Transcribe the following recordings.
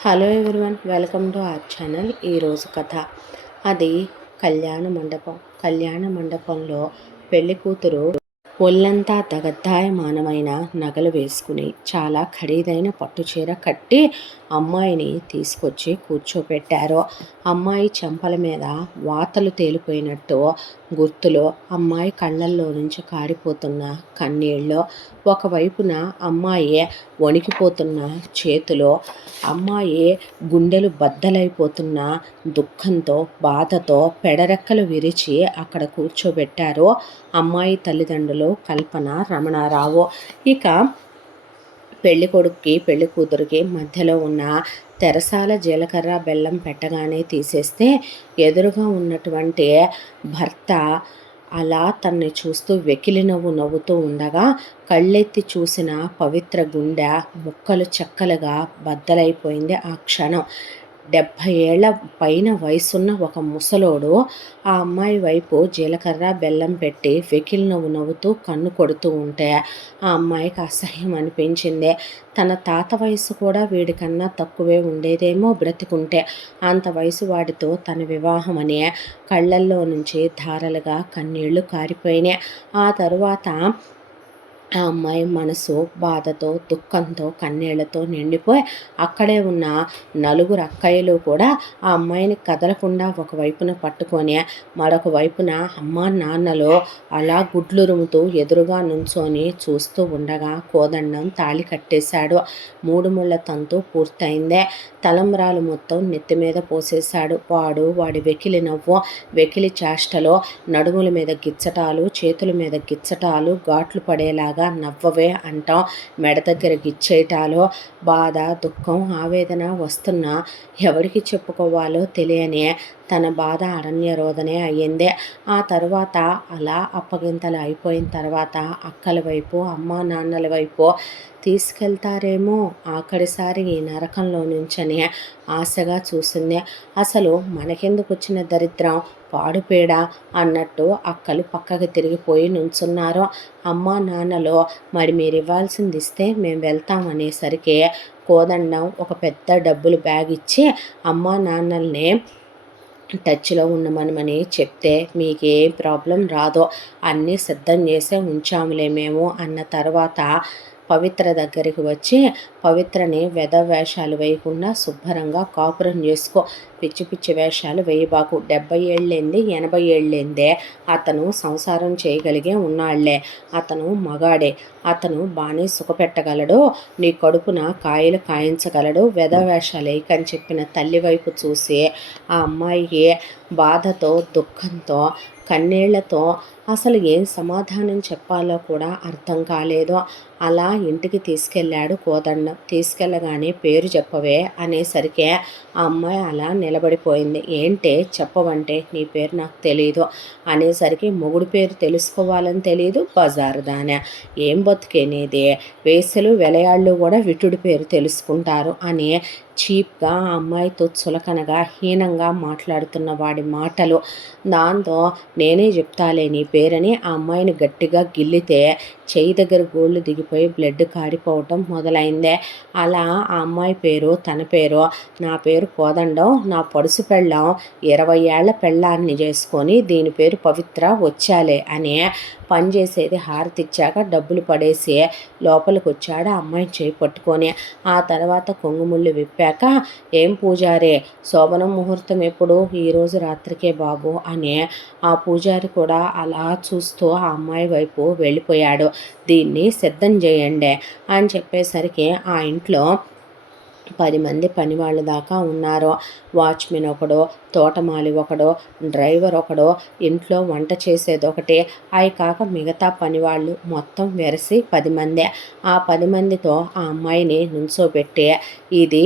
Hello everyone, welcome to our channel. ఈరోజు కథ అది కళ్యాణ మండపంలో పెళ్లి కూతురు ఒళ్ళంతా దగద్దాయమానమైన నగలు వేసుకుని చాలా ఖరీదైన పట్టుచీర కట్టి అమ్మాయిని తీసుకొచ్చి కూర్చోపెట్టారు. అమ్మాయి చెంపల మీద వాతలు తేలిపోయినట్టు గుర్తులో అమ్మాయి కళ్ళల్లో నుంచి కారిపోతున్న కన్నీళ్ళు, ఒకవైపున అమ్మాయి వణికిపోతున్న చేతిలో, అమ్మాయి గుండెలు బద్దలైపోతున్న దుఃఖంతో బాధతో పెడరెక్కలు విరిచి అక్కడ కూర్చోబెట్టారు అమ్మాయి తల్లిదండ్రులు కల్పన, రమణారావు. ఇక పెళ్లి కొడుక్కి పెళ్లి కూతురికి మధ్యలో ఉన్న తెరసాల జీలకర్ర బెల్లం పెట్టగానే తీసేస్తే ఎదురుగా ఉన్నటువంటి భర్త అలా తనని చూస్తూ వెకిలి నవ్వుతూ ఉండగా కళ్ళెత్తి చూసిన పవిత్ర గుండె ముక్కలు చెక్కలుగా బద్దలైపోయింది ఆ క్షణం. 70 ఏళ్ల పైన వయసున్న ఒక ముసలోడు ఆ అమ్మాయి వైపు జీలకర్ర బెల్లం పెట్టి వెకిలి నవ్వుతూ కన్ను కొడుతూ ఉంటే ఆ అమ్మాయికి అసహ్యం అనిపించింది. తన తాత వయసు కూడా వీడికన్నా తక్కువే ఉండేదేమో బ్రతికుంటే. అంత వయసు వాడితో తన వివాహమని కళ్ళల్లో నుంచి ధారలుగా కన్నీళ్లు కారిపోయినాయి. ఆ తరువాత ఆ అమ్మాయి మనసు బాధతో, దుఃఖంతో, కన్నీళ్లతో నిండిపోయి అక్కడే ఉన్న నలుగురు అక్కయ్యలు కూడా ఆ అమ్మాయిని కదలకుండా ఒకవైపున పట్టుకొని మరొక వైపున అమ్మ నాన్నలు అలా గుడ్లురుముతూ ఎదురుగా నుంచొని చూస్తూ ఉండగా కోదండం తాళి కట్టేశాడు. 3 ముళ్ళ తంతు పూర్తయిందే. తలంబ్రాలు మొత్తం నెత్తి మీద పోసేశాడు. వాడి వెకిలి నవ్వు, వెకిలి చేష్టలో నడుముల మీద గిచ్చటాలు, చేతుల మీద గిచ్చటాలు, ఘాట్లు పడేలాగా నవ్వవే అంటాం, మెడ దగ్గర గిచ్చేయటాలో బాధ, దుఃఖం, ఆవేదన వస్తున్నా ఎవరికి చెప్పుకోవాలో తెలియని తన బాధ అరణ్య రోదనే అయ్యింది. ఆ తర్వాత అలా అప్పగింతలు అయిపోయిన తర్వాత అక్కల వైపు, అమ్మా నాన్నల వైపు తీసుకెళ్తారేమో ఆఖరిసారి ఈ నరకంలో నుంచని ఆశగా చూసింది. అసలు మనకెందుకు వచ్చిన దరిద్రం, పాడుపేడ అన్నట్టు అక్కలు పక్కకి తిరిగిపోయి నుంచున్నారు. అమ్మా నాన్నలు మరి మీరు ఇవ్వాల్సింది ఇస్తే మేము వెళ్తామనేసరికి కోదండం ఒక పెద్ద డబ్బులు బ్యాగ్ ఇచ్చి అమ్మా నాన్నల్ని టచ్లో ఉండమనమని చెప్తే మీకు ఏ ప్రాబ్లం రాదో అన్నీ సిద్ధం చేసే ఉంచాములే మేము అన్న తర్వాత పవిత్ర దగ్గరికి వచ్చి పవిత్రని వేషాలు వేయకుండా శుభ్రంగా కాపురం చేసుకో, పిచ్చి పిచ్చి వేషాలు వేయబాకు, 70 ఏళ్ళేంది 80 ఏళ్ళేందే, అతను సంసారం చేయగలిగే ఉన్నాళ్లే, అతను మగాడే, అతను బాగానే సుఖపెట్టగలడు, నీ కడుపున కాయలు కాయించగలడు, వేషాలు వేయకని చెప్పిన తల్లి వైపు చూసి ఆ అమ్మాయికి బాధతో, దుఃఖంతో, కన్నీళ్లతో అసలు ఏం సమాధానం చెప్పాలో కూడా అర్థం కాలేదు. అలా ఇంటికి తీసుకెళ్ళాడు కోదండం. తీసుకెళ్ళగానే పేరు చెప్పవే అనేసరికి ఆ అమ్మాయి అలా నిలబడిపోయింది. ఏంటే చెప్పవంటే నీ పేరు నాకు తెలీదు అనేసరికి మొగుడు పేరు తెలుసుకోవాలని తెలీదు, బజారు దానే ఏం బతికేనేది, వేసలు వెలయాళ్ళు కూడా విటుడి పేరు తెలుసుకుంటారు అని చీప్గా ఆ అమ్మాయితో చులకనగా హీనంగా మాట్లాడుతున్న వాడి మాటలు. దాంతో నేనే చెప్తాలే నీ పేరని ఆ అమ్మాయిని గట్టిగా గిల్లితే చెయ్యి దగ్గర గోళ్ళు దిగిపోయి బ్లడ్ కారిపోవటం మొదలైందే. అలా ఆ అమ్మాయి పేరు తన పేరు, నా పేరు కోదండం, నా పడుసు పెళ్ళాం 20 ఏళ్ల పెళ్ళాన్ని చేసుకొని దీని పేరు పవిత్ర వచ్చాలే అని పనిచేసేది హారతిచ్చాక డబ్బులు పడేసి లోపలికి వచ్చాడు ఆ అమ్మాయి చేయి పట్టుకొని. ఆ తర్వాత కొంగుముళ్ళు విప్పాక ఏం పూజారే శోభనం ముహూర్తం ఎప్పుడు, ఈరోజు రాత్రికే బాబు అని ఆ పూజారి కూడా అలా చూస్తూ ఆ అమ్మాయి వైపు వెళ్ళిపోయాడు. దీన్ని సిద్ధం చేయండి అని చెప్పేసరికి ఆ ఇంట్లో 10 మంది పనివాళ్ళు దాకా ఉన్నారు. వాచ్మెన్ ఒకడు, తోటమాలి ఒకడు, డ్రైవర్ ఒకడు, ఇంట్లో వంట చేసేది ఒకటి, అవి కాక మిగతా పనివాళ్ళు మొత్తం వెరసి 10 మంది. ఆ 10 మందితో ఆ అమ్మాయిని నుంచోబెట్టి ఇది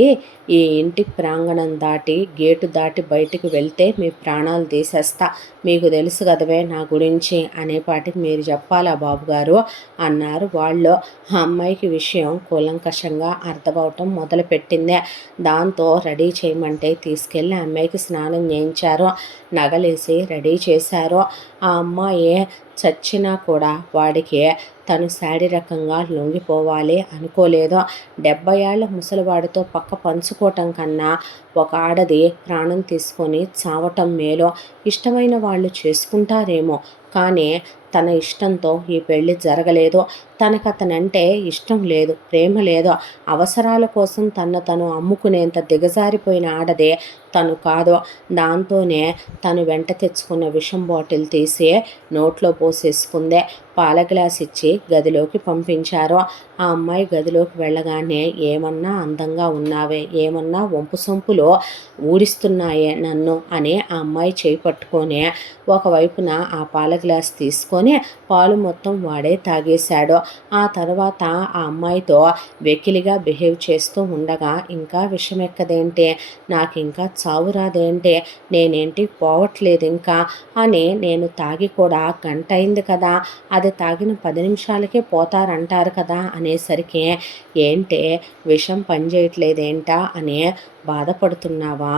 ఈ ఇంటి ప్రాంగణం దాటి గేటు దాటి బయటికి వెళ్తే మీ ప్రాణాలు తీసేస్తా, మీకు తెలుసు కదవే నా గురించి అనేపాటికి మీరు చెప్పాలా బాబుగారు అన్నారు వాళ్ళు. ఆ అమ్మాయికి విషయం కూలంకషంగా అర్థమవటం మొదలుపెట్టిందే. దాంతో రెడీ చేయమంటే తీసుకెళ్ళి అమ్మాయికి స్నానం చేయించారు, నగలేసి రెడీ చేశారు. ఆ అమ్మాయి చచ్చినా కూడా వాడికి తను శారీరకంగా లొంగిపోవాలి అనుకోలేదు. 70 ఏళ్ల ముసలివాడితో పక్క పంచుకోవటం కన్నా ఒక ఆడది ప్రాణం తీసుకొని చావటం మేలో. ఇష్టమైన వాళ్ళు చేసుకుంటారేమో, కానీ తన ఇష్టంతో ఈ పెళ్లి జరగలేదు. తనకతనంటే ఇష్టం లేదు, ప్రేమ లేదు. అవసరాల కోసం తను అమ్ముకునేంత దిగజారిపోయిన ఆడదే తను కాదు. దాంతోనే తను వెంట తెచ్చుకున్న విషం బాటిల్ తీసి నోట్లో పోసేసుకుందే. పాల గ్లాస్ ఇచ్చి గదిలోకి పంపించారు. ఆ అమ్మాయి గదిలోకి వెళ్ళగానే, ఏమన్నా అందంగా ఉన్నావే, ఏమన్నా వంపు సొంపులో ఊరిస్తున్నాయే నన్ను అని ఆ అమ్మాయి చేయి పట్టుకొని ఒకవైపున ఆ పాల గ్లాస్ తీసుకొని పాలు మొత్తం వాడే తాగేశాడు. ఆ తర్వాత ఆ అమ్మాయితో వెకిలిగా బిహేవ్ చేస్తూ ఉండగా, ఇంకా విషం ఎక్కదేంటి, నాకు ఇంకా చావు రాదేంటి, నేనేంటి పోవట్లేదు ఇంకా అని, నేను తాగి కూడా గంట అయింది కదా, అది తాగిన 10 నిమిషాలకే పోతారంటారు కదా అనేసరికి, ఏంటి విషం పనిచేయట్లేదేంటా అని బాధపడుతున్నావా?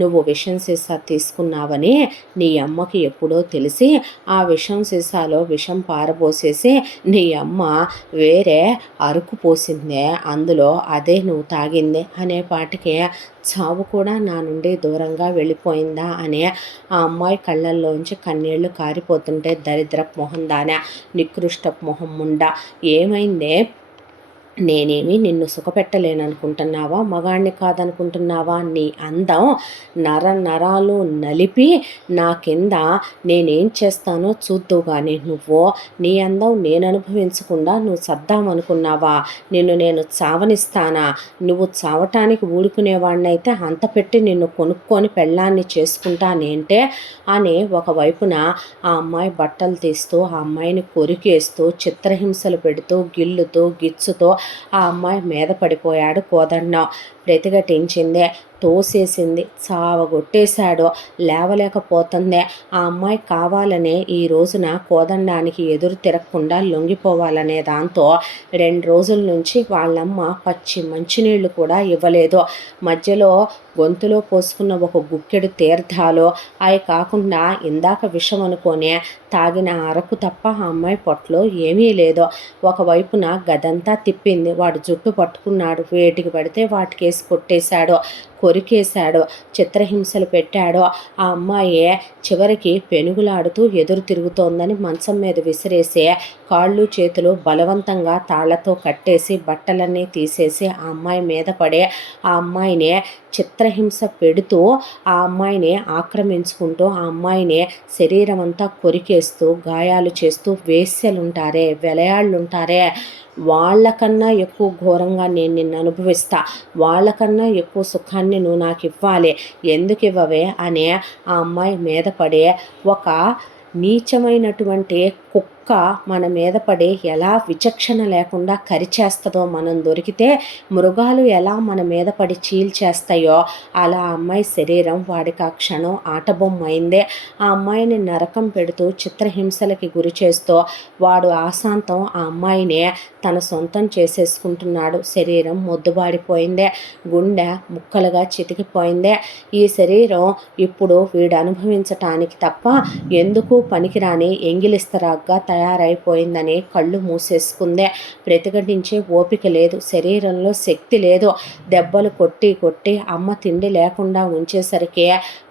నువ్వు విషం సీసా తీసుకున్నావని నీ అమ్మకి ఎప్పుడో తెలిసి ఆ విషం సీసాలో విషం పారబోసేసి నీ అమ్మ వేరే అరుకు పోసిందే, అందులో అదే నువ్వు తాగింది అనేపాటికి చావు కూడా నా నుండి దూరంగా వెళ్ళిపోయిందా అని ఆ అమ్మాయి కళ్ళల్లోంచి కన్నీళ్లు కారిపోతుంటే, దరిద్రపు మొహం దానా, నికృష్టపు మొహం ముండా, ఏమైందే, నేనేమి నిన్ను సుఖపెట్టలేననుకుంటున్నావా, మగాణ్ణి కాదనుకుంటున్నావా, నీ అందం నర నరాలు నలిపి నా కింద నేనేం చేస్తానో చూద్దు కానీ, నువ్వు నీ అందం నేను అనుభవించకుండా నువ్వు చద్దామనుకున్నావా, నిన్ను నేను చావనిస్తానా, నువ్వు చావటానికి ఊడుకునేవాడినైతే అంత పెట్టి నిన్ను కొనుక్కొని పెళ్ళాన్ని చేసుకుంటానేంటే అని ఒకవైపున ఆ అమ్మాయి బట్టలు తీస్తూ ఆ అమ్మాయిని కొరికేస్తూ చిత్రహింసలు పెడుతూ గిల్లుతూ గిచ్చుతూ ఆ అమ్మాయి మీద పడిపోయాడు కోదండం. ప్రతిఘటించిందే, తోసేసింది, చావగొట్టేశాడు, లేవలేకపోతుందే. ఆ అమ్మాయి కావాలనే ఈ రోజున కోదండానికి ఎదురు తిరగకుండా లొంగిపోవాలనే దాంతో 2 రోజుల నుంచి వాళ్ళమ్మ పచ్చి మంచినీళ్లు కూడా ఇవ్వలేదు. మధ్యలో గొంతులో పోసుకున్న ఒక గుక్కెడు తీర్థాలు, అవి కాకుండా ఇందాక విషం అనుకోనే తాగిన అరకు తప్ప ఆ అమ్మాయి పొట్టలో ఏమీ లేదు. ఒకవైపున గదంతా తిప్పింది, వాడు జుట్టు పట్టుకున్నాడు, వేటికి పడితే వాటికేసి కొట్టేశాడు, కొరికేశాడు, చిత్రహింసలు పెట్టాడు. ఆ అమ్మాయి చివరికి పెనుగులాడుతూ ఎదురు తిరుగుతోందని మంచం మీద విసిరేసి కాళ్ళు చేతులు బలవంతంగా తాళ్లతో కట్టేసి బట్టలన్నీ తీసేసి ఆ అమ్మాయి మీద పడే ఆ అమ్మాయిని చిత్రహింస పెడుతూ ఆ అమ్మాయిని ఆక్రమించుకుంటూ ఆ అమ్మాయిని శరీరం అంతా కొరికేస్తూ గాయాలు చేస్తూ, వేశ్యలుంటారే, వెలయాళ్ళుంటారే, వాళ్ళకన్నా ఎక్కువ ఘోరంగా నేను నిన్ను అనుభవిస్తా, వాళ్ళకన్నా ఎక్కువ సుఖాన్ని నువ్వు నాకు ఇవ్వాలి, ఎందుకు ఇవ్వవే అని ఆ అమ్మాయి మీద పడే ఒక నీచమైనటువంటి కుక్క మన మీద పడి ఎలా విచక్షణ లేకుండా కరిచేస్తుందో, మనం దొరికితే మృగాలు ఎలా మన మీద పడి చీల్చేస్తాయో అలా అమ్మాయి శరీరం వాడికి ఆ క్షణం ఆటబొమ్మ అయిందే. ఆ అమ్మాయిని నరకం పెడుతూ చిత్రహింసలకి గురి చేస్తూ వాడు ఆశాంతం ఆ అమ్మాయిని తన సొంతం చేసేసుకుంటున్నాడు. శరీరం మొద్దుబారిపోయిందే, గుండె ముక్కలుగా చితికిపోయిందే. ఈ శరీరం ఇప్పుడు వీడు అనుభవించటానికి తప్ప ఎందుకు పనికిరాని ఎంగిలిస్తరాగ్గా తయారైపోయిందని కళ్ళు మూసేసుకుందే. ప్రతిఘటించే ఓపిక లేదు, శరీరంలో శక్తి లేదు. దెబ్బలు కొట్టి కొట్టి అమ్మ తిండి లేకుండా ఉంచేసరికి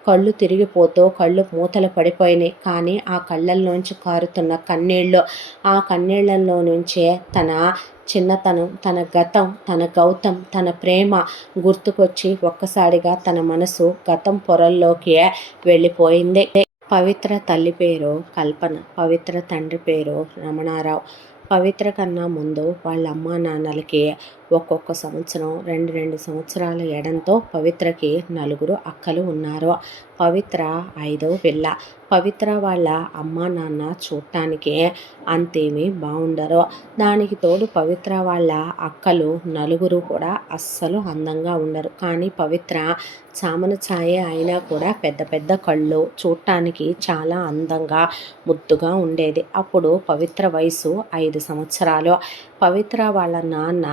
కళ్ళు తిరిగిపోతూ కళ్ళు మూతలు పడిపోయినాయి. కానీ ఆ కళ్ళల్లోంచి కారుతున్న కన్నీళ్ళు, ఆ కన్నీళ్లలో నుంచే తన చిన్నతనం, తన గతం, తన గౌతం, తన ప్రేమ గుర్తుకొచ్చి ఒక్కసారిగా తన మనసు గతం పొరల్లోకి వెళ్ళిపోయింది. పవిత్ర తల్లి పేరు కల్పన, పవిత్ర తండ్రి పేరు రమణారావు. పవిత్ర కన్నా ముందు వాళ్ళ అమ్మా నాన్నలకి ఒక్కొక్క సంవత్సరం 2 సంవత్సరాల ఎడంతో పవిత్రకి 4 అక్కలు ఉన్నారు. పవిత్ర 5వ పిల్ల. పవిత్ర వాళ్ళ అమ్మా నాన్న చూడటానికి అంతేమీ బాగుండరు. దానికి తోడు పవిత్ర వాళ్ళ అక్కలు 4 కూడా అస్సలు అందంగా ఉండరు. కానీ పవిత్ర చామన ఛాయే అయినా కూడా పెద్ద పెద్ద కళ్ళు, చూడటానికి చాలా అందంగా ముద్దుగా ఉండేది. అప్పుడు పవిత్ర వయసు 5 సంవత్సరాలు. పవిత్ర వాళ్ళ నాన్న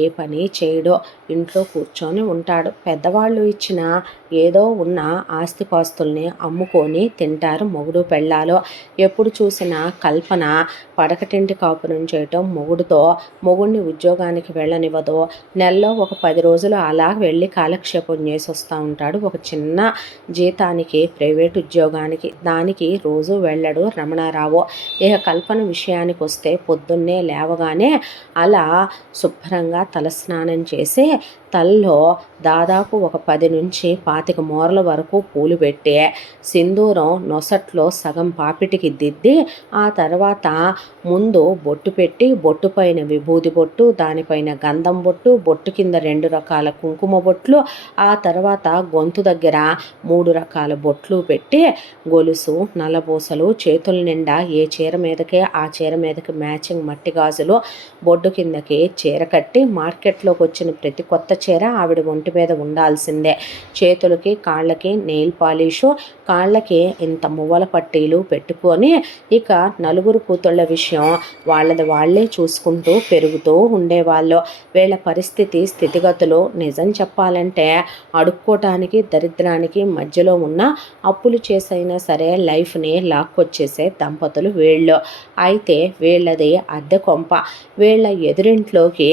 ఏ పని చేయడు, ఇంట్లో కూర్చొని ఉంటాడు. పెద్దవాళ్ళు ఇచ్చిన ఏదో ఉన్న ఆస్తిపాస్తుల్ని అమ్ముకొని తింటారు మొగుడు పెళ్ళాలు. ఎప్పుడు చూసినా కల్పన పడకటింటి కాపురం చేయటం, మొగుడిని ఉద్యోగానికి వెళ్ళనివ్వదు. నెలలో ఒక 10 రోజులు అలా వెళ్ళి కాలక్షేపం చేసి వస్తూ ఉంటాడు ఒక చిన్న జీతానికి ప్రైవేట్ ఉద్యోగానికి. దానికి రోజు వెళ్ళడు రమణారావు. ఇక కల్పన విషయానికి వస్తే పొద్దున్నే లేవగానే అలా శుభ్రంగా తలస్నానం చేసి తలలో దాదాపు ఒక 10 నుంచి 25 మూరల వరకు పూలు పెట్టి సింధూరం నొసట్లో సగం పాపిటికి దిద్ది ఆ తర్వాత ముందు బొట్టు పెట్టి బొట్టు పైన విభూది బొట్టు, దానిపైన గంధం బొట్టు, బొట్టు కింద 2 రకాల కుంకుమ బొట్లు, ఆ తర్వాత గొంతు దగ్గర 3 రకాల బొట్లు పెట్టి గొలుసు నల్లబూసలు, చేతుల నిండా ఏ చీర మీదకే ఆ చీర మీదకి మ్యాచింగ్ మట్టి గాజులు, బొడ్డు కిందకి చీర కట్టి మార్కెట్లోకి వచ్చిన ప్రతి కొత్త చీర ఆవిడ ఒంటి మీద ఉండాల్సిందే. చేతులకి కాళ్ళకి నెయిల్ పాలిషు, కాళ్ళకి ఇంత మువ్వల పట్టీలు పెట్టుకొని ఇక నలుగురు కూతుళ్ళ విషయం వాళ్ళది వాళ్ళే చూసుకుంటూ పెరుగుతూ ఉండేవాళ్ళు. వీళ్ళ స్థితిగతులు నిజం చెప్పాలంటే అడుక్కోటానికి దరిద్రానికి మధ్యలో ఉన్న అప్పులు చేసైనా సరే లైఫ్ని లాక్కొచ్చేసే దంపతులు వీళ్ళు. అయితే వీళ్ళది అద్దె కొంప. వీళ్ళ ఎదురింట్లోకి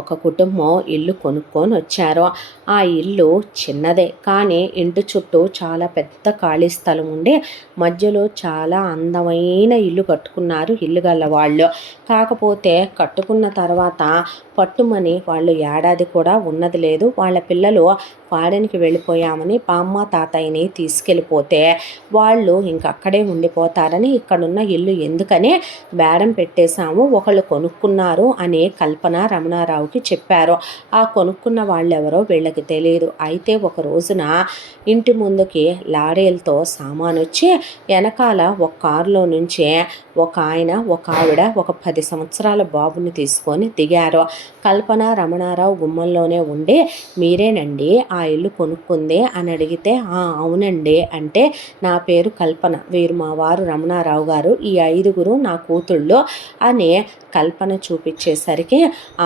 ఒక కుటుంబం ఇల్లు కొనుక్కొని వచ్చారు. ఆ ఇల్లు చిన్నదే కానీ ఇంటి చుట్టూ చాలా పెద్ద ఖాళీ స్థలం ఉండి మధ్యలో చాలా అందమైన ఇల్లు కట్టుకున్నారు ఇల్లు గల వాళ్ళు. కాకపోతే కట్టుకున్న తర్వాత పట్టుమని వాళ్ళు ఏడాది కూడా ఉన్నది లేదు. వాళ్ళ పిల్లలు ఫారెన్కి వెళ్ళిపోయామని బామ్మ తాతయ్యని తీసుకెళ్ళిపోతే వాళ్ళు ఇంకక్కడే ఉండిపోతారని ఇక్కడున్న ఇల్లు ఎందుకని బేరం పెట్టేశాము, ఒకళ్ళు కొనుక్కున్నారు అని కల్పన రమణారావుకి చెప్పారు. ఆ కొనుక్కున్న వాళ్ళెవరో వీళ్ళకి తెలియదు. అయితే ఒక రోజున ఇంటి ముందుకి లారీలతో సామాను వచ్చి వెనకాల ఒక కారులో నుంచే ఒక ఆయన ఒక ఆవిడ ఒక 10 సంవత్సరాల బాబుని తీసుకొని దిగారు. కల్పన రమణారావు గుమ్మంలోనే ఉండి మీరేనండి ఆ ఇల్లు కొనుక్కుంది అని అడిగితే అవునండి అంటే నా పేరు కల్పన, వీరు మా వారు రమణారావు గారు, ఈ 5గురు నా కూతుళ్ళు అని కల్పన చూపించేసరికి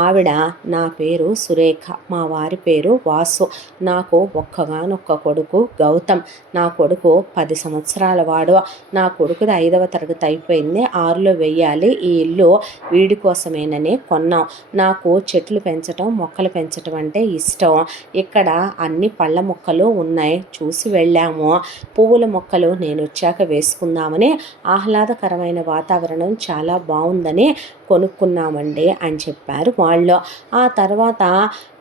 ఆవిడ నా పేరు సురేఖ, మా వారి పేరు వాసు, నాకు ఒక్కగానొక్క కొడుకు గౌతమ్, నా కొడుకు 10 సంవత్సరాల వాడు, నా కొడుకుది 5వ తరగతి అయిపోయింది, 6లో వెయ్యాలి, ఈ ఇల్లు వీడి కోసమేనని కొన్నాం, నాకు చెట్లు పెంచటం మొక్కలు పెంచటం అంటే ఇష్టం, ఇక్కడ అన్ని పళ్ళ మొక్కలు ఉన్నాయి చూసి వెళ్ళాము, పువ్వుల మొక్కలు నేను వచ్చాక వేసుకుందామని ఆహ్లాదకరమైన వాతావరణం చాలా బాగుందని కొనుక్కున్నామండి అని చెప్పారు వాళ్ళు. ఆ తర్వాత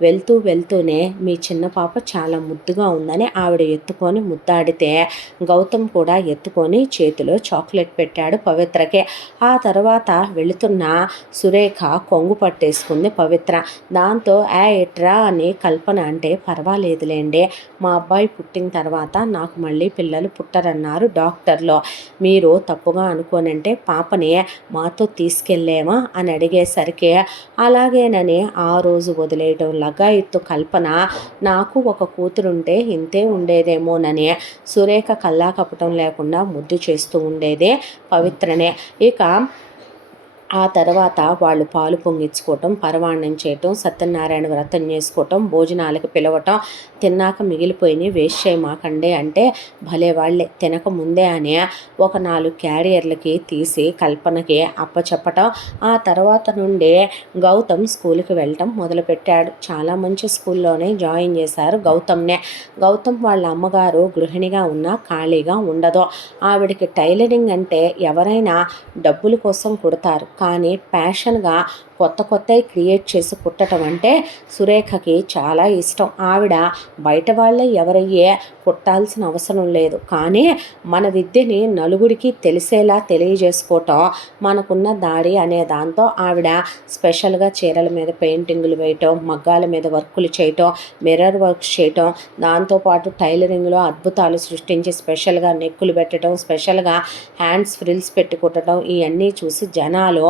వెళ్తూనే మీ చిన్న పాప చాలా ముద్దుగా ఉందని ఆవిడ ఎత్తుకొని ముద్దాడితే గౌతమ్ కూడా ఎత్తుకొని చేతిలో చాక్లెట్ పెట్టాడు పవిత్రకి. ఆ తర్వాత వెళుతున్న సురేఖ కొంగు పట్టేసుకుంది పవిత్ర. దాంతో ఎట్రా అని కల్పన అంటే పర్వాలేదులేండి, మా అబ్బాయి పుట్టిన తర్వాత నాకు మళ్ళీ పిల్లలు పుట్టరన్నారు డాక్టర్లో, మీరు తప్పుగా అనుకోనంటే పాపని మాతో తీసుకెళ్ళేమా అని అడిగేసరికి అలాగేనని ఆ రోజు వదిలేయడం లగాయత్తు కల్పన నాకు ఒక కూతురుంటే ఇంతే ఉండేదేమోనని సురేఖ కల్లా కపటం లేకుండా ముద్దు చేస్తూ ఉండేదే పవిత్రనే. ఇక ఆ తర్వాత వాళ్ళు పాలు పొంగించుకోవటం, పరవాణం చేయటం, సత్యనారాయణ వ్రతం చేసుకోవటం, భోజనాలకు పిలవటం, తిన్నాక మిగిలిపోయినాయి వేస్ట్ చేయమాకండి అంటే భలే వాళ్ళే తినక ముందే అని ఒక 4 క్యారియర్లకి తీసి కల్పనకి అప్పచెప్పటం. ఆ తర్వాత నుండి గౌతమ్ స్కూల్కి వెళ్ళటం మొదలుపెట్టాడు. చాలా మంచి స్కూల్లోనే జాయిన్ చేశారు గౌతమ్నే. గౌతమ్ వాళ్ళ అమ్మగారు గృహిణిగా ఉన్నా ఖాళీగా ఉండదు. ఆవిడకి టైలరింగ్ అంటే ఎవరైనా డబ్బుల కోసం కుడతారు కానీ ప్యాషన్గా కొత్తవి క్రియేట్ చేసి కుట్టడం అంటే సురేఖకి చాలా ఇష్టం. ఆవిడ బయట వాళ్ళే ఎవరయ్యే కుట్టాల్సిన అవసరం లేదు కానీ మన విద్యని నలుగురికి తెలిసేలా తెలియజేసుకోవటం మనకున్న దాడి అనే దాంతో ఆవిడ స్పెషల్గా చీరల మీద పెయింటింగులు వేయటం, మగ్గాల మీద వర్కులు చేయటం, మిర్రర్ వర్క్స్ చేయటం, దాంతోపాటు టైలరింగ్లో అద్భుతాలు సృష్టించి స్పెషల్గా నెక్కులు పెట్టడం, స్పెషల్గా హ్యాండ్స్ ఫ్రిల్స్ పెట్టి కుట్టడం, ఇవన్నీ చూసి జనాలు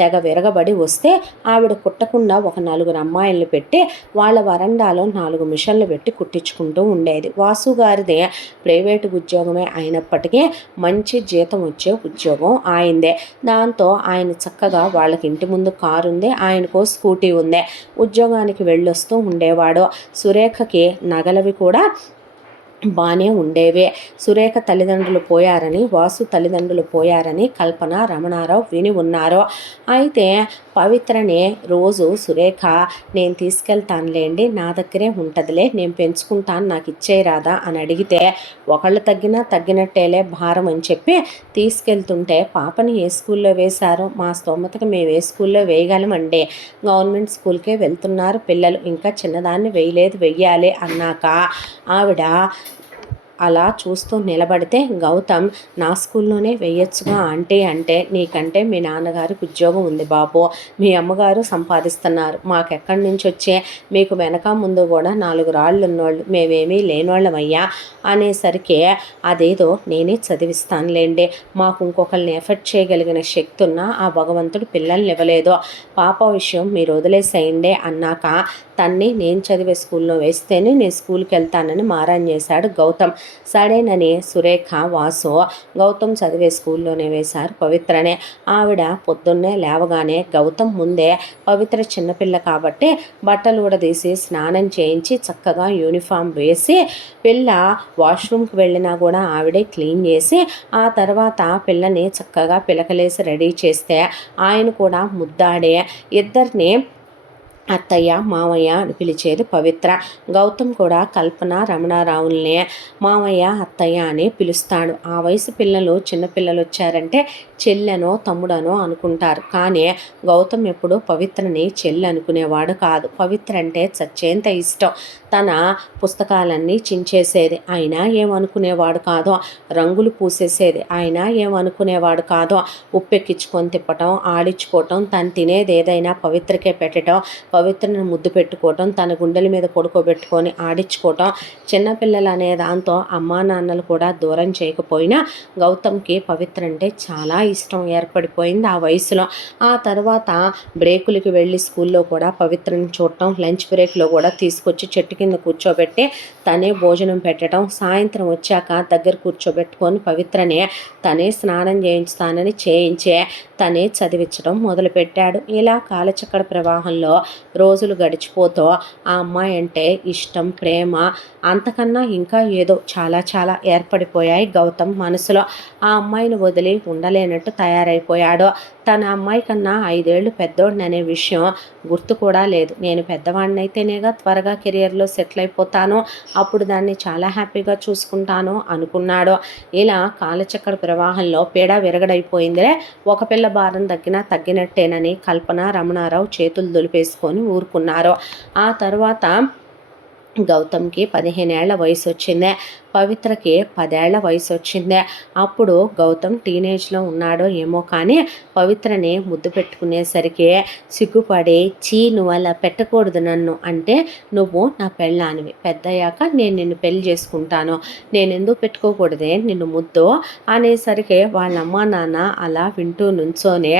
తెగ విరగబడి వస్తే ఆవిడ కుట్టకుండా ఒక 4 అమ్మాయిల్ని పెట్టి వాళ్ళ వరండాలో 4 మిషన్లు పెట్టి కుట్టించుకుంటూ ఉండేది. వాసు గారిదే ప్రైవేటు ఉద్యోగమే అయినప్పటికీ మంచి జీతం వచ్చే ఉద్యోగం ఆయిందే. దాంతో ఆయన చక్కగా వాళ్ళకి ఇంటి ముందు కారు ఉంది, ఆయనకో స్కూటీ ఉంది. ఉద్యోగానికి వెళ్ళొస్తూ ఉండేవాడు. సురేఖకి నగలవి కూడా బాగానే ఉండేవే. సురేఖ తల్లిదండ్రులు పోయారని, వాసు తల్లిదండ్రులు పోయారని కల్పన, రమణారావు విని ఉన్నారు. అయితే పవిత్రనే రోజు సురేఖ నేను తీసుకెళ్తానులేండి, నా దగ్గరే ఉంటుందిలే, నేను పెంచుకుంటాను, నాకు ఇచ్చేయరాదా అని అడిగితే ఒకళ్ళు తగ్గినా తగ్గినట్టేలే భారం అని చెప్పి తీసుకెళ్తుంటే పాపని ఏ స్కూల్లో వేశారో మా స్తోమతకు మేము ఏ స్కూల్లో వేయగలమండి, గవర్నమెంట్ స్కూల్కే వెళ్తున్నారు పిల్లలు, ఇంకా చిన్నదాన్ని వేయలేదు, వెయ్యాలి అన్నాక ఆవిడ అలా చూస్తూ నిలబడితే గౌతమ్ నా స్కూల్లోనే వేయొచ్చుగా ఆంటీ అంటే నీకంటే మీ నాన్నగారికి ఉద్యోగం ఉంది బాబు, మీ అమ్మగారు సంపాదిస్తున్నారు, మాకెక్కడి నుంచి వచ్చే మీకు వెనక ముందు కూడా 4 రాళ్ళు ఉన్నోళ్ళు, మేమేమీ లేనోళ్ళమయ్యా అనేసరికి అదేదో నేనే చదివిస్తానులేండి, మాకు ఇంకొకరిని ఎఫెక్ట్ చేయగలిగిన శక్తి ఉన్నా ఆ భగవంతుడు పిల్లల్ని ఇవ్వలేదు, పాప విషయం మీరు వదిలేసేయండి అన్నాక తన్ని నేను చదివే స్కూల్లో వేస్తేనే నేను స్కూల్కి వెళ్తానని మారాన్ చేశాడు గౌతమ్. సడేనని సురేఖ, వాసు గౌతమ్ చదివే స్కూల్లోనే వేశారు పవిత్రనే. ఆవిడ పొద్దున్నే లేవగానే గౌతమ్ ముందే పవిత్ర చిన్నపిల్ల కాబట్టి బట్టలు కూడా తీసి స్నానం చేయించి చక్కగా యూనిఫామ్ వేసి పిల్ల వాష్రూమ్కి వెళ్ళినా కూడా ఆవిడే క్లీన్ చేసి ఆ తర్వాత పిల్లని చక్కగా పిలకలేసి రెడీ చేస్తే ఆయన కూడా ముద్దాడే ఇద్దరిని అత్తయ్య మామయ్య అని పిలిచేది పవిత్ర. గౌతమ్ కూడా కల్పన, రమణారావుల్ని మామయ్య అత్తయ్య అని పిలుస్తాడు. ఆ వయసు పిల్లలు చిన్నపిల్లలు వచ్చారంటే చెల్లెనో తమ్ముడనో అనుకుంటారు, కానీ గౌతమ్ ఎప్పుడు పవిత్రని చెల్లి అనుకునేవాడు కాదు. పవిత్ర అంటే చచ్చేంత ఇష్టం. తన పుస్తకాలన్నీ చించేసేది, అయినా ఏమనుకునేవాడు కాదు. రంగులు పూసేసేది, అయినా ఏమనుకునేవాడు కాదు. ఉప్పెక్కించుకొని తిప్పటం, ఆడించుకోవటం, తను తినేది ఏదైనా పవిత్రకే పెట్టడం, పవిత్రను ముద్దు పెట్టుకోవటం, తన గుండెల మీద పడుకోబెట్టుకొని ఆడించుకోవటం. చిన్నపిల్లలు అనే దాంతో అమ్మా నాన్నలు కూడా దూరం చేయకపోయినా గౌతమ్కి పవిత్ర అంటే చాలా ఇష్టం ఏర్పడిపోయింది ఆ వయసులో. ఆ తర్వాత బ్రేకులకి వెళ్ళి స్కూల్లో కూడా పవిత్రను చూడటం, లంచ్ బ్రేక్లో కూడా తీసుకొచ్చి చెట్టు కింద కూర్చోబెట్టి తనే భోజనం పెట్టడం, సాయంత్రం వచ్చాక దగ్గర కూర్చోబెట్టుకొని పవిత్రనే తనే స్నానం చేయించుతానని చేయించే తనే చదివించడం మొదలుపెట్టాడు. ఇలా కాలచక్ర ప్రవాహంలో రోజులు గడిచిపోతూ ఆ అమ్మాయి అంటే ఇష్టం, ప్రేమ, అంతకన్నా ఇంకా ఏదో చాలా చాలా ఏర్పడిపోయాయి గౌతమ్ మనసులో. ఆ అమ్మాయిని వదిలి ఉండలేనట్టు తయారైపోయాడు. తన అమ్మాయి కన్నా 5 ఏళ్ళు పెద్దోడిని అనే విషయం గుర్తు కూడా లేదు. నేను పెద్దవాడిని అయితేనేగా త్వరగా కెరియర్లో సెటిల్ అయిపోతాను, అప్పుడు దాన్ని చాలా హ్యాపీగా చూసుకుంటాను అనుకున్నాడు. ఇలా కాలచక్ర ప్రవాహంలో పీడ విరగడైపోయిందిలే, ఒక పిల్ల భారం తగ్గినట్టేనని కల్పన, రమణారావు చేతులు దులిపేసుకొని ఊరుకున్నారు. ఆ తర్వాత గౌతమ్కి 15 ఏళ్ల వయసు వచ్చిందే, పవిత్రకి 10 ఏళ్ల వయసు వచ్చిందే. అప్పుడు గౌతమ్ టీనేజ్లో ఉన్నాడో ఏమో కానీ పవిత్రని ముద్దు పెట్టుకునేసరికి సిగ్గుపడి నువ్వు అలా పెట్టకూడదు నన్ను, అంటే నువ్వు నా పెళ్ళానివి, పెద్దయ్యాక నేను నిన్ను పెళ్లి చేసుకుంటాను, నేను ఎందుకు పెట్టుకోకూడదే నిన్ను ముద్దు అనేసరికి వాళ్ళ అమ్మా నాన్న అలా వింటూ నుంచోనే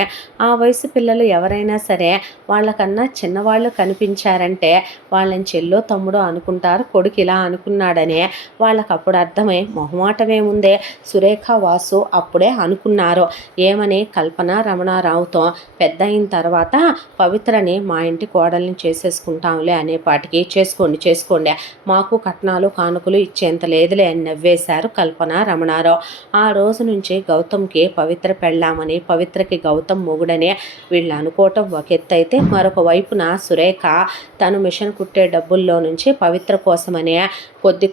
ఆ వయసు పిల్లలు ఎవరైనా సరే వాళ్ళకన్నా చిన్నవాళ్ళు కనిపించారంటే వాళ్ళని చెల్లో తమ్ముడో అనుకుంటారు. కొడుకు ఇలా అనుకున్నాడనే వాళ్ళకు అప్పుడు అర్థమై మొహమాటమేముందే, సురేఖ, వాసు అప్పుడే అనుకున్నారు. ఏమని? కల్పన, రమణారావుతో పెద్ద అయిన తర్వాత పవిత్రని మా ఇంటి కోడల్ని చేసేసుకుంటాంలే అనేపాటికి చేసుకోండి, మాకు కట్నాలు కానుకలు ఇచ్చేంత లేదులే అని నవ్వేశారు కల్పన, రమణారావు. ఆ రోజు నుంచి గౌతమ్కి పవిత్ర పెళ్ళామని, పవిత్రకి గౌతమ్ మొగుడని వీళ్ళు అనుకోవటం ఒక ఎత్తు అయితే, మరొక వైపున సురేఖ తను మిషన్ కుట్టే డబ్బుల్లో నుంచి పవిత్ర కోసమనే కొద్ది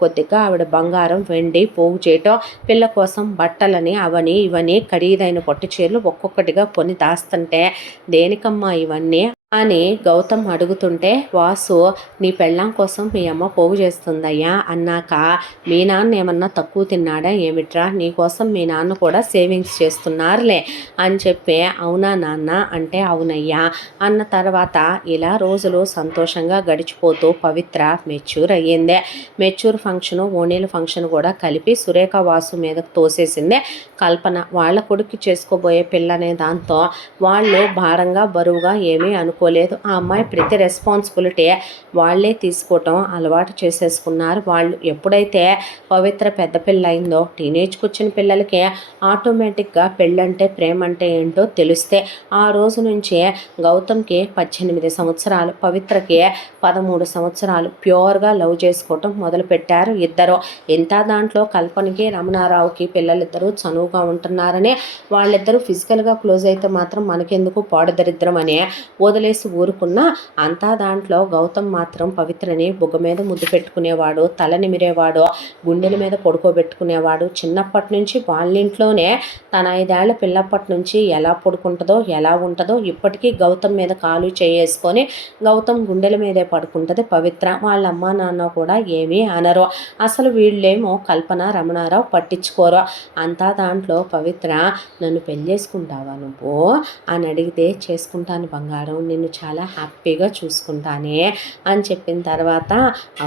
కొద్దిగా ఆవిడ బంగారం, వెండి పోగు చేయటం, పిల్ల కోసం బట్టలని అవని ఇవని ఖరీదైన పట్టు చీరలు ఒక్కొక్కటిగా కొని దాస్తుంటే దేనికమ్మా ఇవన్నీ అని గౌతమ్ అడుగుతుంటే వాసు, నీ పెళ్ళాం కోసం మీ అమ్మ పోగు చేస్తుందయ్యా అన్నాక, మీ నాన్న ఏమన్నా తక్కువ తిన్నాడా ఏమిట్రా, నీకోసం మీ నాన్న కూడా సేవింగ్స్ చేస్తున్నారులే అని చెప్పి, అవునా నాన్న అంటే అవునయ్యా అన్న తర్వాత ఇలా రోజులు సంతోషంగా గడిచిపోతూ పవిత్ర మెచ్యూర్ అయ్యిందే. మెచ్యూర్ ఫంక్షను ఓణీల ఫంక్షన్ కూడా కలిపి సురేఖ వాసు మీదకు తోసేసిందే కల్పన. వాళ్ళ కొడుకు చేసుకోబోయే పిల్లనే దాంతో వాళ్ళు భారంగా బరువుగా ఏమీ అనుకోలేదు. ఆ అమ్మాయి ప్రతి రెస్పాన్సిబిలిటీ వాళ్ళే తీసుకోవటం అలవాటు చేసేసుకున్నారు వాళ్ళు. ఎప్పుడైతే పవిత్ర పెద్ద పిల్ల అయిందో, టీనేజ్కి వచ్చిన పిల్లలకి ఆటోమేటిక్గా పెళ్ళంటే ప్రేమ అంటే ఏంటో తెలిస్తే, ఆ రోజు నుంచే గౌతమ్కి 18 సంవత్సరాలు, పవిత్రకి 13 సంవత్సరాలు ప్యూర్గా లవ్ చేసుకోవటం మొదలుపెట్టారు ఇద్దరు. ఇంత దాంట్లో కల్పనకి రమణారావుకి పిల్లలిద్దరూ చనువుగా ఉంటున్నారని, వాళ్ళిద్దరూ ఫిజికల్గా క్లోజ్ అయితే మాత్రం మనకెందుకు పాడు దరిద్రం అని వదిలేసి ఊరుకున్నా, అంతా దాంట్లో గౌతమ్ మాత్రం పవిత్రని బుగ్గ మీద ముద్దు పెట్టుకునేవాడు, తల నిమిరేవాడు, గుండెల మీద పడుకోబెట్టుకునేవాడు. చిన్నప్పటి నుంచి వాళ్ళ ఇంట్లోనే తన 5 ఏళ్ల పిల్లప్పటి నుంచి ఎలా పడుకుంటుందో ఎలా ఉంటుందో ఇప్పటికీ గౌతమ్ మీద కాలు చేసుకొని గౌతమ్ గుండెల మీదే పడుకుంటుంది పవిత్ర. వాళ్ళ అమ్మ నాన్న కూడా ఏమీ అనరు. అసలు వీళ్ళేమో కల్పన రమణారావు పట్టించుకోరు. అంతా దాంట్లో పవిత్ర, నన్ను పెళ్ళి చేసుకుంటావా నువ్వు అని అడిగితే, చేసుకుంటాను బంగారం, నిన్ను చాలా హ్యాపీగా చూసుకుంటానే అని చెప్పిన తర్వాత,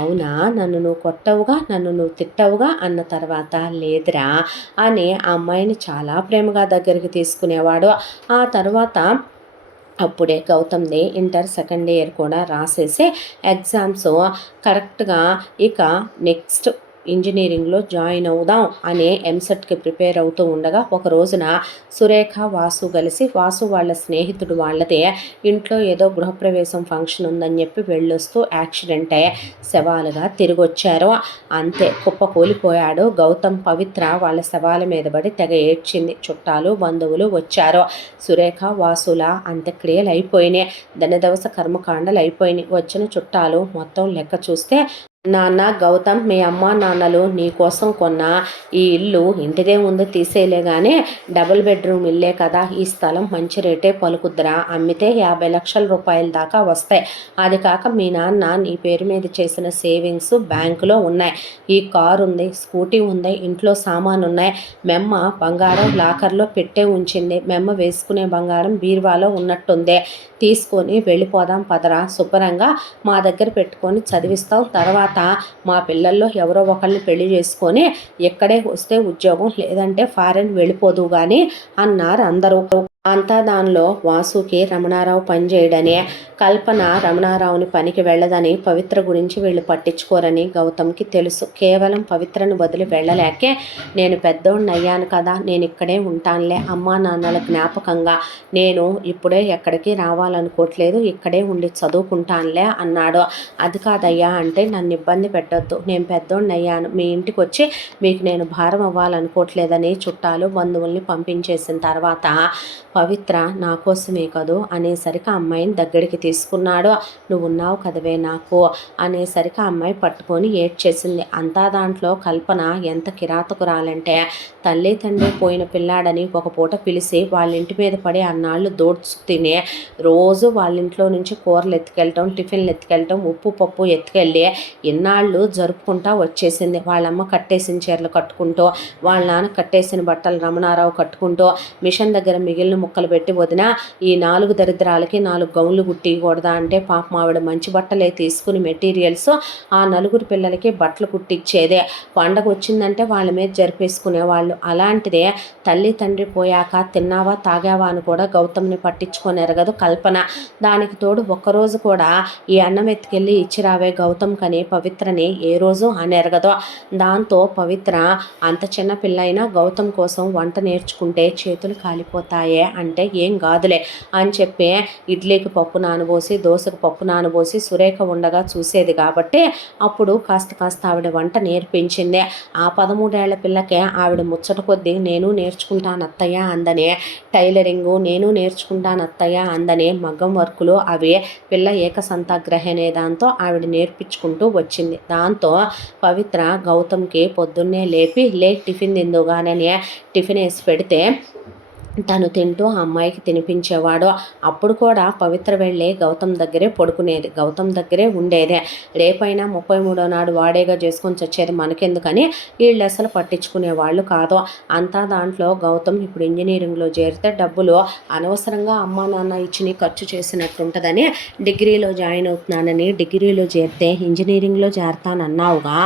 అవునా నన్ను నువ్వు కొట్టవుగా, నన్ను నువ్వు తిట్టవుగా అన్న తర్వాత, లేదురా అని ఆ అమ్మాయిని చాలా ప్రేమగా దగ్గరికి తీసుకునేవాడు. ఆ తర్వాత అప్పుడే గౌతమ్ది ఇంటర్ సెకండ్ ఇయర్ కూడా రాసేసి ఎగ్జామ్స్ కరెక్ట్గా ఇక నెక్స్ట్ ఇంజనీరింగ్లో జాయిన్ అవుదాం అని ఎంసెట్కి ప్రిపేర్ అవుతూ ఉండగా, ఒక రోజున సురేఖ వాసు కలిసి, వాసు వాళ్ళ స్నేహితుడు వాళ్ళదే ఇంట్లో ఏదో గృహప్రవేశం ఫంక్షన్ ఉందని చెప్పి వెళ్ళొస్తూ యాక్సిడెంట్ అయ్యి శవాలుగా తిరిగి వచ్చారు. అంతే కుప్పకూలిపోయాడు గౌతమ్. పవిత్ర వాళ్ళ శవాల మీద పడి తెగ ఏడ్చింది. చుట్టాలు బంధువులు వచ్చారు. సురేఖ వాసుల అంత్యక్రియలు అయిపోయినాయి, ధనదవస కర్మకాండలు అయిపోయినాయి. వచ్చిన చుట్టాలు మొత్తం లెక్క చూస్తే, నాన్న గౌతమ్, మీ అమ్మ నాన్నలు నీ కోసం కొన్న ఈ ఇల్లు ఇంటిదే ముందు తీసేయలే కానీ డబుల్ బెడ్రూమ్ ఇల్లే కదా, ఈ స్థలం మంచి రేటే పలుకుద్రా, అమ్మితే 50 లక్షల రూపాయల దాకా వస్తాయి. అది కాక మీ నాన్న నీ పేరు మీద చేసిన సేవింగ్స్ బ్యాంకులో ఉన్నాయి. ఈ కారు ఉంది, స్కూటీ ఉంది, ఇంట్లో సామాను ఉన్నాయి. మెమ్మ బంగారం లాకర్లో పెట్టే ఉంచింది. మెమ్మ వేసుకునే బంగారం బీరువాలో ఉన్నట్టుంది. తీసుకొని వెళ్ళిపోదాం పదరా, శుభ్రంగా మా దగ్గర పెట్టుకొని చదివిస్తాం. తర్వాత మా పిల్లల్లో ఎవరో ఒకరిని పెళ్లి చేసుకొని ఎక్కడే వస్తే ఉద్యోగం, లేదంటే ఫారెన్ వెళ్ళిపోదు కానీ అన్నారు అందరూ. అంతా దానిలో వాసుకి రమణారావు పనిచేయడని, కల్పన రమణారావుని పనికి వెళ్ళదని, పవిత్ర గురించి వీళ్ళు పట్టించుకోరని గౌతమ్కి తెలుసు. కేవలం పవిత్రను వదిలి వెళ్ళలేకే, నేను పెద్దోడిని అయ్యాను కదా, నేను ఇక్కడే ఉంటానులే అమ్మా నాన్నల జ్ఞాపకంగా, నేను ఇప్పుడే ఎక్కడికి రావాలనుకోవట్లేదు, ఇక్కడే ఉండి చదువుకుంటానులే అన్నాడు. అది కాదయ్యా అంటే, నన్ను ఇబ్బంది పెట్టొద్దు, నేను పెద్దోడిని అయ్యాను, మీ ఇంటికి వచ్చి మీకు నేను భారం అవ్వాలనుకోవట్లేదని చుట్టాలు బంధువుల్ని పంపించేసిన తర్వాత, పవిత్ర నా కోసమే కదూ అనేసరికి అమ్మాయిని దగ్గరికి తీసుకున్నాడు. నువ్వు ఉన్నావు కదవే నాకు అనేసరికి అమ్మాయి పట్టుకొని ఏడ్చేసింది. అంతా దాంట్లో కల్పన ఎంత కిరాతకురాలంటే, తల్లి తండ్రి పోయిన పిల్లాడని ఒక పూట పిలిచి వాళ్ళ ఇంటి మీద పడి అన్నాళ్ళు దోడ్చు తిని, రోజు వాళ్ళ ఇంట్లో నుంచి కూరలు ఎత్తుకెళ్ళటం, టిఫిన్లు ఎత్తుకెళ్ళటం, ఉప్పు పప్పు ఎత్తుకెళ్ళి ఇన్నాళ్ళు జరుపుకుంటా వచ్చేసింది. వాళ్ళమ్మ కట్టేసిన చీరలు కట్టుకుంటూ, వాళ్ళ నాన్న కట్టేసిన బట్టలు రమణారావు కట్టుకుంటూ, మిషన్ దగ్గర మిగిలిన ముక్కలు పెట్టి, వదిన ఈ 4 దరిద్రాలకి 4 గౌన్లు కుట్టియకూడదా అంటే, పాపం ఆవిడ మంచి బట్టలే తీసుకుని మెటీరియల్స్ ఆ 4 పిల్లలకి బట్టలు కుట్టించేదే. పండగ వచ్చిందంటే వాళ్ళ మీద జరిపేసుకునేవాళ్ళు. అలాంటిదే తల్లి తండ్రి పోయాక తిన్నావా తాగావా అని కూడా గౌతమ్ని పట్టించుకొని ఎరగదు కల్పన. దానికి తోడు ఒక్కరోజు కూడా ఈ అన్నం ఎత్తుకెళ్ళి ఇచ్చిరావే గౌతమ్ కని పవిత్రని ఏ రోజు అని ఎరగదు. దాంతో పవిత్ర అంత చిన్న పిల్ల అయినా గౌతమ్ కోసం వంట నేర్చుకుంటే చేతులు కాలిపోతాయే అంటే, ఏం కాదులే అని చెప్పి ఇడ్లీకి పప్పు నానబోసి, దోశకు పప్పు నానబోసి సురేఖ ఉండగా చూసేది కాబట్టి అప్పుడు కాస్త ఆవిడ వంట నేర్పించింది. ఆ 13 ఏళ్ల పిల్లకే ఆవిడ ముచ్చట కొద్దీ నేను నేర్చుకుంటాను అత్తయ్య అందని, టైలరింగు నేను నేర్చుకుంటాను అత్తయ్య అందని, మగ్గం వర్కులు అవి పిల్ల ఏకసంతాగ్రహనే దాంతో ఆవిడ నేర్పించుకుంటూ వచ్చింది. దాంతో పవిత్ర గౌతమ్కి పొద్దున్నే లేపి టిఫిన్ తిందుగానని టిఫిన్ వేసి పెడితే, తను తింటూ ఆ అమ్మాయికి తినిపించేవాడు. అప్పుడు కూడా పవిత్ర వెళ్ళి గౌతమ్ దగ్గరే పడుకునేది, గౌతమ్ దగ్గరే ఉండేదే. రేపైనా 33వ నాడు వాడేగా చేసుకొని చచ్చేది, మనకెందుకని వీళ్ళు అసలు పట్టించుకునేవాళ్ళు కాదు. అంతా దాంట్లో గౌతమ్ ఇప్పుడు ఇంజనీరింగ్లో చేరితే డబ్బులు అనవసరంగా అమ్మా నాన్న ఇచ్చి ఖర్చు చేసినట్టుంటుందని డిగ్రీలో జాయిన్ అవుతున్నానని, డిగ్రీలో చేరితే ఇంజనీరింగ్లో చేరతానన్నావుగా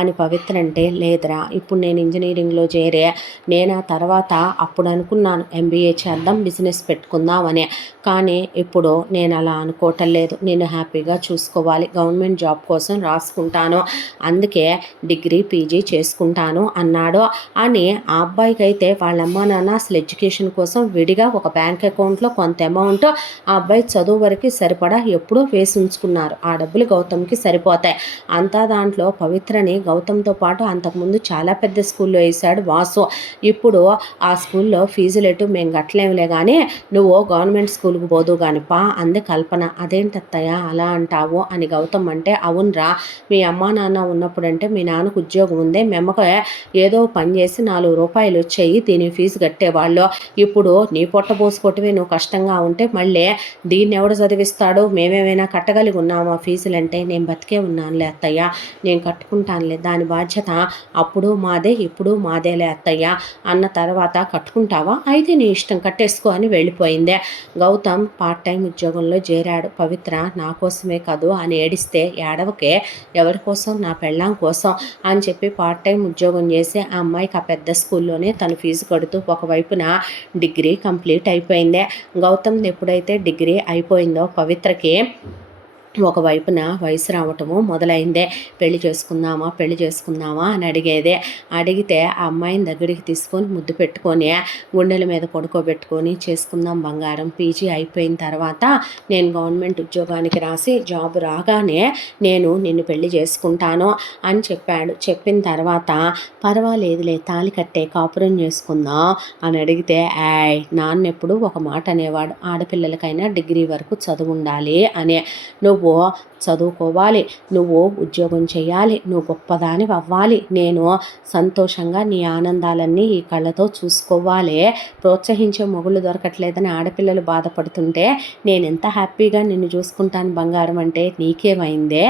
అని పవిత్ర అంటే, లేదురా ఇప్పుడు నేను ఇంజనీరింగ్లో చేరే, నేను ఆ తర్వాత అప్పుడు అనుకున్నాను ఎంబీఏ చేద్దాం, బిజినెస్ పెట్టుకుందామని. కానీ ఇప్పుడు నేను అలా అనుకోవటం లేదు. నేను హ్యాపీగా చూసుకోవాలి, గవర్నమెంట్ జాబ్ కోసం రాసుకుంటాను, అందుకే డిగ్రీ పీజీ చేసుకుంటాను అన్నాడు. అని ఆ అబ్బాయికి అయితే వాళ్ళ అమ్మ నాన్న అసలు ఎడ్యుకేషన్ కోసం విడిగా ఒక బ్యాంక్ అకౌంట్లో కొంత అమౌంట్ ఆ అబ్బాయి చదువు వరకు సరిపడా ఎప్పుడూ వేసి ఉంచుకున్నారు. ఆ డబ్బులు గౌతమ్కి సరిపోతాయి. అంతా దాంట్లో పవిత్రని గౌతమ్తో పాటు అంతకుముందు చాలా పెద్ద స్కూల్లో వేశాడు వాసు. ఇప్పుడు ఆ స్కూల్లో ఫీజులు ఎటు మేము కట్టలేములే కానీ నువ్వు గవర్నమెంట్ స్కూల్కి పోదు కానిపా అంది కల్పన. అదేంటత్తయ్య అలా అంటావు అని గౌతమ్ అంటే, అవునరా మీ అమ్మా నాన్న ఉన్నప్పుడంటే మీ నాన్నకు ఉద్యోగం ఉంది, మెమ్మకు ఏదో పని చేసి 4 రూపాయలు వచ్చేయి దీని ఫీజు కట్టేవాళ్ళు. ఇప్పుడు నీ పొట్ట పోసుకోవటమే నువ్వు కష్టంగా ఉంటే మళ్ళీ దీన్ని ఎవడు చదివిస్తాడు, మేమేమైనా కట్టగలిగి ఉన్నామా ఫీజులు అంటే, నేను బతికే ఉన్నానులే అత్తయ్య, నేను కట్టుకుంటానులే, దాని బాధ్యత అప్పుడు మాదే ఇప్పుడు మాదేలే అత్తయ్య అన్న తర్వాత, కట్టుకుంటావా అయితే నీ ఇష్టం కట్టేసుకో అని వెళ్ళిపోయిందే. గౌతమ్ పార్ట్ టైం ఉద్యోగంలో చేరాడు. పవిత్ర నా కోసమే కాదు అని ఏడిస్తే, ఏడవకే ఎవరి కోసం, నా పెళ్ళాం కోసం అని చెప్పి పార్ట్ టైం ఉద్యోగం చేసి ఆ అమ్మాయికి ఆ పెద్ద స్కూల్లోనే తను ఫీజు కడుతూ ఒకవైపున డిగ్రీ కంప్లీట్ అయిపోయిందే. గౌతమ్ ఎప్పుడైతే డిగ్రీ అయిపోయిందో పవిత్రకి ఒకవైపున వయసు రావటము మొదలైందే. పెళ్లి చేసుకుందామా అని అడిగేదే. అడిగితే ఆ అమ్మాయిని దగ్గరికి తీసుకొని ముద్దు పెట్టుకొని గుండెల మీద పడుకోబెట్టుకొని, చేసుకుందాం బంగారం, పీజీ అయిపోయిన తర్వాత నేను గవర్నమెంట్ ఉద్యోగానికి రాసి జాబ్ రాగానే నేను నిన్ను పెళ్లి చేసుకుంటాను అని చెప్పాడు. చెప్పిన తర్వాత పర్వాలేదులే తాళి కట్టే కాపురం చేసుకుందాం అని అడిగితే, నాన్నెప్పుడు ఒక మాట అనేవాడు, ఆడపిల్లలకైనా డిగ్రీ వరకు చదువు ఉండాలి అని. నువ్వు చదువుకోవాలి, నువ్వు ఉద్యోగం చేయాలి, నువ్వు గొప్పదాని అవ్వాలి, నేను సంతోషంగా నీ ఆనందాలన్నీ ఈ కళ్ళతో చూసుకోవాలి, ప్రోత్సహించే మొగుళ్ళు దొరకట్లేదని ఆడపిల్లలు బాధపడుతుంటే నేను ఎంత హ్యాపీగా నిన్ను చూసుకుంటాను బంగారం అంటే నీకేమైందే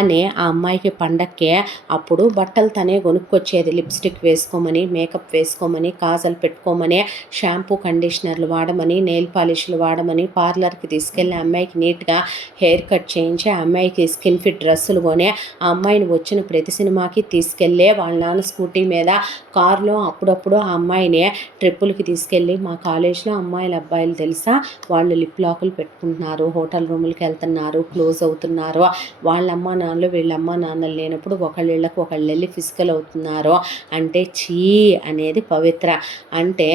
అని ఆ అమ్మాయికి పండక్కే అప్పుడు బట్టలు తనే కొనుక్కొచ్చేది. లిప్స్టిక్ వేసుకోమని, మేకప్ వేసుకోమని, కాజల్ పెట్టుకోమని, షాంపూ కండిషనర్లు వాడమని, నెయిల్ పాలిష్లు వాడమని, పార్లర్కి తీసుకెళ్ళి అమ్మాయికి నీట్గా హెయిర్ కట్ చేయించి ఆ అమ్మాయికి స్కిన్ ఫిట్ డ్రెస్సులు కొని ఆ అమ్మాయిని వచ్చిన ప్రతి సినిమాకి తీసుకెళ్ళే, వాళ్ళ నాన్న స్కూటీ మీద కారులో అప్పుడప్పుడు ఆ అమ్మాయిని ట్రిప్పులకి తీసుకెళ్ళి, మా కాలేజ్లో అమ్మాయిలు అబ్బాయిలు తెలుసా వాళ్ళు లిప్ లాకులు పెట్టుకుంటున్నారు, హోటల్ రూములకి వెళ్తున్నారు, క్లోజ్ అవుతున్నారు, వాళ్ళ అమ్మా నాన్నలు వీళ్ళ అమ్మా నాన్నలు లేనప్పుడు ఒకళ్ళకి ఒకళ్ళు వెళ్ళి ఫిజికల్ అవుతున్నారు అంటే చీ అనేది పవిత్ర. అంటే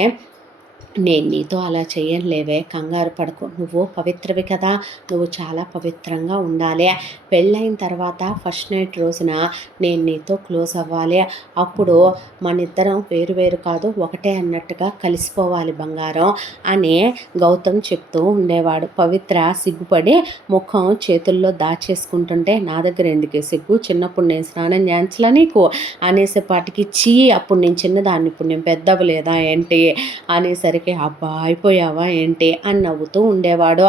నేను నీతో అలా చేయనులేవే, కంగారు పడకు, నువ్వు పవిత్రవి కదా, నువ్వు చాలా పవిత్రంగా ఉండాలి, పెళ్ళైన తర్వాత ఫస్ట్ నైట్ రోజున నేను నీతో క్లోజ్ అవ్వాలి, అప్పుడు మన ఇద్దరం వేరు కాదు ఒకటే అన్నట్టుగా కలిసిపోవాలి బంగారం అని గౌతమ్ చెప్తూ ఉండేవాడు. పవిత్ర సిగ్గుపడి ముఖం చేతుల్లో దాచేసుకుంటుంటే, నా దగ్గర ఎందుకే సిగ్గు, చిన్నప్పుడు నేను స్నానం చేయించలా నీకు అనేసేపాటికి చీ అప్పుడు నేను చిన్నదాన్ని ఇప్పుడు నేను పెద్దవలేదా ఏంటి అనేసరికి అబ్బా అయిపోయావా ఏంటి అని నవ్వుతూ ఉండేవాడు.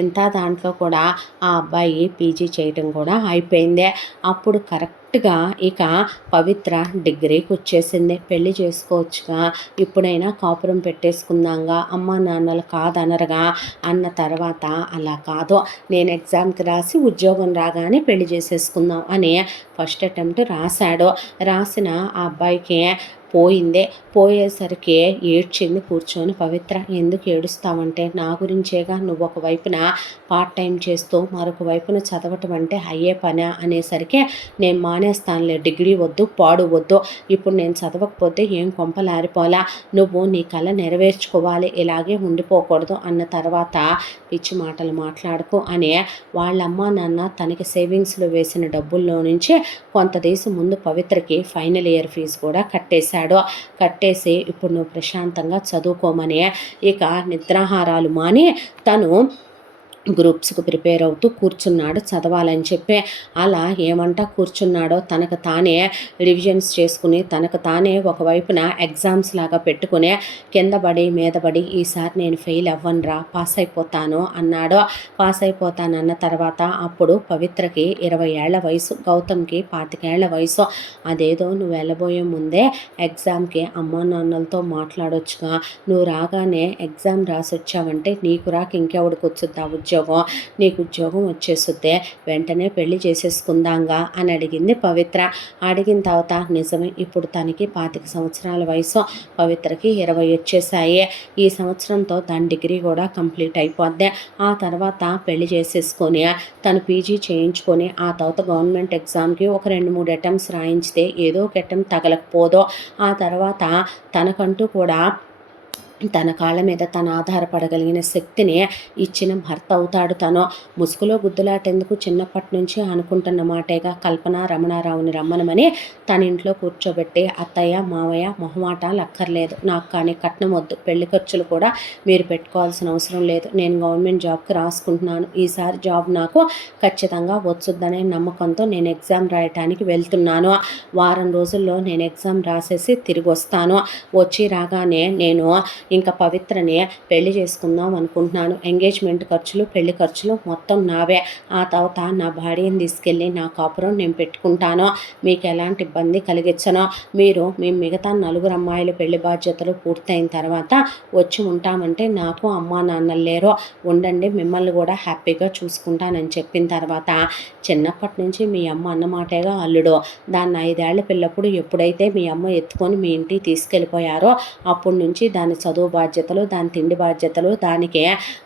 ఎంత దాంట్లో కూడా ఆ అబ్బాయి పీజీ చేయటం కూడా అయిపోయిందే. అప్పుడు కరెక్ట్గా ఇక పవిత్ర డిగ్రీకి వచ్చేసింది. పెళ్లి చేసుకోవచ్చుగా, ఇప్పుడైనా కాపురం పెట్టేసుకుందాంగా, అమ్మా నాన్నలు కాదనరుగా అన్న తర్వాత, అలా కాదు నేను ఎగ్జామ్కి రాసి ఉద్యోగం రాగానే పెళ్లి చేసేసుకుందాం అని ఫస్ట్ అటెంప్ట్ రాశాడు. రాసిన ఆ అబ్బాయికి పోయిందే. పోయేసరికి ఏడ్చింది కూర్చొని. పవిత్ర ఎందుకు ఏడుస్తావంటే, నా గురించేగా, నువ్వు ఒకవైపున పార్ట్ టైం చేస్తూ మరొక వైపున చదవటం అంటే అయ్యే పనా అనేసరికి, నేను మానేస్తానులే, డిగ్రీ వద్దు పాడు వద్దు, ఇప్పుడు నేను చదవకపోతే ఏం కొంపలారిపోలా, నువ్వు నీ కళ నెరవేర్చుకోవాలి, ఇలాగే ఉండిపోకూడదు అన్న తర్వాత, పిచ్చి మాటలు మాట్లాడుకో అని వాళ్ళమ్మ నాన్న తనకి సేవింగ్స్లో వేసిన డబ్బుల్లో నుంచి కొంత తీసి ముందు పవిత్రకి ఫైనల్ ఇయర్ ఫీజు కూడా కట్టేసి ఇప్పుడు నువ్వు ప్రశాంతంగా చదువుకోమని ఇక నిద్రాహారాలు మాని తను గ్రూప్స్కి ప్రిపేర్ అవుతూ కూర్చున్నాడు చదవాలని చెప్పి. అలా ఏమంటా కూర్చున్నాడో తనకు తానే రివిజన్స్ చేసుకుని తనకు తానే ఒకవైపున ఎగ్జామ్స్ లాగా పెట్టుకుని కింద పడి మీద పడి ఈసారి నేను ఫెయిల్ అవ్వనురా, పాస్ అయిపోతాను అన్నాడు. పాస్ అయిపోతానన్న తర్వాత అప్పుడు పవిత్రకి 20 ఏళ్ల వయసు, గౌతమ్కి 25 ఏళ్ల వయసు. అదేదో నువ్వు వెళ్ళబోయే ముందే ఎగ్జామ్కి అమ్మా నాన్నలతో మాట్లాడొచ్చుగా, నువ్వు రాగానే ఎగ్జామ్ రాసి వచ్చావంటే నీకు రాక ఇంకెవడికి వచ్చుద్దా ఉద్యోగం, నీకు ఉద్యోగం వచ్చేస్తుందే, వెంటనే పెళ్లి చేసేసుకుందాంగా అని అడిగింది పవిత్ర. అడిగిన తర్వాత నిజమే, ఇప్పుడు తనకి 25 సంవత్సరాల వయసు, పవిత్రకి 20 వచ్చేసాయి. ఈ సంవత్సరంతో దాని డిగ్రీ కూడా కంప్లీట్ అయిపోద్ది. ఆ తర్వాత పెళ్లి చేసేసుకొని తను పీజీ చేయించుకొని ఆ తర్వాత గవర్నమెంట్ ఎగ్జామ్కి ఒక 2-3 అటెంప్ట్స్ రాయించితే ఏదో ఒక అటెంప్ట్ తగలకపోదో ఆ తర్వాత తనకంటూ కూడా తన కాళ్ళ మీద తను ఆధారపడగలిగిన శక్తిని ఇచ్చిన భర్త అవుతాడు తను. ముసుగులో గుద్దులాటెందుకు, చిన్నప్పటి నుంచి అనుకుంటున్న మాటేగా. కల్పన రమణారావుని రమ్మనమని తన ఇంట్లో కూర్చోబెట్టి అత్తయ్య మావయ్య మొహమాటాలు అక్కర్లేదు, నాకు కానీ కట్నం వద్దు, పెళ్లి ఖర్చులు కూడా మీరు పెట్టుకోవాల్సిన అవసరం లేదు, నేను గవర్నమెంట్ జాబ్కి రాసుకుంటున్నాను, ఈసారి జాబ్ నాకు ఖచ్చితంగా వచ్చుద్దనే నమ్మకంతో నేను ఎగ్జామ్ రాయటానికి వెళ్తున్నాను, వారం రోజుల్లో నేను ఎగ్జామ్ రాసేసి తిరిగి వస్తాను, వచ్చి రాగానే నేను ఇంకా పవిత్రని పెళ్లి చేసుకుందాం అనుకుంటున్నాను, ఎంగేజ్మెంట్ ఖర్చులు పెళ్లి ఖర్చులు మొత్తం నావే, ఆ తర్వాత నా భార్యని తీసుకెళ్ళి నా కాపురం నేను పెట్టుకుంటాను, మీకు ఎలాంటి ఇబ్బంది కలిగించను, మీరు మీ మిగతా 4 అమ్మాయిల పెళ్లి బాధ్యతలు పూర్తయిన తర్వాత వచ్చి ఉంటామంటే నాకు అమ్మా నాన్నలు లేరు, ఉండండి మిమ్మల్ని కూడా హ్యాపీగా చూసుకుంటానని చెప్పిన తర్వాత చిన్నప్పటి నుంచి మీ అమ్మ అన్నమాటేగా అల్లుడు, దాన్ని 5 ఏళ్ల పిల్లప్పుడు ఎప్పుడైతే మీ అమ్మ ఎత్తుకొని మీ ఇంటికి తీసుకెళ్ళిపోయారో అప్పటి నుంచి దాని చదువు బాధ్యతలు, దాని తిండి బాధ్యతలు, దానికి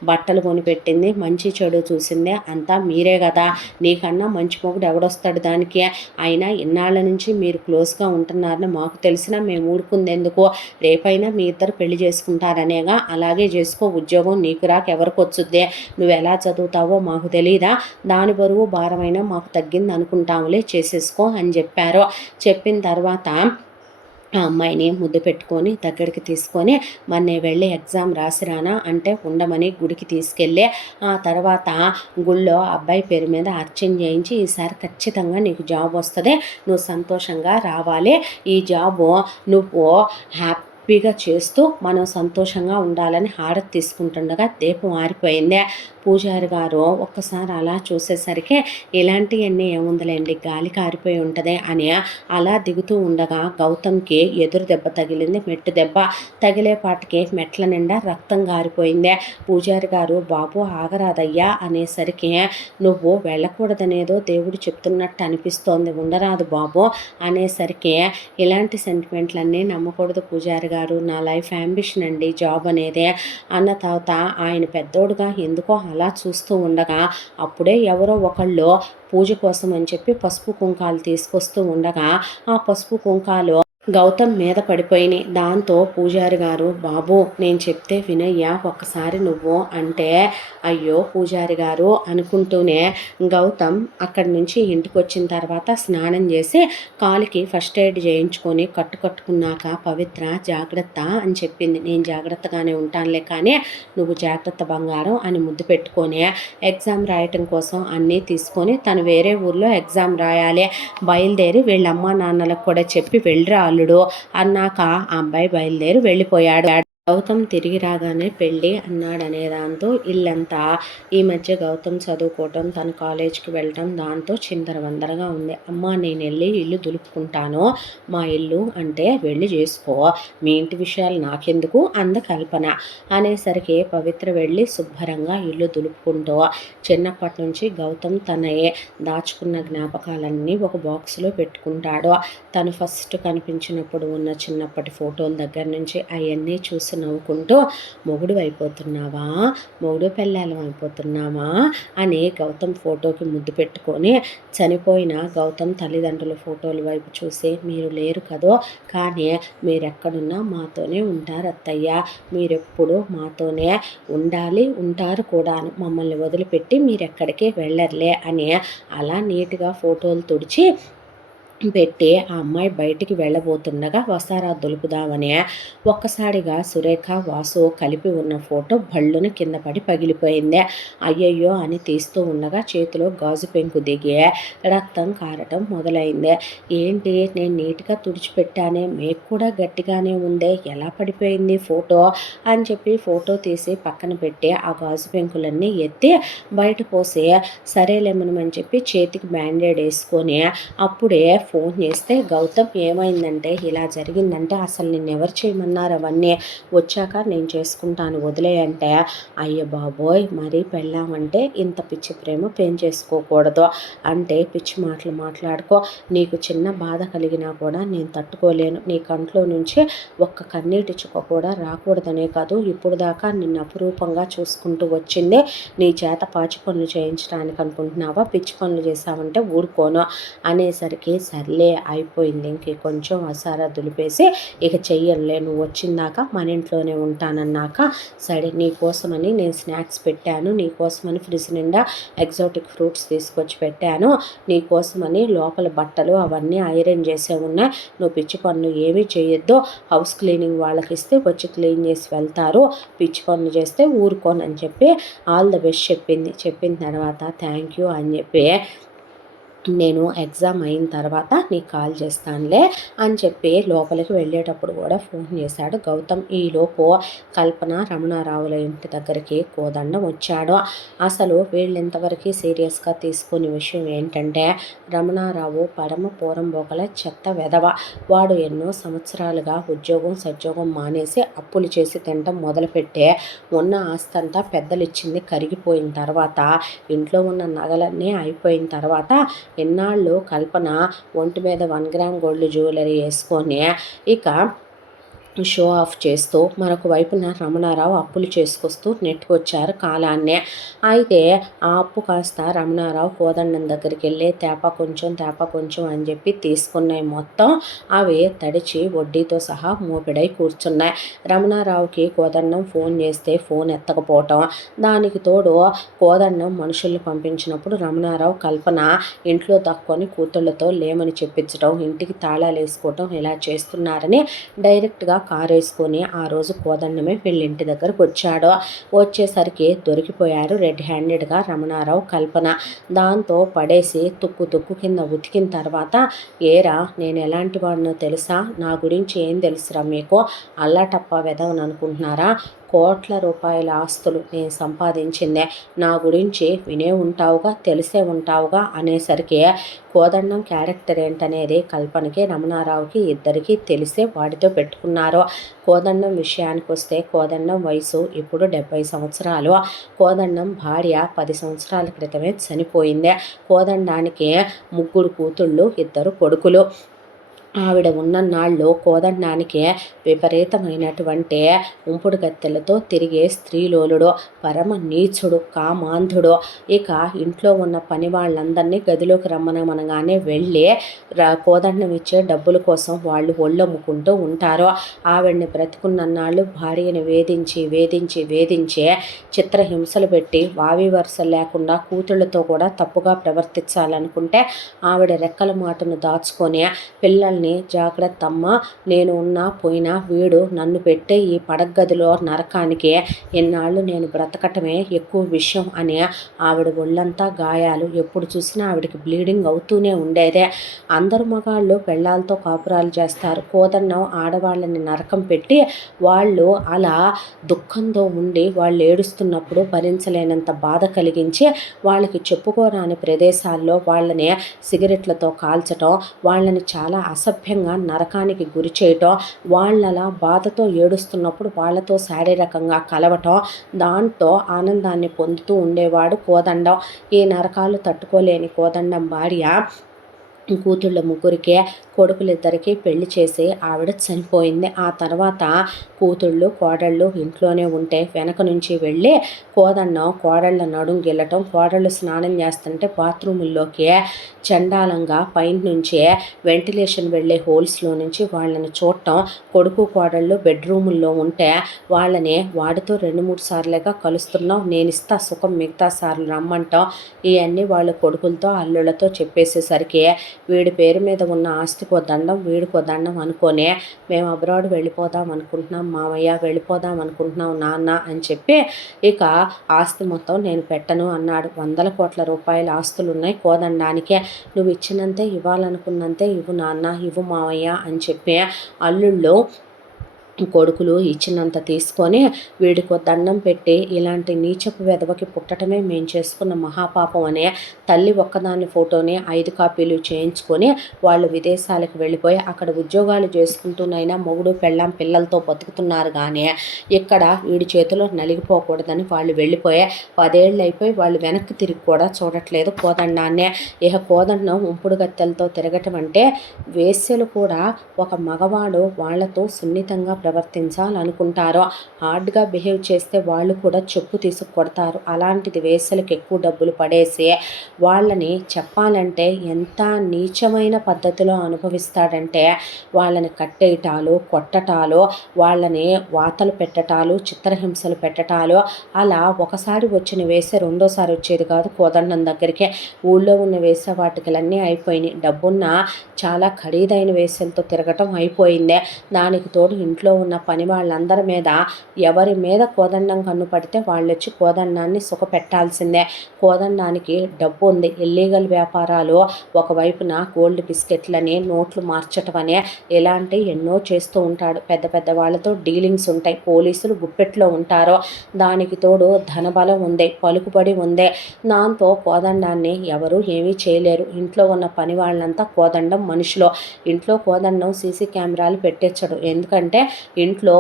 బట్టలు కొనిపెట్టింది, మంచి చెడు చూసిందే అంతా మీరే కదా, నీకన్నా మంచి మొగుడు ఎవడొస్తాడు దానికి, అయినా ఇన్నాళ్ళ నుంచి మీరు క్లోజ్గా ఉంటున్నారని మాకు తెలిసినా మేము ఊరుకుంది ఎందుకు, రేపైనా మీ ఇద్దరు పెళ్లి చేసుకుంటారనేగా, అలాగే చేసుకో, ఉద్యోగం నీకు రాక ఎవరికి వచ్చుద్దే, నువ్వు ఎలా చదువుతావో మాకు తెలియదా, దాని బరువు భారమైనా మాకు తగ్గింది అనుకుంటాములే, చేసేసుకో అని చెప్పారు. చెప్పిన తర్వాత ఆ అమ్మాయిని ముద్దు పెట్టుకొని దగ్గరికి తీసుకొని మరి నేను వెళ్ళి ఎగ్జామ్ రాసిరానా అంటే ఉండమని గుడికి తీసుకెళ్ళి ఆ తర్వాత గుళ్ళో అబ్బాయి పేరు మీద అర్చన చేయించి ఈసారి ఖచ్చితంగా నీకు జాబ్ వస్తుంది, నువ్వు సంతోషంగా రావాలి, ఈ జాబు నువ్వు హ్యాపీగా చేస్తూ మనం సంతోషంగా ఉండాలని హారతి తీసుకుంటుండగా దీపం ఆరిపోయింది. పూజారి గారు ఒక్కసారి అలా చూసేసరికి ఇలాంటివన్నీ ఏముందిలేండి గాలి కారిపోయి ఉంటుంది అని అలా దిగుతూ ఉండగా గౌతమ్కి ఎదురు దెబ్బ తగిలింది, మెట్టు దెబ్బ తగిలేపాటికి మెట్ల నిండా రక్తం గారిపోయింది. పూజారి గారు బాబు ఆగరాదయ్యా అనేసరికి నువ్వు వెళ్ళకూడదనేదో దేవుడు చెప్తున్నట్టు అనిపిస్తోంది, ఉండరాదు బాబు అనేసరికి ఇలాంటి సెంటిమెంట్లన్నీ నమ్మకూడదు పూజారి గారు, నా లైఫ్ అంబిషన్ అండి జాబ్ అనేది అన్న తర్వాత ఆయన పెద్దోడుగా ఎందుకో అలా చూస్తూ ఉండగా అప్పుడే ఎవరో ఒకళ్ళు పూజ కోసం అని చెప్పి పసుపు కుంకాలు తీసుకొస్తూ ఉండగా ఆ పసుపు కుంకాలు గౌతమ్ మీద పడిపోయినాయి. దాంతో పూజారి గారు బాబు నేను చెప్తే వినయ్యా ఒక్కసారి నువ్వు అంటే అయ్యో పూజారి గారు అనుకుంటూనే గౌతమ్ అక్కడి నుంచి ఇంటికి వచ్చిన తర్వాత స్నానం చేసి కాలికి ఫస్ట్ ఎయిడ్ చేయించుకొని కట్టుకున్నాక పవిత్ర జాగ్రత్త అని చెప్పింది. నేను జాగ్రత్తగానే ఉంటానులే కానీ నువ్వు జాగ్రత్త బంగారం అని ముద్దు పెట్టుకొని ఎగ్జామ్ రాయటం కోసం అన్నీ తీసుకొని తను వేరే ఊర్లో ఎగ్జామ్ రాయాలి, బయలుదేరి వీళ్ళ అమ్మా నాన్నలకు కూడా చెప్పి వెళ్ళిరా అల్లుడు అన్నాక ఆ అబ్బాయి బయలుదేరి వెళ్ళిపోయాడు. గౌతమ్ తిరిగి రాగానే పెళ్ళి అన్నాడనే దాంతో ఇల్లంతా ఈ మధ్య గౌతమ్ చదువుకోవటం తన కాలేజ్కి వెళ్ళటం దాంతో చిందరవందరగా ఉంది. అమ్మ నేను వెళ్ళి ఇల్లు దులుపుకుంటాను, మా ఇల్లు అంటే వెళ్ళి చేసుకో, మీ ఇంటి విషయాలు నాకెందుకు అంద కల్పన అనేసరికి పవిత్ర వెళ్ళి శుభ్రంగా ఇల్లు దులుపుకుంటూ చిన్నప్పటి నుంచి గౌతమ్ తనయే దాచుకున్న జ్ఞాపకాలన్నీ ఒక బాక్స్లో పెట్టుకుంటాడు. తను ఫస్ట్ కనిపించినప్పుడు ఉన్న చిన్నప్పటి ఫోటోల దగ్గర నుంచి అవన్నీ చూసి నవ్వుకుంటూ మొగుడు అయిపోతున్నావా, మొగుడు పెళ్ళాలం అయిపోతున్నావా అని గౌతమ్ ఫోటోకి ముద్దు పెట్టుకొని చనిపోయిన గౌతమ్ తల్లిదండ్రుల ఫోటోల వైపు చూసి మీరు లేరు కదో కానీ మీరెక్కడున్నా మాతోనే ఉంటారు అత్తయ్య, మీరెప్పుడు మాతోనే ఉండాలి ఉంటారు కూడాను, మమ్మల్ని వదిలిపెట్టి మీరెక్కడికి వెళ్ళర్లే అని అలా నీట్గా ఫోటోలు తుడిచి పెట్టి ఆ అమ్మాయి బయటికి వెళ్ళబోతుండగా వసారా దులుపుదామని ఒక్కసారిగా సురేఖ వాసు కలిపి ఉన్న ఫోటో భళ్ళున కింద పడి పగిలిపోయింది. అయ్యయ్యో అని తీస్తూ ఉండగా చేతిలో గాజు పెంకు దిగి రక్తం కారటం మొదలైంది. ఏంటి నేను నీట్గా తుడిచిపెట్టానే, మేకు కూడా గట్టిగానే ఉందే, ఎలా పడిపోయింది ఫోటో అని చెప్పి ఫోటో తీసి పక్కన పెట్టి ఆ గాజు పెంకులన్నీ ఎత్తి బయట పోసి సరేలేమని చెప్పి చేతికి బ్యాండేడ్ వేసుకొని అప్పుడే ఫోన్ చేస్తే గౌతమ్ ఏమైందంటే ఇలా జరిగిందంటే అసలు నిన్ను ఎవరు చేయమన్నారు, అవన్నీ వచ్చాక నేను చేసుకుంటాను వదిలే అంటే, అయ్య బాబోయ్ మరీ పెళ్ళామంటే ఇంత పిచ్చి ప్రేమ పెంచేసుకోకూడదు, అంటే పిచ్చి మాటలు మాట్లాడుకో, నీకు చిన్న బాధ కలిగినా కూడా నేను తట్టుకోలేను, నీ కంట్లో నుంచి ఒక్క కన్నీటి చుక్క కూడా రాకూడదనే కాదు ఇప్పుడు దాకా నిన్ను అపురూపంగా చూసుకుంటూ వచ్చింది నీ చేత పాచి పనులు చేయించడానికి అనుకుంటున్నావా, పిచ్చి పనులు చేసావంటే ఊరుకోను అనేసరికి సర్లే అయిపోయింది, ఇంక కొంచెం వసారా దులిపేసి ఇక చెయ్యనులే, నువ్వు వచ్చిందాక మన ఇంట్లోనే ఉంటానన్నాక సరే నీకోసమని నేను స్నాక్స్ పెట్టాను, నీకోసమని ఫ్రిడ్జ్ నిండా ఎగ్జాటిక్ ఫ్రూట్స్ తీసుకొచ్చి పెట్టాను, నీకోసమని లోపల బట్టలు అవన్నీ ఐరన్ చేసే ఉన్నాయి, నువ్వు పిచ్చి పనులు ఏమీ చేయొద్దు, హౌస్ క్లీనింగ్ వాళ్ళకి ఇస్తే వచ్చి క్లీన్ చేసి వెళ్తారు, పిచ్చి పనులు చేస్తే ఊరుకోనని చెప్పి ఆల్ ద బెస్ట్ చెప్పింది. చెప్పిన తర్వాత థ్యాంక్ యూ అని చెప్పి నేను ఎగ్జామ్ అయిన తర్వాత నీకు కాల్ చేస్తానులే అని చెప్పి లోపలికి వెళ్ళేటప్పుడు కూడా ఫోన్ చేశాడు గౌతమ్. ఈలోపు కల్పన రమణారావుల ఇంటి దగ్గరికి కోదండం వచ్చాడు. అసలు వీళ్ళు ఇంతవరకు సీరియస్గా తీసుకునే విషయం ఏంటంటే రమణారావు పరమ పోరంబోకల చెత్త వెధవ, వాడు ఎన్నో సంవత్సరాలుగా ఉద్యోగం సద్యోగం మానేసి అప్పులు చేసి తినటం మొదలుపెట్టే ఉన్న ఆస్తంతా పెద్దలు ఇచ్చింది కరిగిపోయిన తర్వాత ఇంట్లో ఉన్న నగలన్నీ అయిపోయిన తర్వాత ఎన్నాళ్ళు కల్పన ఒంటి మీద 1 గ్రామ్ గోల్డ్ జ్యువెలరీ వేసుకొని ఇక షో ఆఫ్ చేస్తూ మరొక వైపున రమణారావు అప్పులు చేసుకొస్తూ నెట్టుకొచ్చారు కాలాన్నే. అయితే ఆ అప్పు కాస్త రమణారావు కోదండం దగ్గరికి వెళ్ళి తేప కొంచెం అని చెప్పి తీసుకున్నాయి మొత్తం, అవి తడిచి వడ్డీతో సహా మోపిడై కూర్చున్నాయి. రమణారావుకి కోదండం ఫోన్ చేస్తే ఫోన్ ఎత్తకపోవటం, దానికి తోడు కోదండం మనుషుల్ని పంపించినప్పుడు రమణారావు కల్పన ఇంట్లో తక్కువని కూతుళ్లతో లేమని చెప్పించడం, ఇంటికి తాళాలు వేసుకోవటం ఇలా చేస్తున్నారని డైరెక్ట్గా కారు వేసుకొని ఆ రోజు కోదండమే వీళ్ళింటి దగ్గరకు వచ్చాడు. వచ్చేసరికి దొరికిపోయారు రెడ్ హ్యాండెడ్గా రమణారావు కల్పన. దాంతో పడేసి తుక్కు కింద ఉతికిన తర్వాత, ఏరా నేను ఎలాంటి వాడినో తెలుసా, నా గురించి ఏం తెలుసురా మీకు, అల్లాటప్ప వెదవని అనుకుంటున్నారా, కోట్ల రూపాయల ఆస్తులు నేను సంపాదించిందే, నా గురించి వినే ఉంటావుగా తెలిసే ఉంటావుగా అనేసరికి కోదండం క్యారెక్టర్ ఏంటనేది కల్పనకి రమణారావుకి ఇద్దరికీ తెలిసే వాడితో పెట్టుకున్నారు. కోదండం విషయానికి వస్తే కోదండం వయసు ఇప్పుడు 70 సంవత్సరాలు. కోదండం భార్య 10 సంవత్సరాల క్రితమే చనిపోయింది. కోదండానికి 3 కూతుళ్ళు 2 కొడుకులు. ఆవిడ ఉన్నన్నాళ్ళు కోదండానికి విపరీతమైనటువంటి ఉంపుడు గత్తెలతో తిరిగే స్త్రీలోలుడు, పరమ నీచుడు, కామాంధుడు. ఇక ఇంట్లో ఉన్న పని వాళ్ళందరినీ గదిలోకి రమ్మనగానే వెళ్ళి కోదండం ఇచ్చే డబ్బుల కోసం వాళ్ళు ఒళ్ళమ్ముకుంటూ ఉంటారు. ఆవిడ్ని బ్రతికున్నన్నాళ్ళు భార్యని వేధించి చిత్రహింసలు పెట్టి వావి వరుసలు లేకుండా కూతుళ్లతో కూడా తప్పుగా ప్రవర్తించాలనుకుంటే ఆవిడ రెక్కల మాటను దాచుకొని పిల్లల్ని జాగ్రత్త అమ్మా, నేను ఉన్నా పోయినా వీడు నన్ను పెట్టే ఈ పడగదిలో నరకానికి ఎన్నాళ్ళు నేను బ్రతకటమే ఎక్కువ విషయం అని ఆవిడ ఒళ్ళంతా గాయాలు, ఎప్పుడు చూసినా ఆవిడకి బ్లీడింగ్ అవుతూనే ఉండేదే. అందరు మగాళ్ళు పెళ్ళాలతో కాపురాలు చేస్తారు, కోదండం ఆడవాళ్ళని నరకం పెట్టి వాళ్ళు అలా దుఃఖంతో ఉండి వాళ్ళు ఏడుస్తున్నప్పుడు భరించలేనంత బాధ కలిగించి వాళ్ళకి చెప్పుకోరాని ప్రదేశాల్లో వాళ్ళని సిగరెట్లతో కాల్చటం, వాళ్ళని చాలా అసభ్యంగా నరకానికి గురి చేయటం, వాళ్ళలా బాధతో ఏడుస్తున్నప్పుడు వాళ్ళతో శారీరకంగా కలవటం, దాంతో ఆనందాన్ని పొందుతూ ఉండేవాడు కోదండం. ఈ నరకాలు తట్టుకోలేని కోదండం భార్య కూతుళ్ళ ముగ్గురికే కొడుకులిద్దరికీ పెళ్లి చేసి ఆవిడ చనిపోయింది. ఆ తర్వాత కూతుళ్ళు కోడళ్ళు ఇంట్లోనే ఉంటే వెనక నుంచి వెళ్ళి కోడళ్ళ నడుం గిల్లటం, కోడళ్ళు స్నానం చేస్తుంటే బాత్రూముల్లోకి చండాలంగా పైన నుంచే వెంటిలేషన్ వెళ్ళే హోల్స్లో నుంచి వాళ్ళని చూడటం, కొడుకు కోడళ్ళు బెడ్రూముల్లో ఉంటే వాళ్ళని వాడితో 2-3 సార్లుగా కలుస్తున్నావు, నేను ఇస్తా సుఖం మిగతా సార్లు రమ్మంటాం. ఇవన్నీ వాళ్ళ కొడుకులతో అల్లుళ్ళతో చెప్పేసేసరికి వీడి పేరు మీద ఉన్న ఆస్తికో దండం వీడికో దండం అనుకొని మేము అబ్రాడ్ వెళ్ళిపోదాం అనుకుంటున్నాం మామయ్య, వెళ్ళిపోదాం అనుకుంటున్నాం నాన్న అని చెప్పి ఇక ఆస్తి మొత్తం నేను పెట్టను అన్నాడు. 100 కోట్ల రూపాయల ఆస్తులు ఉన్నాయి కోదండానికి, నువ్వు ఇచ్చినంతే ఇవ్వాలనుకున్నంతే ఇవ్వు నాన్న, ఇవ్వు మావయ్య అని చెప్పి అల్లుళ్ళు కొడుకులు ఇచ్చినంత తీసుకొని వీడికో దండం పెట్టి ఇలాంటి నీచపు వెధవకి పుట్టడమే మేము చేసుకున్న మహాపాపం అనే తల్లి ఒక్కదాని ఫోటోని 5 కాపీలు చేయించుకొని వాళ్ళు విదేశాలకు వెళ్ళిపోయి అక్కడ ఉద్యోగాలు చేసుకుంటూనైనా మొగుడు పెళ్ళాం పిల్లలతో బతుకుతున్నారు. కానీ ఇక్కడ వీడి చేతిలో నలిగిపోకూడదని వాళ్ళు వెళ్ళిపోయి 10 ఏళ్ళు అయిపోయి వాళ్ళు వెనక్కి తిరిగి కూడా చూడట్లేదు కోదండాన్నే. ఇక కోదండం ఉంపుడు గత్తెలతో తిరగటం అంటే వేశ్యలు కూడా ఒక మగవాడు వాళ్లతో సున్నితంగా ప్రవర్తించాలనుకుంటారో, హార్డ్గా బిహేవ్ చేస్తే వాళ్ళు కూడా చెప్పు తీసుకు కొడతారు. అలాంటిది వేసలకి ఎక్కువ డబ్బులు పడేసి వాళ్ళని చెప్పాలంటే ఎంత నీచమైన పద్ధతిలో అనుభవిస్తాడంటే వాళ్ళని కట్టేయటాలు, కొట్టటాలు, వాళ్ళని వాతలు పెట్టటాలు, చిత్రహింసలు పెట్టటాలు. అలా ఒకసారి వచ్చిన వేసే రెండోసారి వచ్చేది కాదు కోదండం దగ్గరికి. ఊళ్ళో ఉన్న వేసే వాటికలన్నీ అయిపోయినాయి. డబ్బున్న చాలా ఖరీదైన వేసలతో తిరగటం అయిపోయిందే. దానికి తోడు ఇంట్లో ఉన్న పని వాళ్ళందరి మీద ఎవరి మీద కోదండం కన్ను పడితే వాళ్ళు వచ్చి కోదండాన్ని సుఖపెట్టాల్సిందే. కోదండానికి డబ్బు ఉంది, ఇల్లీగల్ వ్యాపారాలు, ఒకవైపున గోల్డ్ బిస్కెట్లని, నోట్లు మార్చటం అనే ఇలాంటి ఎన్నో చేస్తూ ఉంటాడు. పెద్ద పెద్ద వాళ్ళతో డీలింగ్స్ ఉంటాయి, పోలీసులు గుప్పెట్లో ఉంటారు. దానికి తోడు ధనబలం ఉంది, పలుకుబడి ఉంది. దాంతో కోదండాన్ని ఎవరు ఏమీ చేయలేరు. ఇంట్లో ఉన్న పని వాళ్ళంతా కోదండం మనుషులు. ఇంట్లో కోదండం సీసీ కెమెరాలు పెట్టించడు. ఎందుకంటే ఇంట్లో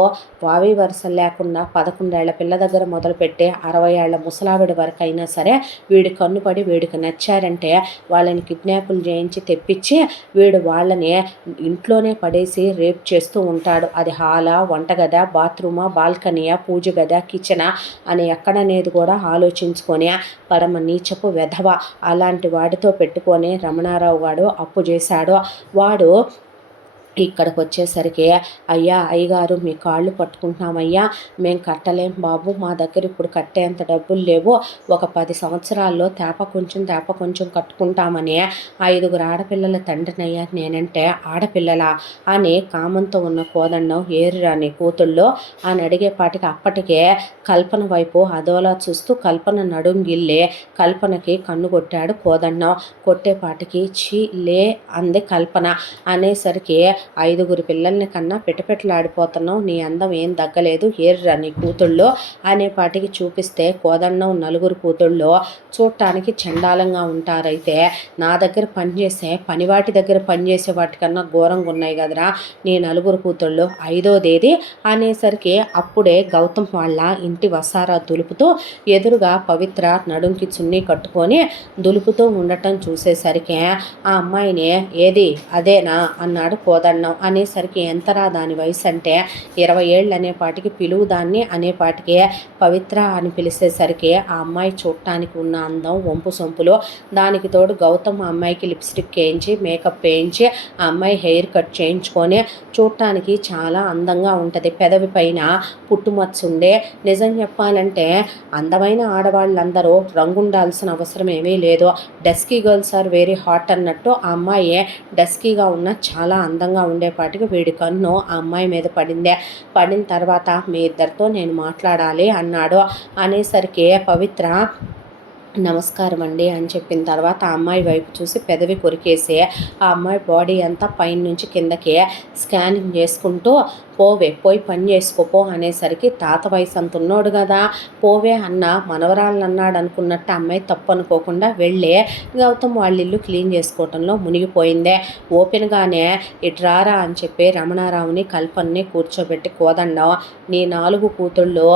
వావి వరుస లేకుండా 11 ఏళ్ల పిల్ల దగ్గర మొదలుపెట్టి 60 ఏళ్ల ముసలావిడ వరకు అయినా సరే వీడి కన్నుపడి వీడికి నచ్చారంటే వాళ్ళని కిడ్నాపులు చేయించి తెప్పించి వీడు వాళ్ళని ఇంట్లోనే పడేసి రేప్ చేస్తూ ఉంటాడు. అది హాలా, వంటగద, బాత్రూమా, బాల్కనీయా, పూజ గద, కిచెనా అని ఎక్కడనేది కూడా ఆలోచించుకొని పరమ నీచపు వెధవ అలాంటి వాడితో పెట్టుకొని రమణారావు గారు అప్పు చేశాడు. వాడు ఇక్కడికి వచ్చేసరికి అయ్యా అయ్యగారు మీ కాళ్ళు పట్టుకుంటున్నామయ్యా, మేము కట్టలేం బాబు, మా దగ్గర ఇప్పుడు కట్టేంత డబ్బులు లేవు, ఒక 10 సంవత్సరాల్లో తేప కొంచెం కట్టుకుంటామని 5 ఆడపిల్లల తండ్రినయ్యా నేనంటే ఆడపిల్లలా అని కామంతో ఉన్న కోదండం ఏరురాని కూతుళ్ళు అని అడిగేపాటికి అప్పటికే కల్పన వైపు అదోలా చూస్తూ కల్పన నడుంగిల్లే కల్పనకి కన్ను కొట్టాడు కోదండం. కొట్టేపాటికి చీ లే అంది కల్పన. అనేసరికి 5 పిల్లల్ని కన్నా పెటపెటలాడిపోతున్నావు, నీ అందం ఏం తగ్గలేదు, ఏర్రా నీ కూతుళ్ళు అనేపాటికి చూపిస్తే కోదండం 4 కూతుళ్ళు చూడటానికి చండాలంగా ఉంటారైతే నా దగ్గర పనిచేసే పనివాటి దగ్గర పనిచేసే వాటికన్నా ఘోరంగా ఉన్నాయి కదరా నీ 4 కూతుళ్ళు, 5వదేది అనేసరికి అప్పుడే గౌతమ్ వాళ్ళ ఇంటి వసారా దులుపుతూ ఎదురుగా పవిత్ర నడుంకి చున్నీ కట్టుకొని దులుపుతూ ఉండటం చూసేసరికి ఆ అమ్మాయిని ఏది అదేనా అన్నాడు కోదండం. అనేసరికి ఎంతరా దాని వయసు అంటే 20 ఏళ్ళు అనేపాటికి పిలువు దాన్ని అనేపాటికి పవిత్ర అని పిలిచేసరికి ఆ అమ్మాయి చూడటానికి ఉన్న అందం వంపు సొంపులు, దానికి తోడు గౌతమ్ ఆ అమ్మాయికి లిప్స్టిక్ వేయించి మేకప్ వేయించి ఆ అమ్మాయి హెయిర్ కట్ చేయించుకొని చూడటానికి చాలా అందంగా ఉంటుంది. పెదవి పైన పుట్టుమచ్చ ఉండే. నిజం చెప్పాలంటే అందమైన ఆడవాళ్ళందరూ రంగుండాల్సిన అవసరం ఏమీ లేదు, dusky girls are very hot అన్నట్టు ఆ అమ్మాయి డస్కీగా ఉన్న చాలా అందంగా ఉండేపాటికి వీడి కన్ను ఆ అమ్మాయి మీద పడిన తర్వాత మీ ఇద్దరితో నేను మాట్లాడాలి అన్నాడు. అనేసరికి పవిత్ర నమస్కారం అండి అని చెప్పిన తర్వాత ఆ అమ్మాయి వైపు చూసి పెదవి కొరికేసి ఆ అమ్మాయి బాడీ అంతా పైన నుంచి కిందకి స్కానింగ్ చేసుకుంటూ పోయి పని చేసుకోపో అనేసరికి తాత వయసు అంత ఉన్నాడు కదా పోవే అన్న మనవరాలను అన్నాడు అనుకున్నట్టు అమ్మాయి తప్పు అనుకోకుండా వెళ్ళి గౌతమ్ వాళ్ళ ఇల్లు క్లీన్ చేసుకోవటంలో మునిగిపోయిందే. ఓపెన్గానే ఇట్రారా అని చెప్పి రమణారావుని కల్పనని కూర్చోబెట్టి కోదండం నీ 4 కూతుళ్ళు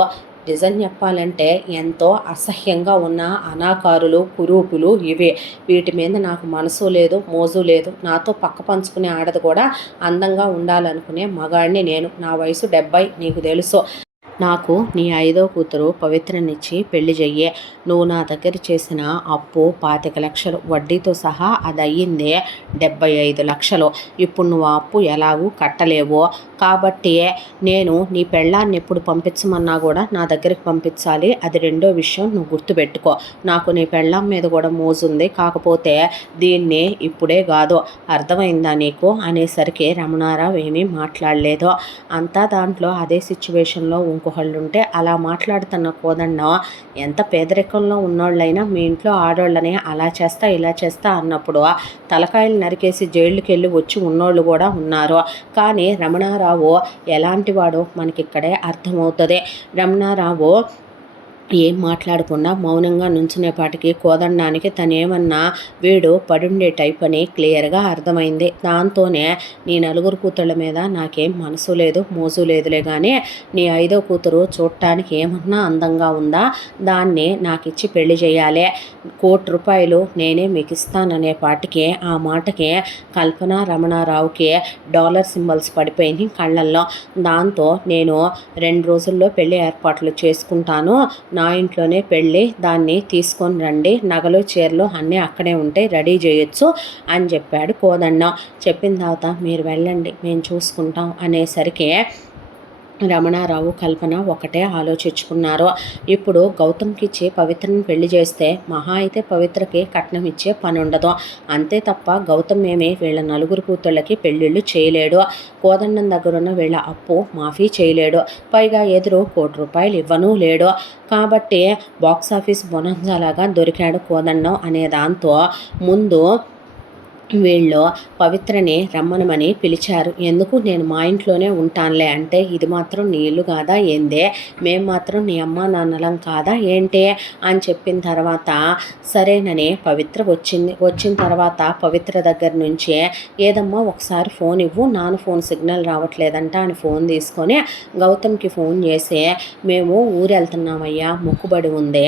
నిజం చెప్పాలంటే ఎంతో అసహ్యంగా ఉన్న అనాకారులు కురూపులు ఇవే. వీటి మీద నాకు మనసు లేదు, మోజు లేదు. నాతో పక్క పంచుకునే ఆడది కూడా అందంగా ఉండాలనుకునే మగాడిని నేను. నా వయసు 70, నీకు తెలుసు. నాకు నీ 5వ కూతురు పవిత్రనిచ్చి పెళ్లి చెయ్యే. నువ్వు నా దగ్గర చేసిన అప్పు 25 లక్షలు, వడ్డీతో సహా అది అయ్యిందే 75 లక్షలు. ఇప్పుడు నువ్వు ఆ అప్పు ఎలాగూ కట్టలేవు. కాబట్టి నేను నీ పెళ్ళాన్ని ఎప్పుడు పంపించమన్నా కూడా నా దగ్గరికి పంపించాలి. అది రెండో విషయం, నువ్వు గుర్తుపెట్టుకో. నాకు నీ పెళ్ళాం మీద కూడా మోజుంది. కాకపోతే దీన్ని ఇప్పుడే కాదు, అర్థమైందా నీకు అనేసరికి రమణారావు ఏమీ మాట్లాడలేదు. అంతా దాంట్లో అదే సిచ్యువేషన్లో ఇంకొకళ్ళు ఉంటే అలా మాట్లాడుతున్న కోదండం, ఎంత పేదరికంలో ఉన్నోళ్ళైనా మీ ఇంట్లో ఆడోళ్ళని అలా చేస్తా ఇలా చేస్తా అన్నప్పుడు తలకాయలు నరికేసి జైళ్ళకి వెళ్ళి వచ్చి ఉన్నోళ్ళు కూడా ఉన్నారు. కానీ రమణారావు ఎలాంటి వాడో మనకిక్కడే అర్థమవుతుంది. రమణారావు ఏం మాట్లాడకుండా మౌనంగా నుంచునేపాటికి కోదండానికి తనేమన్నా వీడు పడుండే టైప్ అని క్లియర్గా అర్థమైంది. దాంతోనే నీ 4 కూతుళ్ళ మీద నాకేం మనసు లేదు, మోజు లేదులే, కానీ నీ 5వ కూతురు చూడటానికి ఏమన్నా అందంగా ఉందా, దాన్ని నాకిచ్చి పెళ్లి చేయాలి. ₹1,00,00,000 నేనే మీకు ఇస్తాననే పాటికి ఆ మాటకి కల్పన రమణారావుకి డాలర్ సింబల్స్ పడిపోయింది కళ్ళల్లో. దాంతో నేను 2 రోజుల్లో పెళ్లి ఏర్పాట్లు చేసుకుంటాను, నా ఇంట్లోనే పెళ్ళి, దాన్ని తీసుకొని రండి, నగలు చీరలు అన్నీ అక్కడే ఉంటాయి, రెడీ చేయొచ్చు అని చెప్పాడు కోదండం. చెప్పిన తర్వాత మీరు వెళ్ళండి, మేము చూసుకుంటాం అనేసరికి రమణారావు కల్పన ఒకటే ఆలోచించుకున్నారు. ఇప్పుడు గౌతమ్కి ఇచ్చి పవిత్రని పెళ్లి చేస్తే మహా అయితే పవిత్రకి కట్నం ఇచ్చే పని ఉండదు. అంతే తప్ప గౌతమ్ ఏమీ వీళ్ళ 4 కూతుళ్ళకి పెళ్ళిళ్ళు చేయలేడు. కోదండం దగ్గరున్న వీళ్ళ అప్పు మాఫీ చేయలేడు. పైగా ఎదురు ₹1,00,00,000 ఇవ్వనూ లేడు. కాబట్టి బాక్సాఫీస్ బొనంజాలాగా దొరికాడు కోదండం అనే దాంతో ముందు వీళ్ళు పవిత్రని రమ్మనమని పిలిచారు. ఎందుకు, నేను మా ఇంట్లోనే ఉంటానులే అంటే, ఇది మాత్రం నీ ఇల్లు కాదా ఏందే, మేం మాత్రం నీ అమ్మా నాన్నలం కాదా ఏంటి అని చెప్పిన తర్వాత సరేనని పవిత్ర వచ్చింది. వచ్చిన తర్వాత పవిత్ర దగ్గర నుంచి ఏదమ్మా ఒకసారి ఫోన్ ఇవ్వు, నాన్న ఫోన్ సిగ్నల్ రావట్లేదంట అని ఫోన్ తీసుకొని గౌతమ్కి ఫోన్ చేసి, మేము ఊరు వెళ్తున్నామయ్యా, మొక్కుబడి ఉంది,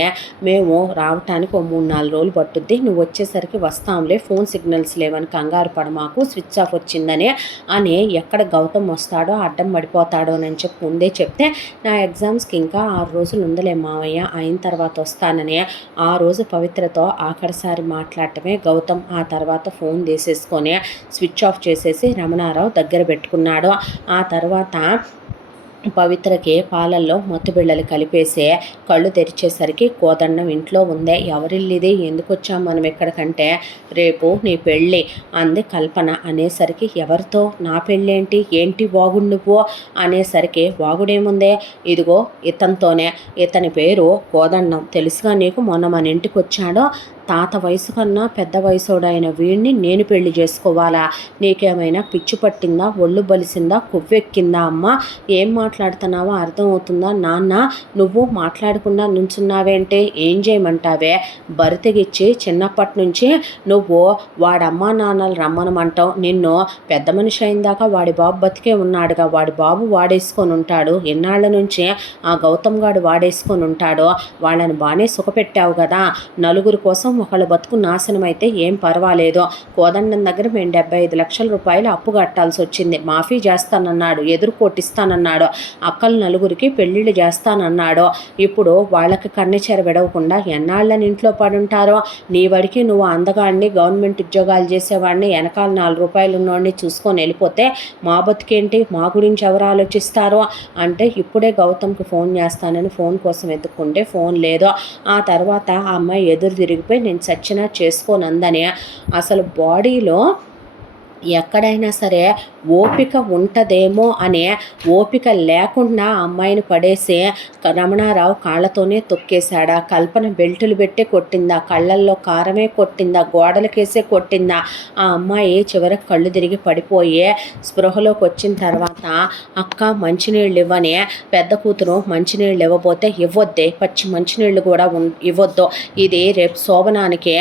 మేము రావటానికి ఓ 3-4 రోజులు పట్టుద్ది, నువ్వు వచ్చేసరికి వస్తాంలే, ఫోన్ సిగ్నల్స్ లేవని కంగారు పడమాకు, స్విచ్ ఆఫ్ వచ్చిందని అని, ఎక్కడ గౌతమ్ వస్తాడో అడ్డం పడిపోతాడో అని చెప్పి ముందే చెప్తే, నా ఎగ్జామ్స్కి ఇంకా 6 రోజులు ఉందలే మావయ్య, అయిన తర్వాత వస్తానని ఆ రోజు పవిత్రతో ఆఖరిసారి మాట్లాడటమే గౌతమ్. ఆ తర్వాత ఫోన్ తీసేసుకొని స్విచ్ ఆఫ్ చేసేసి రమణారావు దగ్గర పెట్టుకున్నాడు. ఆ తర్వాత పవిత్రకి పాలల్లో మత్తుబిళ్ళలు కలిపేసి కళ్ళు తెరిచేసరికి కోదండం ఇంట్లో ఉందే. ఎవరిల్లిది, ఎందుకు వచ్చాం మనం ఎక్కడికంటే, రేపు నీ పెళ్ళి అంది కల్పన. అనేసరికి ఎవరితో, నా పెళ్ళేంటి, ఏంటి వాగుడు నువ్వు అనేసరికి, వాగుడేముందే, ఇదిగో ఇతనితోనే, ఇతని పేరు కోదండం, తెలుసుగా నీకు, మొన్న మన ఇంటికి వచ్చాడో, తాత వయసు కన్నా పెద్ద వయసుడైన వీడిని నేను పెళ్లి చేసుకోవాలా, నీకేమైనా పిచ్చి పట్టిందా, ఒళ్ళు బలిసిందా, కొవ్వెక్కిందా అమ్మ, ఏం మాట్లాడుతున్నావో అర్థమవుతుందా, నాన్న నువ్వు మాట్లాడకుండా నుంచున్నావేంటే, ఏం చేయమంటావే, బరితెగిచ్చి చిన్నప్పటి నుంచి నువ్వు వాడమ్మా నాన్నలు రమ్మనమంటావు, నిన్ను పెద్ద మనిషి అయిందాక వాడి బాబు బతికే ఉన్నాడుగా, వాడి బాబు వాడేసుకొని ఉంటాడు, ఎన్నాళ్ళ నుంచి ఆ గౌతమ్ గాడు వాడేసుకొని ఉంటాడు, వాళ్ళని బాగానే సుఖపెట్టావు కదా, 4 కోసం ఒకళ్ళ బతుకు నాశనం అయితే ఏం పర్వాలేదు, కోదండం దగ్గర మేము 75 లక్షల రూపాయలు అప్పు కట్టాల్సి వచ్చింది, మాఫీ చేస్తానన్నాడు, ఎదురు కొట్టిస్తానన్నాడు, అక్కలు 4కి పెళ్ళిళ్ళు చేస్తానన్నాడు, ఇప్పుడు వాళ్ళకి కన్నెచెర విడవకుండా ఎన్నాళ్ళని ఇంట్లో పడుంటారో, నీ వాడికి నువ్వు అందగాడిని, గవర్నమెంట్ ఉద్యోగాలు చేసేవాడిని, వెనకాల 4 రూపాయలు ఉన్నోడిని చూసుకొని వెళ్ళిపోతే మా బతుకేంటి, మా గురించి ఎవరు ఆలోచిస్తారో అంటే, ఇప్పుడే గౌతమ్కి ఫోన్ చేస్తానని ఫోన్ కోసం ఎత్తుక్కుంటే ఫోన్ లేదు. ఆ తర్వాత ఆ అమ్మాయి ఎదురు తిరిగిపోయి నేను చచ్చినా చేసుకోనందని, అసలు బాడీలో ఎక్కడైనా సరే ఓపిక ఉంటుందేమో అనే ఓపిక లేకుండా అమ్మాయిని పడేసి రమణారావు కాళ్ళతోనే తొక్కేశాడా, కల్పన బెల్టులు పెట్టి కొట్టిందా, కళ్ళల్లో కారమే కొట్టిందా, గోడలకేసే కొట్టిందా, ఆ అమ్మాయి చివరికి కళ్ళు తిరిగి పడిపోయి స్పృహలోకి వచ్చిన తర్వాత, అక్క మంచినీళ్ళు ఇవ్వని పెద్ద కూతురు మంచినీళ్ళు ఇవ్వబోతే, ఇవ్వొద్దే, పచ్చి మంచినీళ్ళు కూడా ఇవ్వద్దు, ఇది రేపు శోభనానికి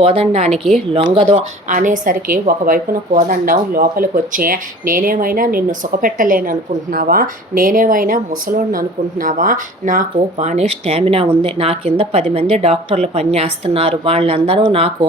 కోదండానికి లొంగదు అనేసరికి ఒకవైపున కోదండం లోపలికి వచ్చి నేనేమైనా నిన్ను సుఖపెట్టలేననుకుంటున్నావా? నేనేమైనా ముసలోడిని అనుకుంటున్నావా? నాకు బాగానే స్టామినా ఉంది. నా కింద 10 మంది డాక్టర్లు పనిచేస్తున్నారు. వాళ్ళందరూ నాకు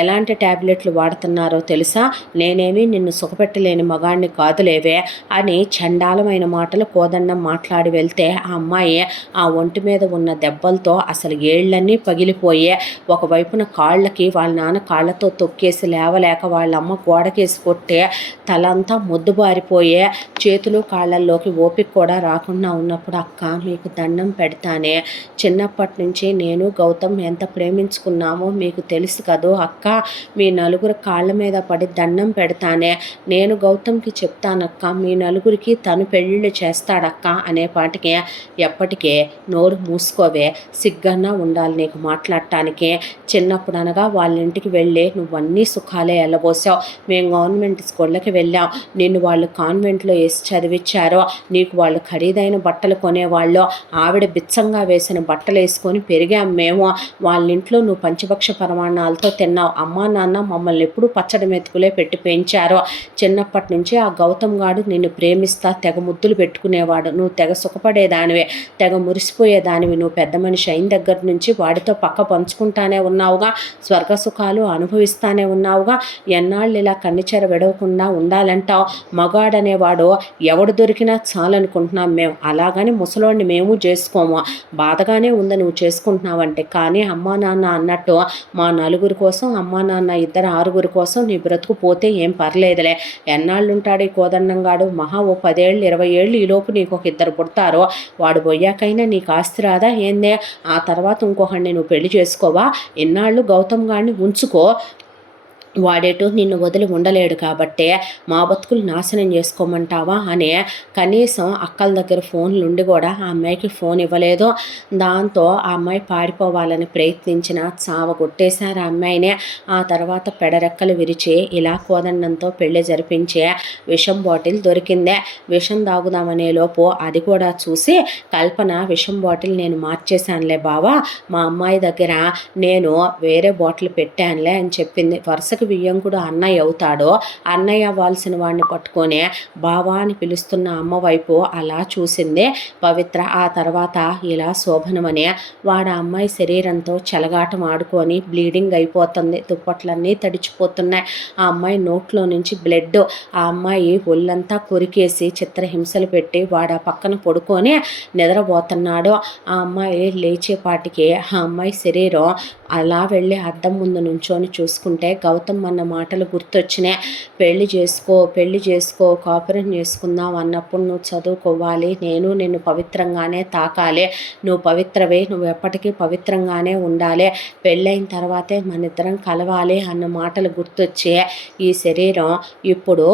ఎలాంటి ట్యాబ్లెట్లు వాడుతున్నారో తెలుసా? నేనేమి నిన్ను సుఖపెట్టలేని మగాడిని కాదులేవే అని చండాలమైన మాటలు కోదండం మాట్లాడి వెళ్తే ఆ అమ్మాయి ఆ ఒంటి మీద ఉన్న దెబ్బలతో అసలు ఏళ్ళన్నీ పగిలిపోయే, ఒకవైపున కాళ్ళకి వాళ్ళ నాన్న కాళ్ళతో తొక్కేసి లేవలేక వాళ్ళమ్మ గోడకేసి కొట్టే, తలంతా మొద్దుబారిపోయే, చేతులు కాళ్ళల్లోకి ఓపిక కూడా రాకుండా ఉన్నప్పుడు అక్క మీకు దండం పెడతానే, చిన్నప్పటి నుంచి నేను గౌతమ్ ఎంత ప్రేమించుకున్నామో మీకు తెలుసు కదూ అక్క, మీ నలుగురు కాళ్ళ మీద పడి దండం పెడతానే, నేను గౌతమ్కి చెప్తానక్క, మీ నలుగురికి తను పెళ్ళిళ్ళు చేస్తాడక్క అనేపాటికి ఎప్పటికే నోరు మూసుకోవే, సిగ్గన్నా ఉండాలి నీకు మాట్లాడటానికి. చిన్నప్పుడు అనగా వాళ్ళ ఇంటికి వెళ్ళి నువ్వన్నీ సుఖాలే వెళ్ళబోసావు. మేము గవర్నమెంట్ స్కూళ్ళకి వెళ్ళాం, నిన్ను వాళ్ళు కాన్వెంట్లో వేసి చదివించారో, నీకు వాళ్ళు ఖరీదైన బట్టలు కొనేవాళ్ళు, ఆవిడ బిచ్చంగా వేసిన బట్టలు వేసుకొని పెరిగాం మేము. వాళ్ళ ఇంట్లో నువ్వు పంచభక్ష పరమాణాలతో తిన్నావు. అమ్మా నాన్న మమ్మల్ని ఎప్పుడు పచ్చడి మెతుకులే పెట్టి పెంచారు. చిన్నప్పటి నుంచి ఆ గౌతమ్ గాడు నిన్ను ప్రేమిస్తా తెగ ముద్దులు పెట్టుకునేవాడు. నువ్వు తెగ సుఖపడేదానివే, తెగ మురిసిపోయేదానివి. నువ్వు పెద్ద మనిషి అయిన దగ్గర నుంచి వాడితో పక్క పంచుకుంటానే ఉన్నావుగా, స్వర్గ సుఖాలు అనుభవిస్తానే ఉన్నావుగా. ఎన్నాళ్ళు ఇలా కన్నిచెర విడవకుండా ఉండాలంటావు? మగాడనేవాడు ఎవడు దొరికినా చాలనుకుంటున్నాం మేము. అలాగని ముసలోడిని మేము చేసుకోము. బాధగానే ఉంది నువ్వు చేసుకుంటున్నావంటే. కానీ అమ్మా నాన్న అన్నట్టు మా నలుగురి కోసం, అమ్మా నాన్న ఇద్దరు ఆరుగురి కోసం నీ బ్రతుకు పోతే ఏం పర్లేదులే. ఎన్నాళ్ళు ఉంటాడు ఈ కోదండంగాడు? మహా ఓ 10 ఏళ్ళు 20 ఏళ్ళు ఈలోపు నీకు ఒక ఇద్దరు పుడతారో, వాడు పోయాకైనా నీకు ఆస్తి రాదా ఏందే? ఆ తర్వాత ఇంకొకడిని నువ్వు పెళ్లి చేసుకోవా? ఎన్నాళ్ళు గౌతమ్ గాడిని ఉంచుకో, వాడేటో నిన్ను వదిలి ఉండలేడు కాబట్టే మా బతుకులు నాశనం చేసుకోమంటావా అని కనీసం అక్కల దగ్గర ఫోన్లు ఉండి కూడా ఆ అమ్మాయికి ఫోన్ ఇవ్వలేదు. దాంతో ఆ అమ్మాయి పారిపోవాలని ప్రయత్నించిన చావగొట్టేశారు ఆ అమ్మాయినే. ఆ తర్వాత పెడరెక్కలు విరిచి ఇలా కోదండంతో పెళ్లి జరిపించే విషం బాటిల్ దొరికిందే. విషం తాగుదామనే లోపు అది కూడా చూసి కల్పన విషం బాటిల్ నేను మార్చేశానులే బావా, మా అమ్మాయి దగ్గర నేను వేరే బాటిల్ పెట్టానులే అని చెప్పింది. వరుస వియ్యంకుడు అన్నయ్య అవుతాడో, అన్నయ్య అవ్వాల్సిన వాడిని పట్టుకొని బావా అని పిలుస్తున్న అమ్మ వైపు అలా చూసింది పవిత్ర. ఆ తర్వాత ఇలా శోభనమని వాడు అమ్మాయి శరీరంతో చెలగాటం ఆడుకొని బ్లీడింగ్ అయిపోతుంది, దుప్పట్లన్నీ తడిచిపోతున్నాయి. ఆ అమ్మాయి నోట్లో నుంచి బ్లడ్. ఆ అమ్మాయి ఒళ్ళంతా కొరికేసి చిత్రహింసలు పెట్టి వాడు ఆ పక్కన పడుకొని నిద్రపోతున్నాడు. ఆ అమ్మాయి లేచేపాటికి ఆ అమ్మాయి శరీరం అలా వెళ్ళి అద్దం ముందు నుంచొని చూసుకుంటే గౌతమ్ అన్న మాటలు గుర్తొచ్చినాయి. పెళ్లి చేసుకో కాపురం చేసుకుందాం అన్నప్పుడు నువ్వు చదువుకోవాలి, నేను నిన్ను పవిత్రంగానే తాకాలి, నువ్వు పవిత్రవే, నువ్వు ఎప్పటికీ పవిత్రంగానే ఉండాలి, పెళ్ళైన తర్వాతే మన ఇద్దరం కలవాలి అన్న మాటలు గుర్తొచ్చే ఈ శరీరం ఇప్పుడు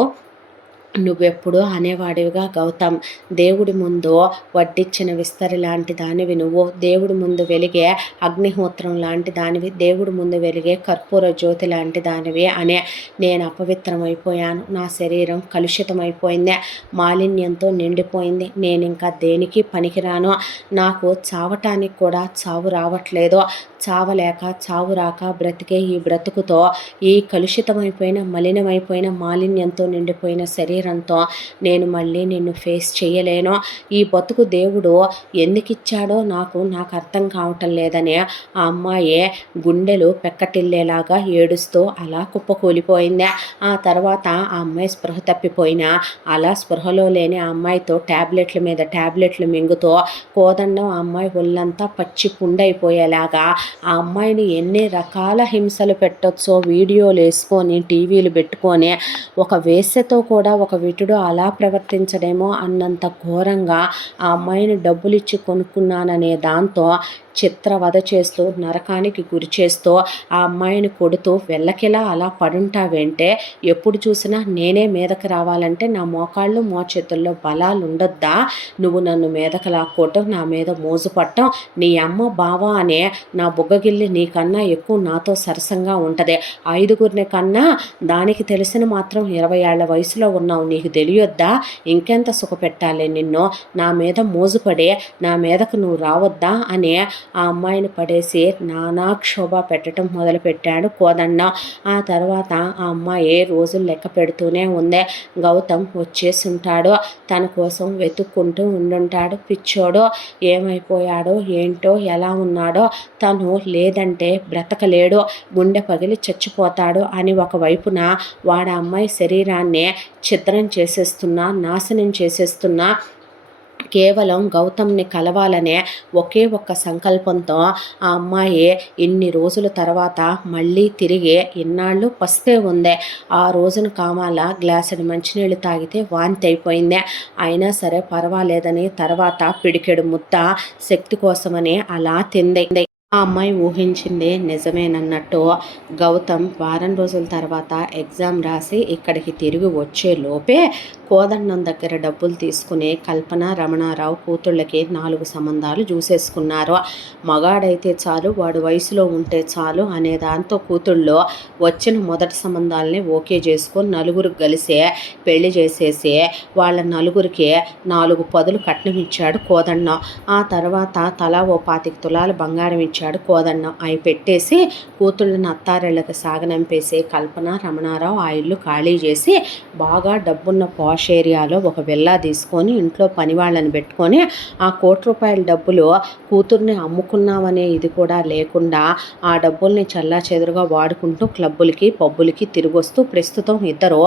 నువ్వెప్పుడు అనేవాడివిగా గౌతమ్, దేవుడి ముందు వడ్డిచ్చిన విస్తరి లాంటి దానివి నువ్వు, దేవుడి ముందు వెలిగే అగ్నిహోత్రం లాంటి దానివి, దేవుడి ముందు వెలిగే కర్పూర జ్యోతి లాంటి దానివి అనే నేను అపవిత్రమైపోయాను. నా శరీరం కలుషితమైపోయింది, మాలిన్యంతో నిండిపోయింది. నేను ఇంకా దేనికి పనికిరాను. నాకు చావటానికి కూడా చావు రావట్లేదు. చావలేక చావు రాక బ్రతికే ఈ బ్రతుకుతో, ఈ కలుషితమైపోయిన మలినమైపోయిన మాలిన్యంతో నిండిపోయిన శరీరంతో నేను మళ్ళీ నిన్ను ఫేస్ చేయలేను. ఈ బతుకు దేవుడు ఎందుకు ఇచ్చాడో నాకు అర్థం కావటం లేదని ఆ అమ్మాయి గుండెలు పెక్కటిల్లేలాగా ఏడుస్తూ అలా కుప్పకూలిపోయింది. ఆ తర్వాత ఆ అమ్మాయి స్పృహ తప్పిపోయినా అలా స్పృహలో లేని ఆ అమ్మాయితో ట్యాబ్లెట్ల మీద ట్యాబ్లెట్లు మింగుతూ కోదండం ఆ అమ్మాయి ఒళ్ళంతా పచ్చి పుండైపోయేలాగా ఆ అమ్మాయిని ఎన్ని రకాల హింసలు పెట్టొచ్చో వీడియోలు వేసుకొని టీవీలు పెట్టుకొని, ఒక వేశ్యతో కూడా ఒక విటుడు అలా ప్రవర్తించడేమో అన్నంత ఘోరంగా ఆ అమ్మాయిని డబ్బులు ఇచ్చి కొనుక్కున్నాననే దాంతో చిత్రవధ చేస్తూ నరకానికి గురి చేస్తూ ఆ అమ్మాయిని కొడుతూ వెళ్ళకిలా అలా పడుంటావేంటే, ఎప్పుడు చూసినా నేనే మీదకి రావాలంటే నా మోకాళ్ళు మోచేతుల్లో బలాలు ఉండొద్దా? నువ్వు నన్ను మీదకి లాక్కోవటం, నా మీద మోజు పట్టడం, నీ అమ్మ బావ అనే నా బుగ్గగిల్లి నీకన్నా ఎక్కువ నాతో సరసంగా ఉంటుంది. 5గురిని కన్నా దానికి తెలిసిన మాత్రం 20 ఏళ్ల వయసులో ఉన్నావు, నీకు తెలియొద్దా? ఇంకెంత సుఖపెట్టాలి నిన్ను? నా మీద మోజుపడే నా మీదకు నువ్వు రావద్దా అని ఆ అమ్మాయిని పడేసి నానా క్షోభ పెట్టడం మొదలుపెట్టాడు కోదండం. ఆ తర్వాత ఆ అమ్మాయి రోజులు లెక్క పెడుతూనే ఉంది. గౌతమ్ వచ్చేసి ఉంటాడు, తన కోసం వెతుక్కుంటూ ఉండుంటాడు. పిచ్చోడు ఏమైపోయాడో ఏంటో, ఎలా ఉన్నాడో, తను లేదంటే బ్రతకలేడు, గుండె పగిలి చచ్చిపోతాడు అని ఒకవైపున వాడ అమ్మాయి శరీరాన్ని ఛిద్రం చేసేస్తున్నా, నాశనం చేసేస్తున్నా, కేవలం గౌతమ్ని కలవాలనే ఒకే ఒక్క సంకల్పంతో ఆ అమ్మాయి ఇన్ని రోజుల తర్వాత మళ్ళీ తిరిగి ఇన్నాళ్ళు పస్తే ఉంది. ఆ రోజున కామాల గ్లాసుడి మంచినీళ్ళు తాగితే వాంతి అయిపోయింది. అయినా సరే పర్వాలేదని తర్వాత పిడికెడు ముద్ద శక్తి కోసమని అలా తింది. ఆ అమ్మాయి ఊహించింది నిజమేనన్నట్టు గౌతమ్ వారం రోజుల తర్వాత ఎగ్జామ్ రాసి ఇక్కడికి తిరిగి వచ్చే లోపే కోదండం దగ్గర డబ్బులు తీసుకుని కల్పన, రమణారావు కూతుళ్ళకి 4 సంబంధాలు చూసేసుకున్నారు. మగాడైతే చాలు, వాడు వయసులో ఉంటే చాలు అనే దాంతో కూతుళ్ళు వచ్చిన మొదటి సంబంధాలని ఓకే చేసుకొని నలుగురికి కలిసి పెళ్లి చేసేసి వాళ్ళ నలుగురికి 4 పదులు కట్నం ఇచ్చాడు కోదండం. ఆ తర్వాత తలా ఓ 25 తులాల బంగారం ఇచ్చాడు కోదండం. అవి పెట్టేసి కూతుళ్ళని అత్తారేళ్ళకి సాగనంపేసి కల్పన, రమణారావు ఆ ఇల్లు ఖాళీ చేసి బాగా డబ్బున్న పాష్ ఏరియాలో ఒక విల్లా తీసుకొని ఇంట్లో పని వాళ్ళని పెట్టుకొని ఆ ₹1,00,00,000 డబ్బులు కూతుర్ని అమ్ముకున్నామనే ఇది కూడా లేకుండా ఆ డబ్బుల్ని చెల్లాచెదురుగా వాడుకుంటూ క్లబ్బులకి, పబ్బులకి తిరిగొస్తూ ప్రస్తుతం ఇద్దరు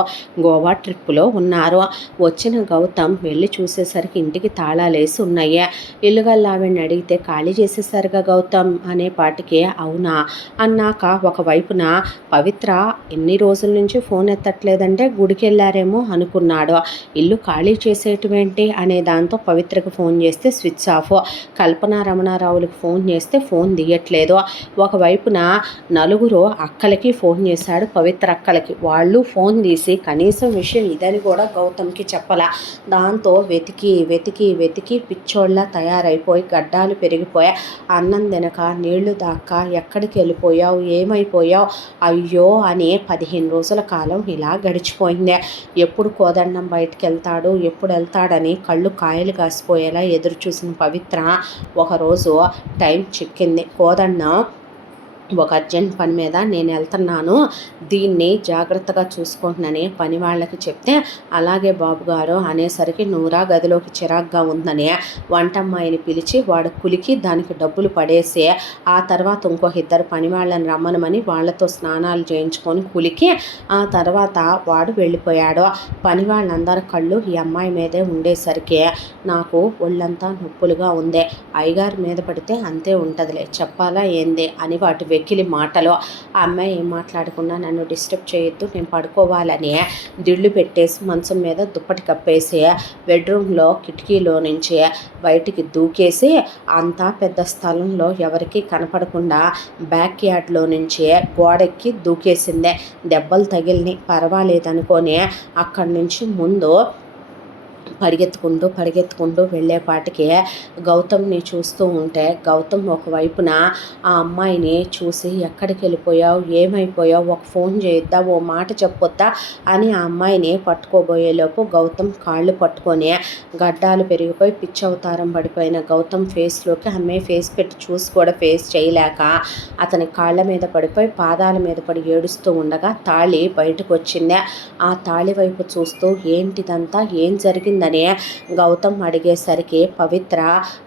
గోవా ట్రిప్పులో ఉన్నారు. వచ్చిన గౌతమ్ వెళ్ళి చూసేసరికి ఇంటికి తాళాలేసి ఉన్నాయి. ఇల్లుగల్లావిని అడిగితే ఖాళీ చేసేసరిగా గౌతమ్ అనే పాటికి అవునా అన్నాక ఒకవైపున పవిత్ర ఎన్ని రోజుల నుంచి ఫోన్ ఎత్తట్లేదంటే గుడికి వెళ్ళారేమో అనుకున్నాడు. ఇల్లు ఖాళీ చేసేటువంటి అనే దాంతో పవిత్రకు ఫోన్ చేస్తే స్విచ్ ఆఫ్, కల్పన, రమణారావులకు ఫోన్ చేస్తే ఫోన్ తీయట్లేదు. ఒకవైపున నలుగురు అక్కలకి ఫోన్ చేశాడు పవిత్ర అక్కలకి, వాళ్ళు ఫోన్ తీసి కనీసం విషయం ఇదని కూడా గౌతమ్కి చెప్పలా. దాంతో వెతికి వెతికి వెతికి పిచ్చోళ్ళ తయారైపోయి గడ్డాలు పెరిగిపోయా, అన్నం తినక నీళ్లు దాక్క ఎక్కడికి వెళ్ళిపోయావు, ఏమైపోయావు, అయ్యో అని 15 రోజుల కాలం ఇలా గడిచిపోయింది. ఎప్పుడు కోదండం బయటికి వెళ్తాడు, ఎప్పుడు వెళ్తాడని కళ్ళు కాయలు కాసిపోయేలా ఎదురు చూసిన పవిత్ర ఒకరోజు టైం చిక్కింది. కోదండం ఒక అర్జెంట్ పని మీద నేను వెళ్తున్నాను, దీన్ని జాగ్రత్తగా చూసుకుంటున్నానని పని వాళ్ళకి చెప్తే అలాగే బాబుగారు అనేసరికి నూరా గదిలోకి చిరాగ్గా ఉందని వంటమ్మాయిని పిలిచి వాడు కులికి దానికి డబ్బులు పడేసి ఆ తర్వాత ఇంకో 2 పని వాళ్ళని రమ్మనమని వాళ్ళతో స్నానాలు చేయించుకొని కులికి ఆ తర్వాత వాడు వెళ్ళిపోయాడు. పని వాళ్ళందరి కళ్ళు ఈ అమ్మాయి మీదే ఉండేసరికి నాకు ఒళ్ళంతా నొప్పులుగా ఉంది. అయ్యగారి మీద పడితే అంతే ఉంటుందిలే, చెప్పాలా ఏంది అని వాటి వెకిలి మాటలు. ఆ అమ్మాయి ఏం మాట్లాడకుండా నన్ను డిస్టర్బ్ చేయొద్దు, నేను పడుకోవాలని దిళ్ళు పెట్టేసి మంచం మీద దుప్పటి కప్పేసి బెడ్రూమ్లో కిటికీలో నుంచి బయటికి దూకేసి అంతా పెద్ద స్థలంలో ఎవరికీ కనపడకుండా బ్యాక్ యార్డ్లో నుంచి గోడెక్కి దూకేసిందే. దెబ్బలు తగిలిని పర్వాలేదనుకొని అక్కడి నుంచి ముందు పరిగెత్తుకుంటూ వెళ్ళేపాటికి గౌతమ్ని చూస్తూ ఉంటే గౌతమ్ ఒకవైపున ఆ అమ్మాయిని చూసి ఎక్కడికి వెళ్ళిపోయావు, ఏమైపోయావు, ఒక ఫోన్ చేయొద్దా, ఓ మాట చెప్పొద్దా అని ఆ అమ్మాయిని పట్టుకోబోయేలోపు గౌతమ్ కాళ్ళు పట్టుకొని గడ్డాలు పెరిగిపోయి పిచ్చవతారం పడిపోయిన గౌతమ్ ఫేస్లోకి అమ్మాయి ఫేస్ పెట్టి చూసి కూడా ఫేస్ చేయలేక అతని కాళ్ళ మీద పడిపోయి పాదాల మీద పడి ఏడుస్తూ ఉండగా తాళి బయటకు వచ్చింది. ఆ తాళి వైపు చూస్తూ ఏంటిదంతా, ఏం జరిగిందని గౌతమ్ అడిగేసరికి పవిత్ర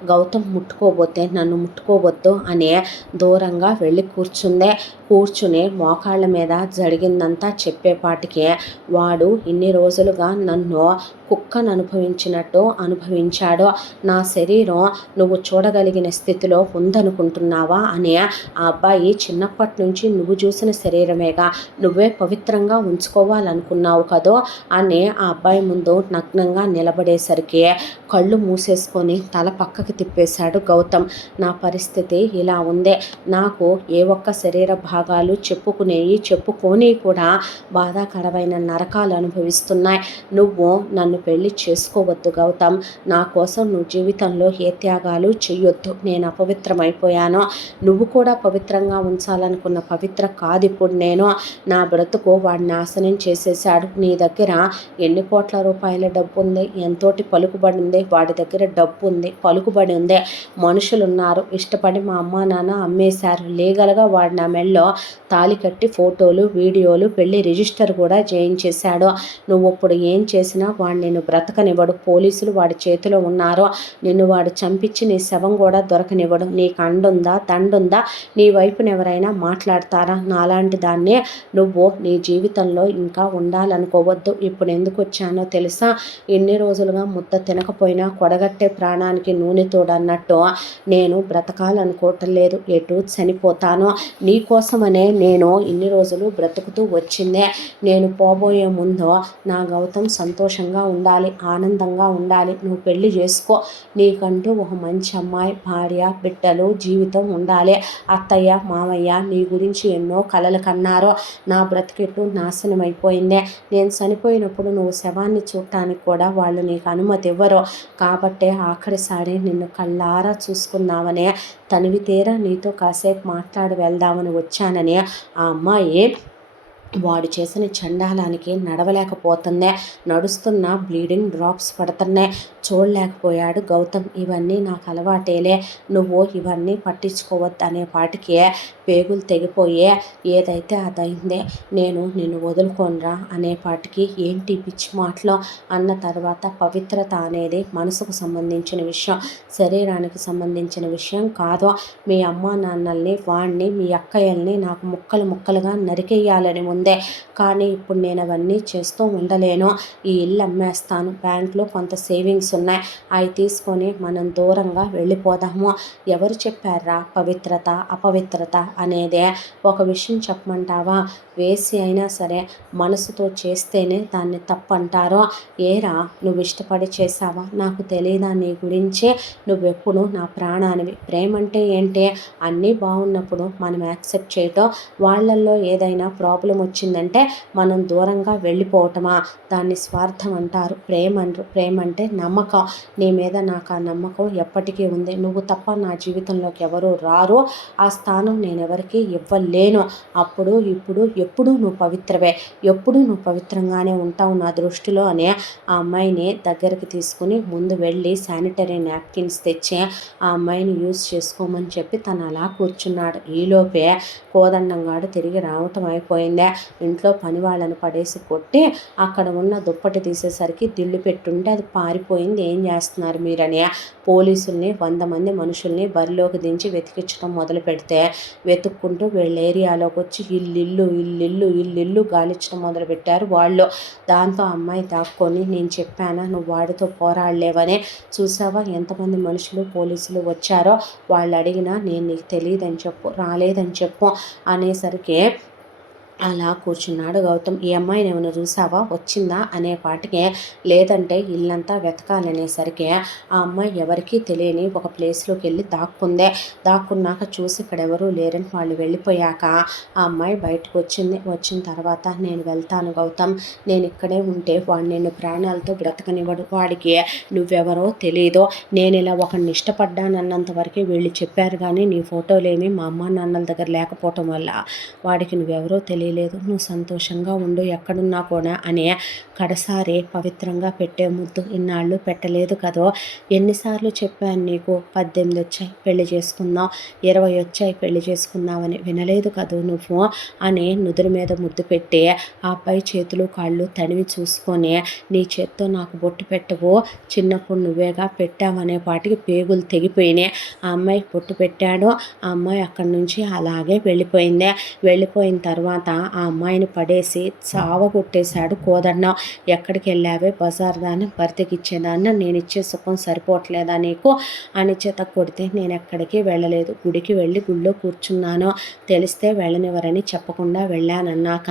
గౌతమ్ ముట్టుకోబోతే నన్ను ముట్టుకోవద్దు అని దూరంగా వెళ్ళి కూర్చుని మోకాళ్ళ మీద జరిగిందంతా చెప్పేపాటికి వాడు ఇన్ని రోజులుగా నన్ను కుక్కను అనుభవించినట్టు అనుభవించాడు, నా శరీరం నువ్వు చూడగలిగిన స్థితిలో ఉందనుకుంటున్నావా అని ఆ అబ్బాయి చిన్నప్పటి నుంచి నువ్వు చూసిన శరీరమేగా, నువ్వే పవిత్రంగా ఉంచుకోవాలనుకున్నావు కదో అని ఆ అబ్బాయి ముందు నగ్నంగా నిలబడేసరికి కళ్ళు మూసేసుకొని తల పక్కకి తిప్పేశాడు గౌతమ్. నా పరిస్థితి ఇలా ఉంది, నాకు ఏ ఒక్క శరీర భాగం త్యాగాలు చెప్పుకొని కూడా బాధాకరమైన నరకాలు అనుభవిస్తున్నాయి. నువ్వు నన్ను పెళ్లి చేసుకోవద్దు గౌతమ్. నా కోసం నువ్వు జీవితంలో ఏ త్యాగాలు చెయ్యొద్దు. నేను అపవిత్రమైపోయాను. నువ్వు కూడా పవిత్రంగా ఉంచాలనుకున్న పవిత్ర కాదు ఇప్పుడు నేను. నా బ్రతుకు వాడు నాశనం చేసేశాడు. నీ దగ్గర ఎన్ని కోట్ల రూపాయల డబ్బు ఉంది, ఎంతోటి పలుకుబడి ఉంది. వాడి దగ్గర డబ్బు ఉంది, పలుకుబడి ఉంది, మనుషులున్నారు. ఇష్టపడి మా అమ్మ నాన్న అమ్మేశారు. లీగల్గా వాడు నా మెళ్ళో తాళి కట్టి ఫోటోలు వీడియోలు పెళ్లి రిజిస్టర్ కూడా చేయించేశాడు. నువ్వు ఇప్పుడు ఏం చేసినా వాడు నిన్ను బ్రతకనివ్వడు. పోలీసులు వాడి చేతిలో ఉన్నారు. నిన్ను వాడు చంపించి నీ శవం కూడా దొరకనివ్వడు. నీకు అండుందా దండుందా? నీ వైపున ఎవరైనా మాట్లాడతారా? నాలాంటి దాన్నే నువ్వు నీ జీవితంలో ఇంకా ఉండాలనుకోవద్దు. ఇప్పుడు ఎందుకు వచ్చానో తెలుసా? ఎన్ని రోజులుగా ముద్ద తినకపోయినా కొడగట్టే ప్రాణానికి నూనె తోడన్నట్టు నేను బ్రతకాలనుకోవటం లేదు. ఎటు చనిపోతాను. నీ కోసమనే నేను ఇన్ని రోజులు బ్రతుకుతూ వచ్చిందే. నేను పోబోయే ముందు నా గౌతమ్ సంతోషంగా ఉండాలి, ఆనందంగా ఉండాలి. నువ్వు పెళ్లి చేసుకో. నీకంటూ ఒక మంచి అమ్మాయి, భార్య, బిడ్డలు, జీవితం ఉండాలి. అత్తయ్య మామయ్య నీ గురించి ఎన్నో కలలు కన్నారు. నా బ్రతికెట్టు నాశనం అయిపోయిందే. నేను చనిపోయినప్పుడు నువ్వు శవాన్ని చూడటానికి కూడా వాళ్ళు నీకు అనుమతి ఇవ్వరు. కాబట్టే ఆఖరిసారి నిన్ను కళ్ళారా చూసుకుందామని, తనివి తీరా నీతో కాసేపు మాట్లాడి వెళ్దామని వచ్చానని ఆ అమ్మాయి వాడు చేసిన చండాలానికి నడవలేకపోతుందే. నడుస్తున్న బ్లీడింగ్ డ్రాప్స్ పడుతున్నాయి. చూడలేకపోయాడు గౌతమ్. ఇవన్నీ నాకు అలవాటేలే, నువ్వు ఇవన్నీ పట్టించుకోవద్దు అనే పాటికి పేగులు తెగిపోయే ఏదైతే అదైందే. నేను నిన్ను వదులుకోనరా అనేపాటికి ఏంటి పిచ్చి మాటలు అన్న తర్వాత పవిత్రత అనేది మనసుకు సంబంధించిన విషయం, శరీరానికి సంబంధించిన విషయం కాదు. మీ అమ్మ నాన్నల్ని వాణ్ణి మీ అక్కయ్యల్ని నాకు ముక్కలు ముక్కలుగా నరికేయాలని ఉందే. కానీ ఇప్పుడు నేను అవన్నీ చేస్తూ ఉండలేను. ఈ ఇల్లు అమ్మేస్తాను. బ్యాంక్లో కొంత సేవింగ్స్ ఉన్నాయి. అవి తీసుకొని మనం దూరంగా వెళ్ళిపోదాము. ఎవరు చెప్పారా పవిత్రత అపవిత్రత అనేదే? ఒక విషయం చెప్పమంటావా? వేసి అయినా సరే మనసుతో చేస్తేనే దాన్ని తప్పంటారు. ఏరా నువ్వు ఇష్టపడి చేసావా? నాకు తెలియదా నీ గురించి? నువ్వెప్పుడు నా ప్రాణానివి. ప్రేమ అంటే ఏంటి? అన్నీ బాగున్నప్పుడు మనం యాక్సెప్ట్ చేయటం, వాళ్ళల్లో ఏదైనా ప్రాబ్లం వచ్చిందంటే మనం దూరంగా వెళ్ళిపోవటమా? దాన్ని స్వార్థం అంటారు. ప్రేమ అనరు. ప్రేమ అంటే నమ్మకం. నీ మీద నాకు ఆ నమ్మకం ఎప్పటికీ ఉంది. నువ్వు తప్ప నా జీవితంలోకి ఎవరు రారు. ఆ స్థానం నేను ఎవరికి ఇవ్వలేను. అప్పుడు ఇప్పుడు ఎప్పుడూ నువ్వు పవిత్రవే, ఎప్పుడూ నువ్వు పవిత్రంగానే ఉంటావు నా దృష్టిలో అని ఆ అమ్మాయిని దగ్గరికి తీసుకుని ముందు వెళ్ళి శానిటరీ నాప్కిన్స్ తెచ్చి ఆ అమ్మాయిని యూజ్ చేసుకోమని చెప్పి తను అలా కూర్చున్నాడు. ఈలోపే కోదండంగాడు తిరిగి రావటం అయిపోయిందే. ఇంట్లో పని వాళ్ళని పడేసి కొట్టి అక్కడ ఉన్న దుప్పటి తీసేసరికి దిల్లు పెట్టుంటే అది పారిపోయింది. ఏం చేస్తున్నారు మీరని పోలీసుల్ని 100 మంది మనుషుల్ని బరిలోకి దించి వెతికించడం మొదలు పెడితే వెతుక్కుంటూ వీళ్ళ ఏరియాలోకి వచ్చి ఇల్లిల్లు గాలిచ్చడం మొదలుపెట్టారు వాళ్ళు. దాంతో అమ్మాయి దాక్కొని నేను చెప్పానా నువ్వు వాడితో పోరాడలేవని? చూసావా ఎంతమంది మనుషులు పోలీసులు వచ్చారో? వాళ్ళు అడిగినా నేను నీకు తెలియదని చెప్పు, రాలేదని చెప్పు అనేసరికి అలా కూర్చున్నాడు గౌతమ్. ఈ అమ్మాయిని ఏమైనా చూసావా, వచ్చిందా అనే పాటికి లేదంటే ఇల్లంతా వెతకాలనేసరికి ఆ అమ్మాయి ఎవరికీ తెలియని ఒక ప్లేస్లోకి వెళ్ళి దాక్కుందే. దాక్కున్నాక చూసి ఇక్కడ ఎవరూ లేరని వాళ్ళు వెళ్ళిపోయాక ఆ అమ్మాయి బయటకు వచ్చింది. వచ్చిన తర్వాత నేను వెళ్తాను గౌతమ్, నేను ఇక్కడే ఉంటే వాడు నిన్ను ప్రాణాలతో బ్రతకనివ్వడు. వాడికి నువ్వెవరో తెలీదు. నేను ఇలా ఒకరిని ఇష్టపడ్డానన్నంత వరకు వీళ్ళు చెప్పారు, కానీ నీ ఫోటోలేమి మా అమ్మ నాన్నల దగ్గర లేకపోవటం వల్ల వాడికి నువ్వెవరో తెలియలేదు. నువ్వు సంతోషంగా ఉండు ఎక్కడున్నా కూడా అనే కడసారి పవిత్రంగా పెట్టే ముద్దు ఇన్నాళ్ళు పెట్టలేదు కదో. ఎన్నిసార్లు చెప్పాను నీకు? 18 వచ్చాయి పెళ్లి చేసుకుందాం, 20 వచ్చాయి పెళ్లి చేసుకుందామని, వినలేదు కదూ నువ్వు అని నుదురు మీద ముద్దు పెట్టి ఆ అబ్బాయి చేతులు కాళ్ళు తనివి చూసుకొని నీ చేత్తో నాకు బొట్టు పెట్టవు, చిన్నప్పుడు నువ్వేగా పెట్టావనే పాటికి పేగులు తెగిపోయినాయి. ఆ అమ్మాయి బొట్టు పెట్టాడు. ఆ అమ్మాయి అక్కడి నుంచి అలాగే వెళ్ళిపోయింది. వెళ్ళిపోయిన తర్వాత ఆ అమ్మాయిని పడేసి చావగొట్టేశాడు కోదండం. ఎక్కడికి వెళ్ళావే బజార్ దాన్ని భర్తకిచ్చేదాన్ని, నేను ఇచ్చే సుఖం సరిపోవట్లేదా నీకు అని చేత కొడితే నేను ఎక్కడికి వెళ్ళలేదు, గుడికి వెళ్ళి గుళ్ళో కూర్చున్నాను, తెలిస్తే వెళ్ళనివ్వరని చెప్పకుండా వెళ్ళానన్నాక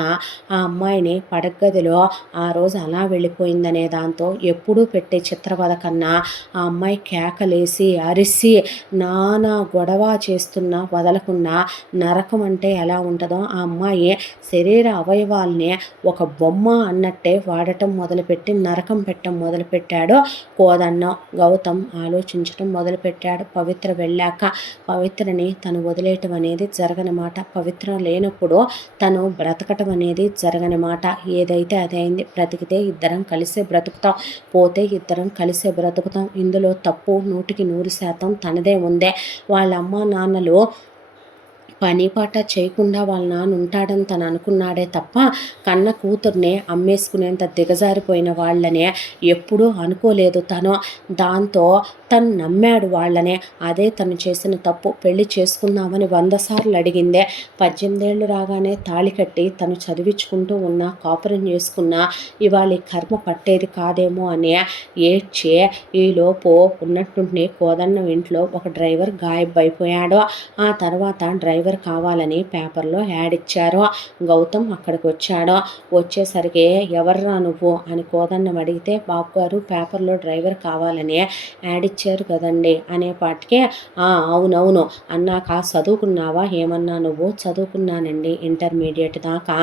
ఆ అమ్మాయిని పడగదిలో ఆ రోజు అలా వెళ్ళిపోయిందనే దాంతో ఎప్పుడూ పెట్టే చిత్రవద కన్నా ఆ అమ్మాయి కేకలేసి అరిసి నానా గొడవ చేస్తున్నా వదలకుండా నరకం అంటే ఎలా ఉంటుందో ఆ అమ్మాయి శరీర అవయవాల్ని ఒక బొమ్మ అన్నట్టే వాడటం మొదలుపెట్టి నరకం పెట్టడం మొదలుపెట్టాడు కోదన్నం. గౌతమ్ ఆలోచించడం మొదలుపెట్టాడు. పవిత్ర వెళ్ళాక పవిత్రని తను వదిలేయటం అనేది జరగనమాట. పవిత్ర లేనప్పుడు తను బ్రతకటం అనేది జరగనమాట. ఏదైతే అదైంది. బ్రతికితే ఇద్దరం కలిసే బ్రతుకుతాం, పోతే ఇద్దరం కలిసే బ్రతుకుతాం. ఇందులో తప్పు 100% తనదే ఉందే. వాళ్ళ అమ్మ నాన్నలు పని పాట చేయకుండా వాళ్ళ నాన్న ఉంటాడని తను అనుకున్నాడే తప్ప కన్న కూతుర్నే అమ్మేసుకునేంత దిగజారిపోయిన వాళ్ళనే ఎప్పుడూ అనుకోలేదు తను. దాంతో తను నమ్మాడు వాళ్ళనే. అదే తను చేసిన తప్పు. పెళ్లి చేసుకుందామని 100 సార్లు అడిగిందే. 18 ఏళ్ళు రాగానే తాళి కట్టి తను చదివించుకుంటూ ఉన్నా, కాపురం చేసుకున్నా ఇవాళ కర్మ పట్టేది కాదేమో అని ఏడ్చే ఈలోపు ఉన్నట్టుండి కోదన్నం ఇంట్లో ఒక డ్రైవర్ గాయబైపోయాడు. ఆ తర్వాత డ్రైవర్ కావాలని పేపర్లో యాడ్ ఇచ్చారు. గౌతమ్ అక్కడికి వచ్చాడు. వచ్చేసరికి ఎవర్రా నువ్వు అని కోదన్నం అడిగితే, బాబు గారు పేపర్లో డ్రైవర్ కావాలని యాడ్ ఇచ్చారు కదండి అనేపాటికి అవునవును అన్నాక చదువుకున్నావా ఏమన్నా నువ్వు? చదువుకున్నానండి ఇంటర్మీడియట్ దాకా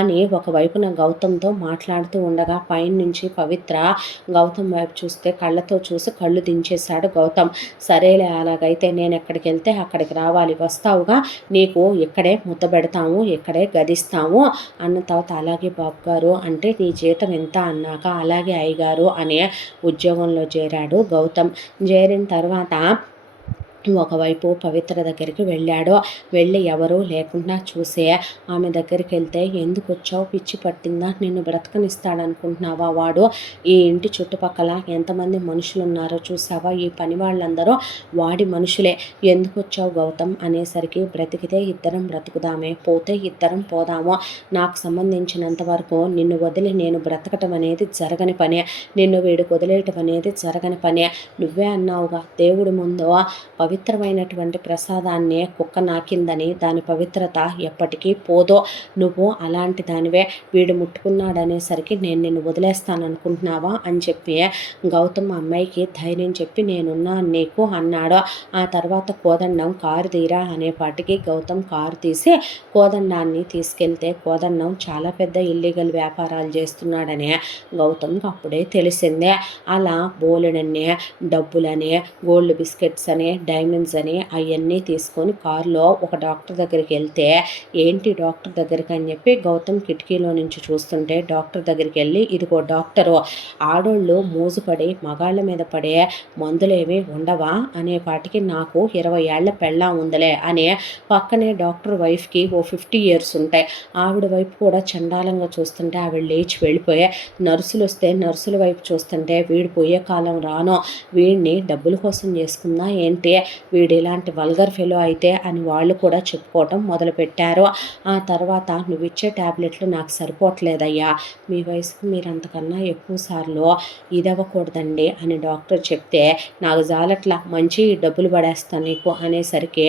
అని ఒకవైపున గౌతమ్తో మాట్లాడుతూ ఉండగా పైనుంచి పవిత్ర గౌతమ్ వైపు చూస్తే కళ్ళతో చూసి కళ్ళు దించేశాడు గౌతమ్. సరేలే అలాగైతే నేను ఎక్కడికి వెళ్తే అక్కడికి రావాలి, వస్తావుగా, నీకు ఇక్కడే ముద్ద పెడతాము, ఇక్కడే గదిస్తాము అన్న తర్వాత అలాగే బాబు గారు అంటే నీ జీతం ఎంత అన్నాక అలాగే అయ్యగారు అనే ఉద్యోగంలో చేరాడు గౌతమ్. చేరిన తర్వాత ఒకవైపు పవిత్ర దగ్గరికి వెళ్ళాడు. వెళ్ళి ఎవరూ లేకుండా చూసే ఆమె దగ్గరికి వెళ్తే, ఎందుకు వచ్చావు, పిచ్చి పట్టిందా, నిన్ను బ్రతకనిస్తాడనుకుంటున్నావా వాడు? ఈ ఇంటి చుట్టుపక్కల ఎంతమంది మనుషులు ఉన్నారో చూసావా? ఈ పని వాళ్ళందరూ వాడి మనుషులే. ఎందుకు వచ్చావు గౌతమ్ అనేసరికి, బ్రతికితే ఇద్దరం బ్రతుకుదామే, పోతే ఇద్దరం పోదాము. నాకు సంబంధించినంత వరకు నిన్ను వదిలి నేను బ్రతకటం అనేది జరగని పనే, నిన్ను వీడికి వదిలేయటం అనేది జరగని పనే. నువ్వే అన్నావుగా దేవుడి ముందు పవిత్రమైనటువంటి ప్రసాదాన్నే కుక్క నాకిందని, దాని పవిత్రత ఎప్పటికీ పోదో. నువ్వు అలాంటి దానివే, వీడు ముట్టుకున్నాడనేసరికి నేను నిన్ను వదిలేస్తాననుకుంటున్నావా అని చెప్పి గౌతమ్ అమ్మాయికి ధైర్యం చెప్పి నేనున్నా నీకు అన్నాడు. ఆ తర్వాత కోదండం కారు తీరా అనేపాటికి గౌతమ్ కారు తీసి కోదండాన్ని తీసుకెళ్తే కోదండం చాలా పెద్ద ఇల్లీగల్ వ్యాపారాలు చేస్తున్నాడనే గౌతమ్కి అప్పుడే తెలిసిందే. అలా బోలెడన్ని డబ్బులని, గోల్డ్ బిస్కెట్స్ అని, డైమండ్స్ అని అవన్నీ తీసుకొని కారులో ఒక డాక్టర్ దగ్గరికి వెళ్తే, ఏంటి డాక్టర్ దగ్గరికి అని చెప్పి గౌతమ్ కిటికీలో నుంచి చూస్తుంటే డాక్టర్ దగ్గరికి వెళ్ళి, ఇదిగో డాక్టరు, ఆడోళ్ళు మోజుపడి మగాళ్ళ మీద పడే మందులేవి ఉండవా అనేపాటికి, నాకు 20 ఏళ్ల పెళ్ళాం ఉందలే అనే పక్కనే డాక్టర్ వైఫ్కి ఓ 50 years ఉంటాయి. ఆవిడ వైపు కూడా చండాలంగా చూస్తుంటే ఆవిడ లేచి వెళ్ళిపోయే, నర్సులు వస్తే నర్సుల వైపు చూస్తుంటే వీడు పోయే కాలం రాను, వీడిని డబ్బుల కోసం చేసుకుందా ఏంటి, వీడు ఇలాంటి వల్గర్ ఫెలో అయితే అని వాళ్ళు కూడా చెప్పుకోవటం మొదలుపెట్టారు. ఆ తర్వాత, నువ్వు ఇచ్చే ట్యాబ్లెట్లు నాకు సరిపోవట్లేదయ్యా, మీ వయసుకు మీరు అంతకన్నా ఎక్కువ సార్లు ఇదవ్వకూడదండి అని డాక్టర్ చెప్తే, నాకు జాలట్లా, మంచి డబ్బులు పడేస్తాను నీకు అనేసరికి,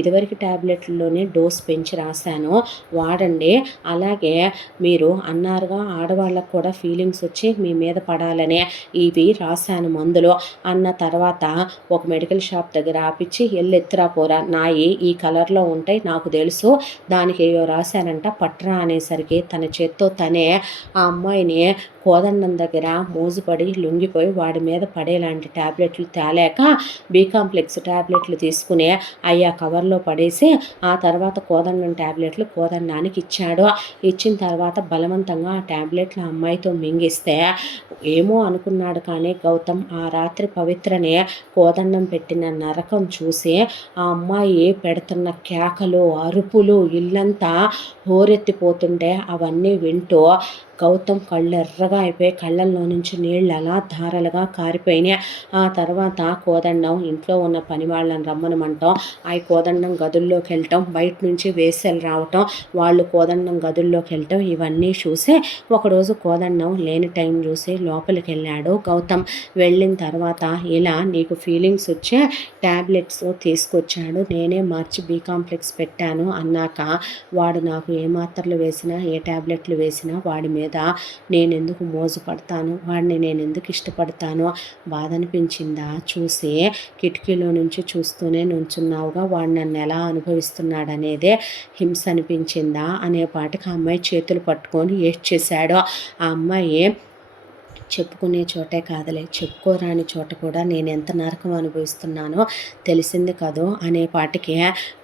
ఇదివరకు ట్యాబ్లెట్లలోనే డోస్ పెంచి రాశాను వాడండి, అలాగే మీరు అన్నారుగా ఆడవాళ్ళకు కూడా ఫీలింగ్స్ వచ్చి మీ మీద పడాలనే ఇవి రాశాను మందులు అన్న తర్వాత ఒక మెడికల్ షాప్ దగ్గర ఆపిచ్చి, ఎత్తురా పోరా, నాయి ఈ కలర్లో ఉంటాయి నాకు తెలుసు, దానికి ఏయో రాశానంట పట్రా అనేసరికి తన చేత్తో తనే ఆ అమ్మాయిని కోదండం దగ్గర మోజుపడి లొంగిపోయి వాడి మీద పడేలాంటి ట్యాబ్లెట్లు తేలేక బి కాంప్లెక్స్ ట్యాబ్లెట్లు తీసుకుని అయ్యా కవర్లో పడేసి ఆ తర్వాత కోదండం ట్యాబ్లెట్లు కోదండానికి ఇచ్చాడు. ఇచ్చిన తర్వాత బలవంతంగా ఆ ట్యాబ్లెట్లు ఆ అమ్మాయితో మింగిస్తే, ఏమో అనుకున్నాడు కానీ గౌతమ్ ఆ రాత్రి పవిత్రనే కోదండం పెట్టిన నరకం చూసి ఆ అమ్మాయి పెడుతున్న కేకలు, అరుపులు, ఇల్లంతా హోరెత్తిపోతుంటే అవన్నీ వింటూ గౌతమ్ కళ్ళు ఎర్రగా అయిపోయి కళ్ళల్లో నుంచి నీళ్ళు అలా ధారలుగా కారిపోయినాయి. ఆ తర్వాత కోదండం ఇంట్లో ఉన్న పని వాళ్ళని రమ్మనమంటాం. ఆ కోదండం గదుల్లోకి వెళ్ళటం, బయట నుంచి వేసలు రావటం, వాళ్ళు కోదండం గదుల్లోకి వెళ్ళటం ఇవన్నీ చూసి ఒకరోజు కోదండం లేని టైం చూసి లోపలికి వెళ్ళాడు గౌతమ్. వెళ్ళిన తర్వాత ఇలా నీకు ఫీలింగ్స్ వచ్చే ట్యాబ్లెట్స్ తీసుకొచ్చాడు, నేనే మార్చి బీ కాంప్లెక్స్ పెట్టాను అన్నాక వాడు నాకు ఏ మాత్రలు వేసినా ఏ ట్యాబ్లెట్లు వేసినా వాడి మీద నేను ఎందుకు మోజు పడతాను, వాడిని నేను ఎందుకు ఇష్టపడతాను, బాధ అనిపించిందా చూసి కిటికీలో నుంచి చూస్తూనే నుంచున్నావుగా, వాడు నన్ను ఎలా అనుభవిస్తున్నాడనేదే హింస అనిపించిందా అనే పాటికి ఆ అమ్మాయి చేతులు పట్టుకొని ఏడ్చేశాడు. ఆ అమ్మాయి చెప్పుకునే చోటే కాదులే, చెప్పుకోరాని చోట కూడా నేను ఎంత నరకం అనుభవిస్తున్నానో తెలిసింది కదూ అనే పాటికి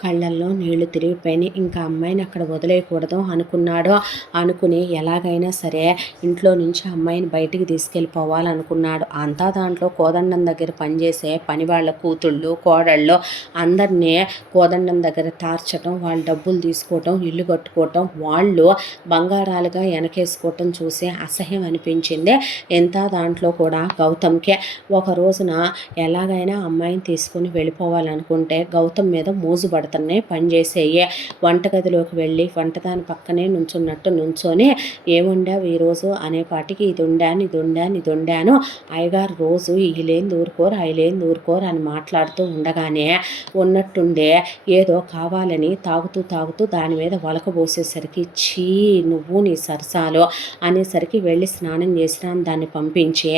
కళ్ళల్లో నీళ్లు తిరిగిపోయి ఇంకా అమ్మాయిని అక్కడ వదిలేయకూడదు అనుకున్నాడు. అనుకుని ఎలాగైనా సరే ఇంట్లో నుంచి అమ్మాయిని బయటికి తీసుకెళ్ళిపోవాలనుకున్నాడు. అంతా దాంట్లో కోదండం దగ్గర పనిచేసే పని వాళ్ళ కూతుళ్ళు కోడళ్ళు అందరినీ కోదండం దగ్గర తార్చటం, వాళ్ళ డబ్బులు తీసుకోవటం, ఇల్లు కట్టుకోవటం, వాళ్ళు బంగారాలుగా వెనకేసుకోవటం చూసి అసహ్యం అనిపించింది. ఎంత దాంట్లో కూడా గౌతమ్కే. ఒక రోజున ఎలాగైనా అమ్మాయిని తీసుకుని వెళ్ళిపోవాలనుకుంటే గౌతమ్ మీద మోజు పడుతున్నాయి పనిచేసేయే. వంటగదిలోకి వెళ్ళి వంటదాని పక్కనే నుంచున్నట్టు నుంచొని ఏముండావు ఈరోజు అనేపాటికి ఇది వండాను అయ్యగారు రోజు ఇలేని ఊరుకోరు అయిలేని ఊరుకోరు అని మాట్లాడుతూ ఉండగానే ఉన్నట్టుండే ఏదో కావాలని తాగుతూ దాని మీద వలకబోసేసరికి చీ నువ్వు నీ సరసాలు అనేసరికి వెళ్ళి స్నానం చేసినా దాన్ని పంపించి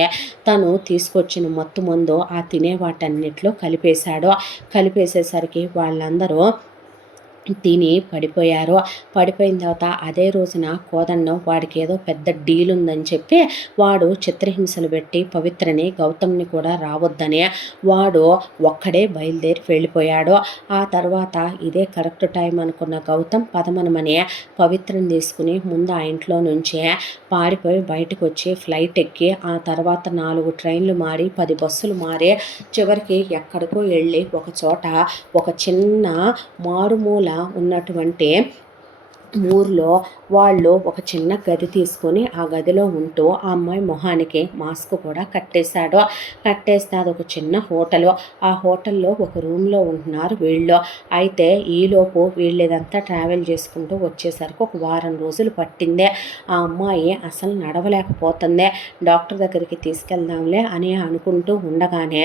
తను తీసుకొచ్చిన మత్తు మందు ఆ తినే వాటన్నిటిలో కలిపేసేసరికి వాళ్ళందరూ తిని పడిపోయారు. పడిపోయిన తర్వాత అదే రోజున కోదండం వాడికి ఏదో పెద్ద డీల్ ఉందని చెప్పి వాడు చిత్రహింసలు పెట్టి పవిత్రని గౌతమ్ని కూడా రావద్దని వాడు ఒక్కడే బయలుదేరి వెళ్ళిపోయాడు. ఆ తర్వాత ఇదే కరెక్ట్ టైం అనుకున్న గౌతమ్ పదమనమని పవిత్రని తీసుకుని ముందు ఆ ఇంట్లో నుంచే పారిపోయి బయటకు వచ్చి ఫ్లైట్ ఎక్కి ఆ తర్వాత 4 ట్రైన్లు మారి 10 బస్సులు మారి చివరికి ఎక్కడికో వెళ్ళి ఒక చోట ఒక చిన్న మారుమూల ఉన్నటువంటి ఊర్లో వాళ్ళు ఒక చిన్న గది తీసుకొని ఆ గదిలో ఉంటూ ఆ అమ్మాయి మొహానికి మాస్క్ కూడా కట్టేస్తే అదొక చిన్న హోటలు. ఆ హోటల్లో ఒక రూమ్లో ఉంటున్నారు వీళ్ళు. అయితే ఈలోపు వీళ్ళు ఇదంతా ట్రావెల్ చేసుకుంటూ వచ్చేసరికి ఒక వారం రోజులు పట్టిందే. ఆ అమ్మాయి అసలు నడవలేకపోతుంది. డాక్టర్ దగ్గరికి తీసుకెళ్దాంలే అని అనుకుంటూ ఉండగానే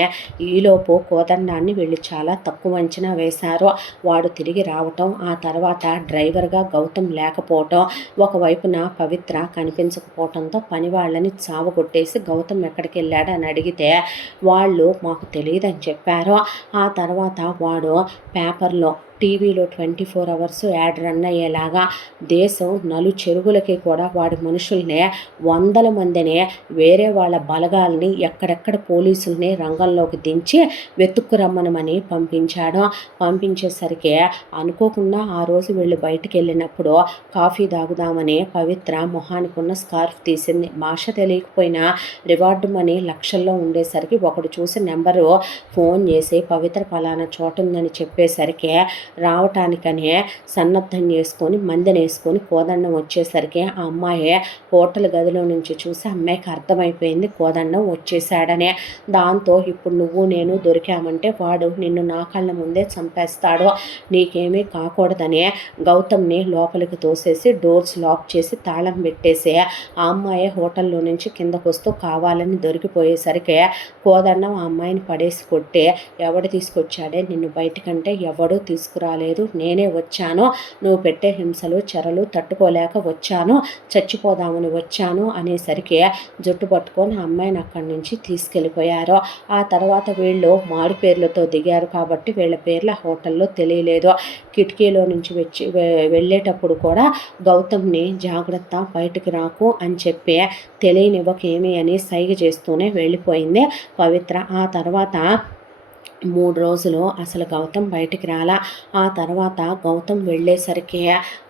ఈలోపు కోదండాన్ని వీళ్ళు చాలా తక్కువ అంచనా వేశారు. వాడు తిరిగి రావటం, ఆ తర్వాత డ్రైవర్గా గౌతమ్ లేకపోవటం, ఒకవైపున పవిత్ర కనిపించకపోవటంతో పని వాళ్ళని చావగొట్టేసి గౌతమ్ ఎక్కడికి వెళ్ళాడు అని అడిగితే వాళ్ళు మాకు తెలియదని చెప్పారు. ఆ తర్వాత వాడు పేపర్లో టీవీలో 24 అవర్స్ యాడ్ రన్ అయ్యేలాగా దేశం చెరుగులకి కూడా వాడి మనుషుల్ని 100 మందిని వేరే వాళ్ళ బలగాల్ని ఎక్కడెక్కడ పోలీసుల్ని రంగంలోకి దించి వెతుక్కురమ్మనమని పంపించేసరికి అనుకోకుండా ఆ రోజు వీళ్ళు బయటికి వెళ్ళినప్పుడు కాఫీ తాగుదామని పవిత్ర మొహానికి ఉన్న స్కార్ఫ్ తీసింది. భాష తెలియకపోయినా రివార్డు మనీ లక్షల్లో ఉండేసరికి ఒకడు చూసి నెంబరు ఫోన్ చేసి పవిత్ర పలానా చోటు ఉందని చెప్పేసరికి రావటానికనే సన్నద్ధం చేసుకొని మందినేసుకొని కోదండం వచ్చేసరికి ఆ అమ్మాయి హోటల్ గదిలో నుంచి చూసి అమ్మాయికి అర్థమైపోయింది కోదండం వచ్చేసాడనే. దాంతో ఇప్పుడు నువ్వు నేను దొరికామంటే వాడు నిన్ను నా కళ్ళ ముందే చంపేస్తాడు, నీకేమీ కాకూడదని గౌతమ్ని లోపలికి తోసేసి డోర్స్ లాక్ చేసి తాళం పెట్టేసి ఆ అమ్మాయి హోటల్లో నుంచి కిందకు వస్తూ కావాలని దొరికిపోయేసరికి కోదండం ఆ అమ్మాయిని పడేసి కొట్టే ఎవడు తీసుకొచ్చాడే నిన్ను బయటకంటే ఎవడూ తీసుకురాలేదు, నేనే వచ్చాను, నువ్వు పెట్టే హింసలు చెరలు తట్టుకోలేక వచ్చాను, చచ్చిపోదామని వచ్చాను అనేసరికి జుట్టు పట్టుకొని ఆ అమ్మాయిని అక్కడి నుంచి తీసుకెళ్ళిపోయారు. ఆ తర్వాత వీళ్ళు మారు పేర్లతో దిగారు కాబట్టి వీళ్ళ పేర్ల హోటల్లో తెలియలేదు. కిటికీలో నుంచి వెళ్ళేటప్పుడు కూడా గౌతమ్ని జాగ్రత్త బయటకు రాకు అని చెప్పి తెలియనివ్వకేమి అని సైగ చేస్తూనే వెళ్ళిపోయింది పవిత్ర. ఆ తర్వాత 3 రోజులు అసలు గౌతమ్ బయటికి రాలా. ఆ తర్వాత గౌతమ్ వెళ్ళేసరికి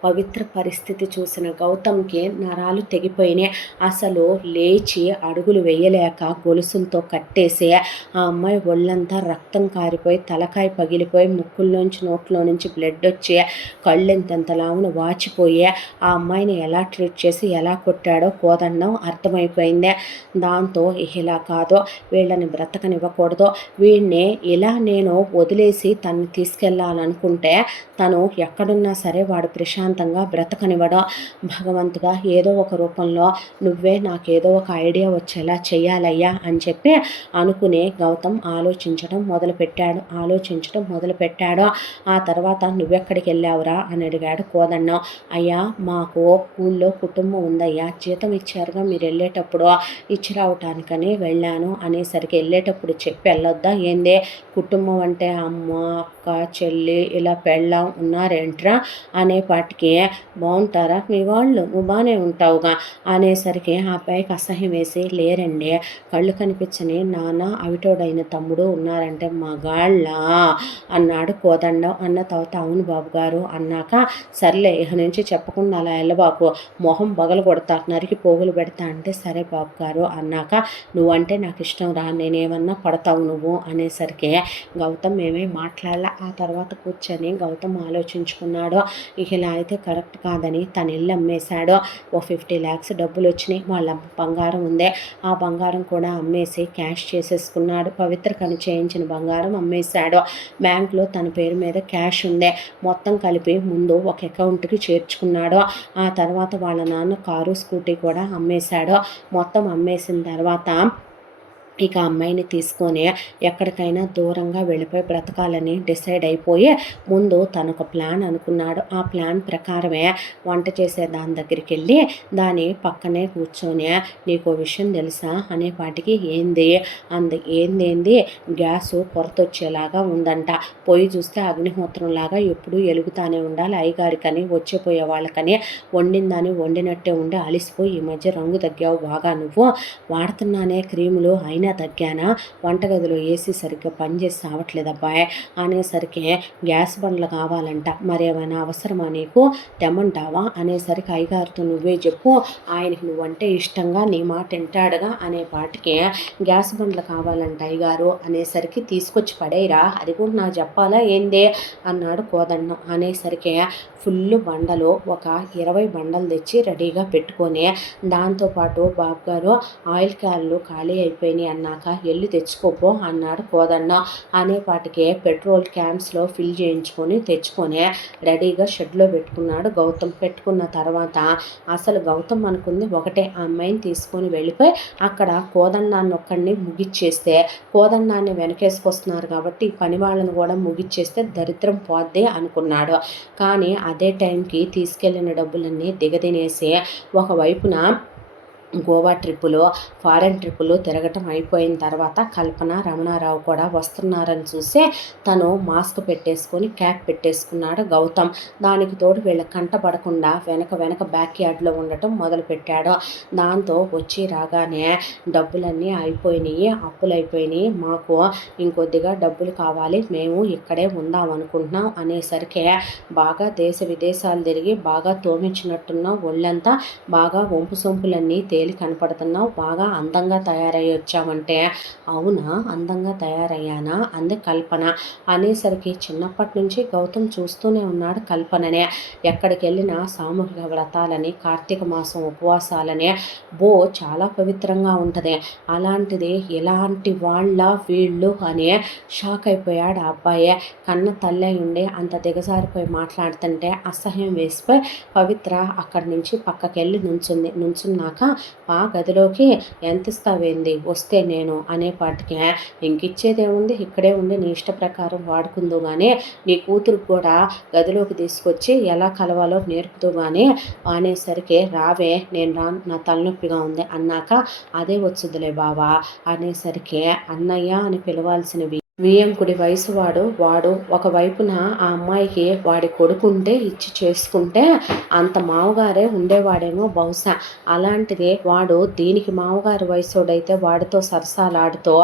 పవిత్ర పరిస్థితి చూసిన గౌతమ్‌కి నరాలు తెగిపోయినాయి. అసలు లేచి అడుగులు వేయలేక గొలుసులతో కట్టేసి ఆ అమ్మాయి ఒళ్ళంతా రక్తం కారిపోయి, తలకాయ పగిలిపోయి, ముక్కుల్లోంచి నోట్లో నుంచి బ్లడొచ్చి, కళ్ళెంతంత లావున వాచిపోయి, ఆ అమ్మాయిని ఎలా ట్రీట్ చేసి ఎలా కొట్టాడో కోదండం అర్థమైపోయింది. దాంతో ఇలా కాదు, వీళ్ళని బ్రతకనివ్వకూడదు, వీడిని ఇలా నేను వదిలేసి తనని తీసుకెళ్ళాలనుకుంటే తను ఎక్కడున్నా సరే వాడు ప్రశాంతంగా బ్రతకనివ్వడం. భగవంతుడా, ఏదో ఒక రూపంలో నువ్వే నాకేదో ఒక ఐడియా వచ్చేలా చెయ్యాలయ్యా అని చెప్పి అనుకుని గౌతమ్ ఆలోచించడం మొదలుపెట్టాడు. ఆ తర్వాత నువ్వెక్కడికి వెళ్ళావురా అని అడిగాడు కోదన్నం. అయ్యా, మాకు ఊళ్ళో కుటుంబం ఉందయ్యా, జీతం ఇచ్చారుగా మీరు వెళ్ళేటప్పుడు, ఇచ్చి రావటానికని వెళ్ళాను అనేసరికి, వెళ్ళేటప్పుడు చెప్పి వెళ్ళొద్దా ఏందే, కుటుంబం అంటే అమ్మ, అక్క, చెల్లి, ఇలా పెళ్ళాం ఉన్నారేంట్రా అనేపాటికి, బాగుంటారా మీ వాళ్ళు, నువ్వు బాగానే ఉంటావుగా అనేసరికి ఆ అబ్బాయికి అసహ్యం వేసి, లేరండి, కళ్ళు కనిపించని నాన్న అవిటోడైన తమ్ముడు ఉన్నారంటే మగాళ్ళ అన్నాడు కోదండం. అన్న తర్వాత అవును బాబు గారు అన్నాక, సర్లే ఇక నుంచి చెప్పకుండా అలా వెళ్ళబాకు, మొహం బగలు కొడతా, నరికి పోగులు పెడతా అంటే, సరే బాబు గారు అన్నాక, నువ్వంటే నాకు ఇష్టం రా, నేనేమన్నా పడతావు నువ్వు అనేసరికి గౌతమ్ ఏమీ మాట్లాడాల. ఆ తర్వాత కూర్చొని గౌతమ్ ఆలోచించుకున్నాడు. ఇక ఇలా అయితే కరెక్ట్ కాదని తన ఇల్లు అమ్మేశాడు. ఓ 50 lakhs డబ్బులు వచ్చినాయి. వాళ్ళ బంగారం ఉందే, ఆ బంగారం కూడా అమ్మేసి క్యాష్ చేసేసుకున్నాడు. పవిత్రకని చేయించిన బంగారం అమ్మేశాడు. బ్యాంకులో తన పేరు మీద క్యాష్ ఉందే, మొత్తం కలిపి ముందు ఒక అకౌంట్కి చేర్చుకున్నాడు. ఆ తర్వాత వాళ్ళ నాన్న కారు, స్కూటీ కూడా అమ్మేశాడు. మొత్తం అమ్మేసిన తర్వాత ఇక అమ్మాయిని తీసుకొని ఎక్కడికైనా దూరంగా వెళ్ళిపోయి బ్రతకాలని డిసైడ్ అయిపోయి ముందు తనొక ప్లాన్ అనుకున్నాడు. ఆ ప్లాన్ ప్రకారమే వంట చేసే దాని దగ్గరికి వెళ్ళి దాని పక్కనే కూర్చొని, నీకు విషయం తెలుసా అనేపాటికి, ఏంది గ్యాసు కొరత వచ్చేలాగా ఉందంట, పొయ్యి చూస్తే అగ్నిహోత్రంలాగా ఎప్పుడూ ఎలుగుతానే ఉండాలి, అయ్యగారికని వచ్చేపోయే వాళ్ళకని వండిందని వండినట్టే ఉండి అలిసిపోయి ఈ మధ్య రంగు తగ్గావు బాగా, నువ్వు వాడుతున్నానే క్రీములు అయినా తగ్గానా, వంటగదిలో ఏసీ సరిగ్గా పనిచేసి రావట్లేదు అబ్బాయి అనేసరికి, గ్యాస్ బండ్లు కావాలంట, మరేమైనా అవసరమా నీకు, తెమ్మంటావా అనేసరికి, అయ్యగారితో నువ్వే చెప్పు, ఆయనకి నువ్వంటే ఇష్టంగా నీ మాట వింటాడుగా అనేపాటికి, గ్యాస్ బండ్లు కావాలంట అయ్యగారు అనేసరికి, తీసుకొచ్చి పడేయరా, అది కూడా నాకు చెప్పాలా ఏందే అన్నాడు కోదండం. అనేసరికి ఫుల్ బండలు, ఒక 20 బండలు తెచ్చి రెడీగా పెట్టుకొని, దాంతోపాటు బాబు గారు ఆయిల్ క్యాన్లు ఖాళీ అయిపోయినాయి అన్నాక వెళ్ళి తెచ్చుకోపో అన్నాడు కోదన్న. అనేపాటికే పెట్రోల్ క్యాన్స్లో ఫిల్ చేయించుకొని తెచ్చుకొని రెడీగా షెడ్లో పెట్టుకున్నాడు గౌతమ్. పెట్టుకున్న తర్వాత అసలు గౌతమ్ అనుకుంది ఒకటే, ఆ అమ్మాయిని తీసుకొని వెళ్ళిపోయి అక్కడ కోదండాన్ని ఒక్కడిని ముగిచ్చేస్తే, కోదండాన్ని వెనకేసుకొస్తున్నారు కాబట్టి ఈ పని వాళ్ళని కూడా ముగిచ్చేస్తే దరిద్రం పోద్ది అనుకున్నాడు. కానీ అదే టైంకి తీసుకెళ్లిన డబ్బులన్నీ దిగదినేసి ఒకవైపున గోవా ట్రిప్పులు, ఫారెన్ ట్రిప్పులు తిరగటం అయిపోయిన తర్వాత కల్పన, రమణారావు కూడా వస్తున్నారని చూసి తను మాస్క్ పెట్టేసుకొని క్యాప్ పెట్టేసుకున్నాడు గౌతమ్. దానికి తోడు వీళ్ళ కంటపడకుండా వెనక బ్యాక్ యార్డ్లో ఉండటం మొదలుపెట్టాడు. దాంతో వచ్చి రాగానే డబ్బులన్నీ అయిపోయినాయి, అప్పులు అయిపోయినాయి, మాకు ఇంకొద్దిగా డబ్బులు కావాలి, మేము ఇక్కడే ఉందాం అనుకుంటున్నాం అనేసరికి, బాగా దేశ విదేశాలు తిరిగి బాగా తోమించినట్టున్నాం, ఒళ్ళంతా బాగా వంపు సొంపులన్నీ తేలి కనపడుతున్నావు, బాగా అందంగా తయారయ్యి వచ్చామంటే, అవునా అందంగా తయారయ్యానా అంది కల్పన. అనేసరికి చిన్నప్పటి నుంచి గౌతమ్ చూస్తూనే ఉన్నాడు కల్పననే. ఎక్కడికి వెళ్ళినా సామూహిక వ్రతాలని, కార్తీక మాసం ఉపవాసాలని, చాలా పవిత్రంగా ఉంటుంది, అలాంటిది ఇలాంటి వాళ్ళ వీళ్ళు అని షాక్ అయిపోయాడు ఆ అబ్బాయే. కన్న తల్లి ఉండి అంత దిగజారిపోయి మాట్లాడుతుంటే అసహ్యం వేసిపోయి పవిత్ర అక్కడి నుంచి పక్కకెళ్ళి నుంచున్నాక, గదిలోకి ఎంత ఇస్తావేంది వస్తే నేను అనేపాటికి, ఇంకిచ్చేదేముంది, ఇక్కడే ఉండి నీ ఇష్ట ప్రకారం వాడుకుందు కానీ, నీ కూతురుకు కూడా గదిలోకి తీసుకొచ్చి ఎలా కలవాలో నేర్పుతూ కానీ అనేసరికి, రావే నేను రాను, నా తలనొప్పిగా ఉంది అన్నాక, అదే వచ్చుదులే బావా అనేసరికి, అన్నయ్య అని పిలవాల్సినవి వియ్యంకుడి వయసు వాడు ఒకవైపున ఆ అమ్మాయికి వాడి కొడుకుంటే ఇచ్చి చేసుకుంటే అంత మామగారే ఉండేవాడేమో బహుశా. అలాంటిది వాడు దీనికి మామగారి వయసుడైతే వాడితో సరసాలాడుతూ